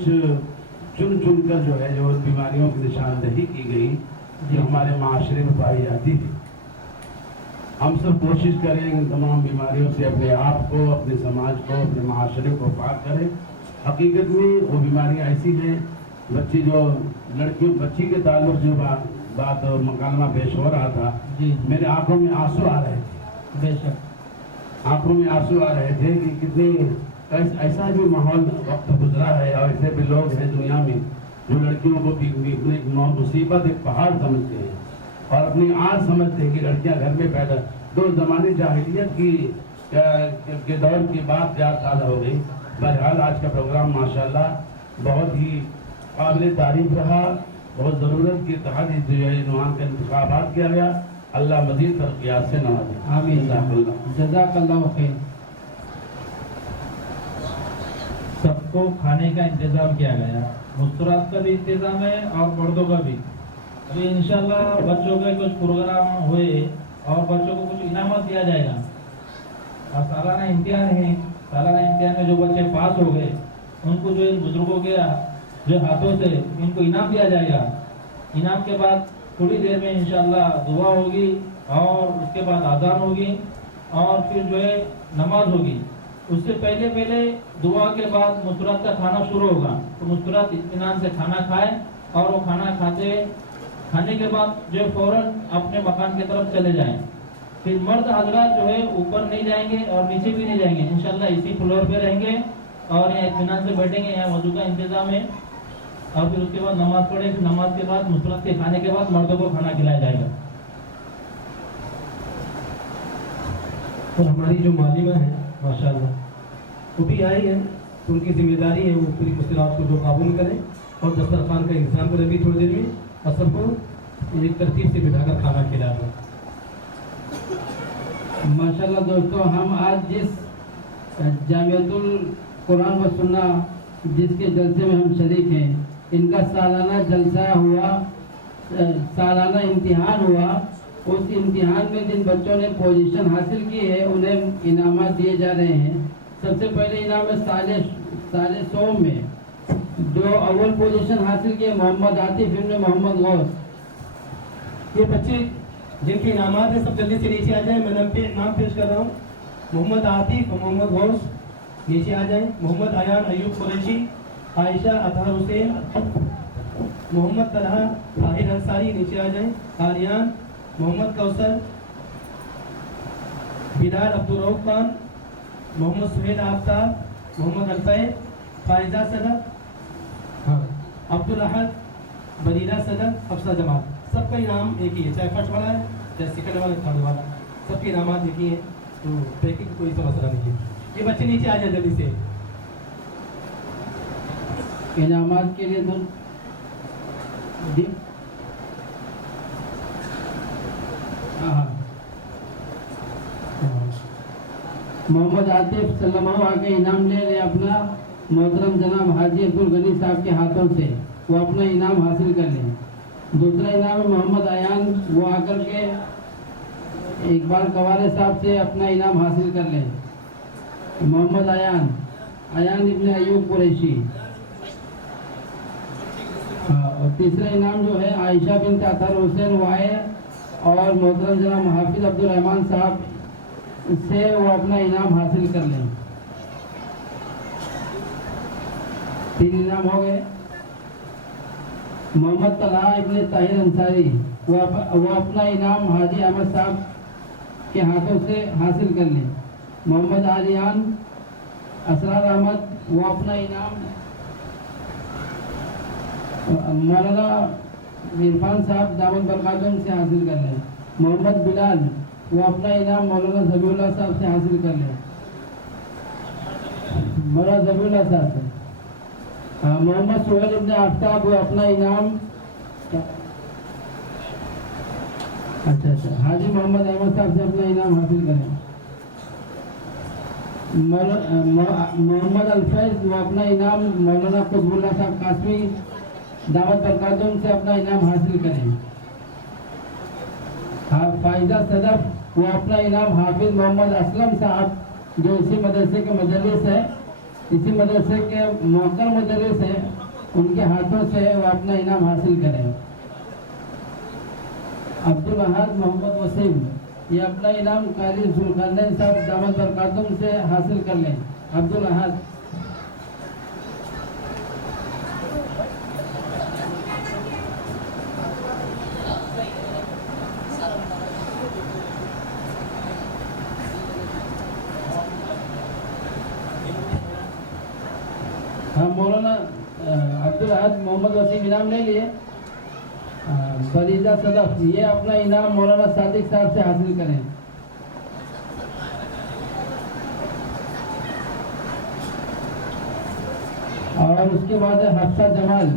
चुन चुन कर जो है जो बीमारियों की निशानदही की गई जो हमारे माशरे में पाई जाती थी। हम सब कोशिश करें इन तमाम बीमारियों से अपने आप को, अपने समाज को, अपने माशरे को पाक करें। हकीकत में वो बीमारियां ऐसी हैं, बच्ची जो लड़कियों बच्ची के ताल्लुक जो बात मकालमा पेश हो रहा था, मेरे आंखों में आंसू आ रहे थे। बेशक आंखों में आंसू आ रहे थे कि कितने ऐसा भी माहौल वक्त गुजरा है और ऐसे भी लोग हैं दुनिया में जो लड़कियों को मुसीबत एक पहाड़ समझते हैं और अपनी आँच समझते हैं कि लड़कियां घर में पैदा। दो ज़माने जाहिलियत की के दौर की बात याद ताज़ा हो गई। बहरहाल आज का प्रोग्राम माशाल्लाह बहुत ही काबिल तारीफ रहा, बहुत ज़रूरत के तहत जो है इन्वान का इंतखाबात किया गया। अल्लाह मज़ीद तरक्यात से नवाजे। आमीन जज़ाकल्लाह खैर। सबको खाने का इंतज़ाम किया गया, मुस्तरात का भी इंतज़ाम है और मर्दों का भी। अभी इंशाल्लाह बच्चों के कुछ प्रोग्राम हुए और बच्चों को कुछ इनामत दिया जाएगा और सालाना इम्तिहान है। सालाना इम्तिहान में जो बच्चे पास हो गए उनको जो इन बुजुर्गों के जो हाथों से इनको इनाम दिया जाएगा। इनाम के बाद थोड़ी देर में इंशाल्लाह दुआ होगी और उसके बाद आज़ान होगी और फिर जो है नमाज होगी। उससे पहले दुआ के बाद मुस्तरात का खाना शुरू होगा, तो मुस्तरात इत्मीनान से खाना खाएं और वो खाने के बाद जो फौरन अपने मकान की तरफ चले जाएं। फिर मर्द हजरात जो है ऊपर नहीं जाएंगे और नीचे भी नहीं जाएंगे, इंशाल्लाह इसी फ्लोर पे रहेंगे और यहाँ इत्मीनान से बैठेंगे। यहाँ वजू का इंतजाम है और फिर उसके बाद नमाज पढ़े। फिर नमाज के बाद मुस्तरात के खाने के बाद मर्दों को खाना खिलाया जाएगा। और हमारी जो मालिमा है माशाल्लाह वो भी आई है, तो उनकी जिम्मेदारी है वो पूरी मुश्किलात को जो काबू में करें और दस्तरखान का इंतजाम करें भी थोड़ी देर में और सबको एक तरतीब से बिठाकर खाना खिला दें। माशाल्लाह दोस्तों, हम आज जिस जामियातुल कुरान व सुन्ना जिसके जलसे में हम शरीक हैं, इनका सालाना जलसा हुआ, सालाना इम्तिहान हुआ। उस इम्तिहान में जिन बच्चों ने पोजीशन हासिल की है उन्हें इनामात दिए जा रहे हैं। सबसे पहले इनाम है साले 100 में जो अव्वल पोजीशन हासिल किए मोहम्मद आतिफ इब्न मोहम्मद गौस। ये बच्चे जिनके इनामात हैं सब जल्दी से नीचे आ जाएं। मैं नाम पेश कर रहा हूँ। मोहम्मद आतिफ और मोहम्मद गौस नीचे आ जाएं। मोहम्मद अयान अयूब कुरैशी, आयशा अतहर हुसैन, मोहम्मद तलहा ताहिर अंसारी नीचे आ जाएं। आर्यान, मोहम्मद कौसर, बिलाल अब्दुल रऊफ खान, मोहम्मद सुहेल आफ्ताब, मोहम्मद अल्फैद, फायजा सदक, अब्दुल अहद, बरीना सदक, अफसा जमात। सबका इनाम एक ही है, चाहे फर्स्ट वाला है चाहे सेकंड वाला थर्ड वाला, सबके इनामात एक ही है, तो पैकिंग कोई सा मसला नहीं है। ये बच्चे नीचे आ जाए जल्दी से। इनामात के लिए तो मोहम्मद आतिफ सल्लल्लाहु आके इनाम ले रहे अपना मोहतरम जनाब हाजी अब्दुल गनी साहब के हाथों से, वो अपना इनाम हासिल कर लें। दूसरा इनाम है मोहम्मद अयान, वो आकर के اقبال قوارے صاحب سے اپنا انعام حاصل کر لیں. محمد ایان ابن ایوب قریشی. اور تیسرا انعام جو ہے عائشہ بنت اطہر حسین وائے اور محترم جناب محافظ عبدالرحمان صاحب سے وہ اپنا انعام حاصل کر لیں. 3 انعام ہو گئے. محمد طلحہ ابن طاہر انصاری وہ اپنا انعام حاجی احمد صاحب کے ہاتھوں سے حاصل کر لیں. محمد عالیان اسرار احمد وہ اپنا انعام مولانا عرفان صاحب دامن برکاتہم سے حاصل کر لیں. محمد بلال وہ اپنا انعام مولانا ذبیح اللہ صاحب سے حاصل کر لیں. مولانا ذبیح اللہ صاحب سے. محمد سہیل ابن آفتاب وہ اپنا انعام اچھا حاجی محمد احمد صاحب سے اپنا انعام حاصل کریں. محمد الفیض وہ اپنا انعام مولانا قطب اللہ صاحب قاسمی دعوت برکاتہم سے اپنا انعام حاصل کریں. فائزہ صدف وہ اپنا انعام حافظ محمد اسلم صاحب جو اسی مدرسے کے مدرس ہیں، اسی مدرسے کے موقر مدرس ہیں، ان کے ہاتھوں سے وہ اپنا انعام حاصل کریں. عبدالاحد محمد وسیم یہ اپنا انعام قاری ذوالقرنین صاحب دعوت برکاتہم سے حاصل کر لیں. عبدالاحد. مولانا عبدالاحد محمد وسیم انعام نہیں لیے. فریضہ صدف یہ اپنا انعام مولانا صادق صاحب سے حاصل کریں. اور اس کے بعد حفصہ جمال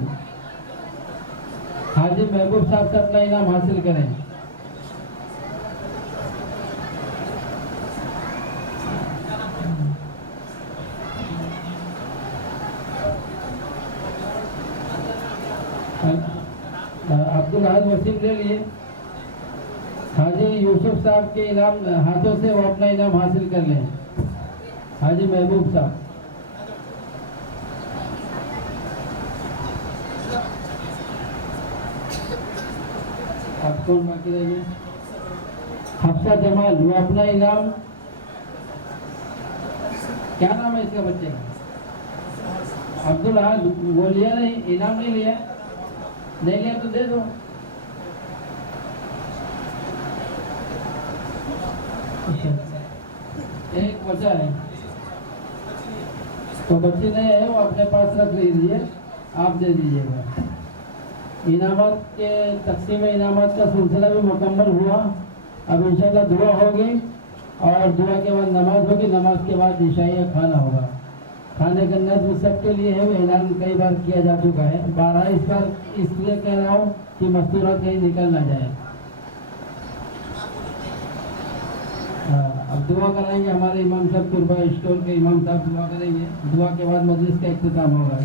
حاجی محبوب صاحب سے اپنا انعام حاصل کریں. عبدالاحد وسیم لے لیے. حاجی یوسف صاحب کے انعام ہاتھوں سے وہ اپنا انعام حاصل کر لیں. حاجی محبوب صاحب. آپ کون باقی رہ گئے؟ حفصہ جمال وہ اپنا انعام کیا نام ہے اس کا بچے کا؟ عبدالاحد وہ لیا نہیں، انعام نہیں لیا. نہیں لیا تو دے دو. ایک بچہ ہے تو بچے نہیں ہے وہ اپنے پاس رکھ لیجیے، آپ دے دیجیے گا. انعامات کے تقسیم انعامات کا سلسلہ بھی مکمل ہوا. اب انشاءاللہ دعا ہوگی اور دعا کے بعد نماز ہوگی. نماز کے بعد عشائی کھانا ہوگا. کھانے کا نظم سب کے لیے ہے، وہ اعلان کئی بار کیا جا چکا ہے. 12 اس بار اس لیے کہہ رہا ہوں کہ مستورات کہیں نکل نہ جائے. اب دعا کرائیں گے ہمارے امام صاحب قربہ اسٹور کے امام صاحب دعا کریں گے. دعا کے بعد مجلس کا اختتام ہوگا.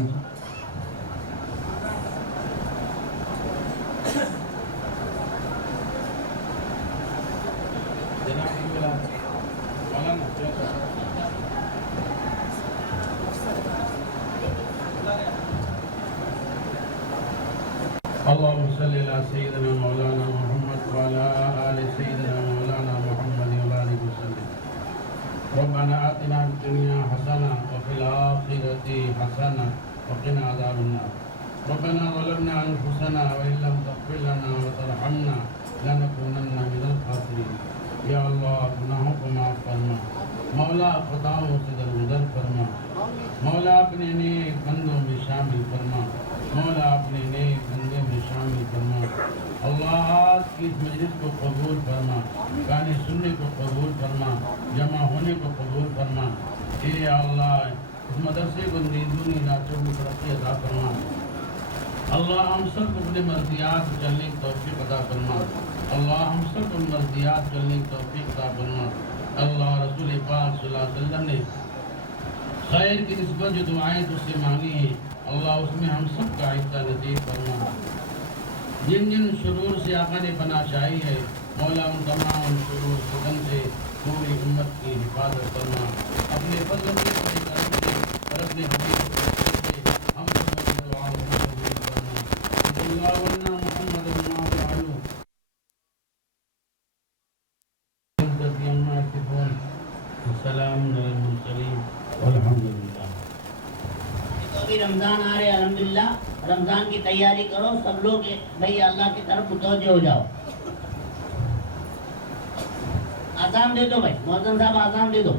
اللهم صل على سيدنا مولانا محمد وعلى آل سيدنا مولانا محمد وبارك وسلم. ربنا آتنا في الدنيا حسنة وفي الآخرة حسنة وقنا عذاب النار. ربنا ظلمنا أنفسنا وإن لم تغفر لنا وترحمنا لنكونن من الخاسرين. یا اللہ گناہوں کو معاف فرما. مولا خطاؤں سے درگزر فرما. مولا اپنے نیک بندوں میں شامل فرما. مولا اپنے نیک بندوں میں شامل فرما. اللہ آج کی اس مجلس کو قبول فرما. گانے سننے کو قبول فرما. جمع ہونے کو قبول فرما. اے اللہ اس مدرسے کو دینی ناچوں میں ترقی عطا فرما. اللہ ہم سب کو اپنے مرضیات چلنے کی توفیق عطا فرما. اللہ ہم سب کو مرضیات چلنے کی توفیق عطا فرما. اللہ رسول پاک صلی اللہ علیہ وسلم نے خیر کی نسبت جو دعائیں تجھ سے مانگی ہیں اللہ اس میں ہم سب کا حصہ نصیب فرما. جن جن شرور سے آقا نے پناہ چاہی ہے मौला उन तमाम शुरूर फितन से पूरी उम्मत की हिफाजत करना, अपने फजल से अपने करम से और अपने हबीब से हम सबों की दुआओं को कबूल करना। सल्लल्लाहु अलैहि मुहम्मद अल्लाह तालू सलाम अलल मुरसलीन वल्हम्दुलिल्लाह। तो अभी रमज़ान आ रहे, अल्हम्दुलिल्लाह रमज़ान की तैयारी करो सब लोग, भाई अल्लाह की तरफ मुतवज्जह हो जाओ। आज़ान दे दो भाई, मौज़िन साहब आज़ान दे दो।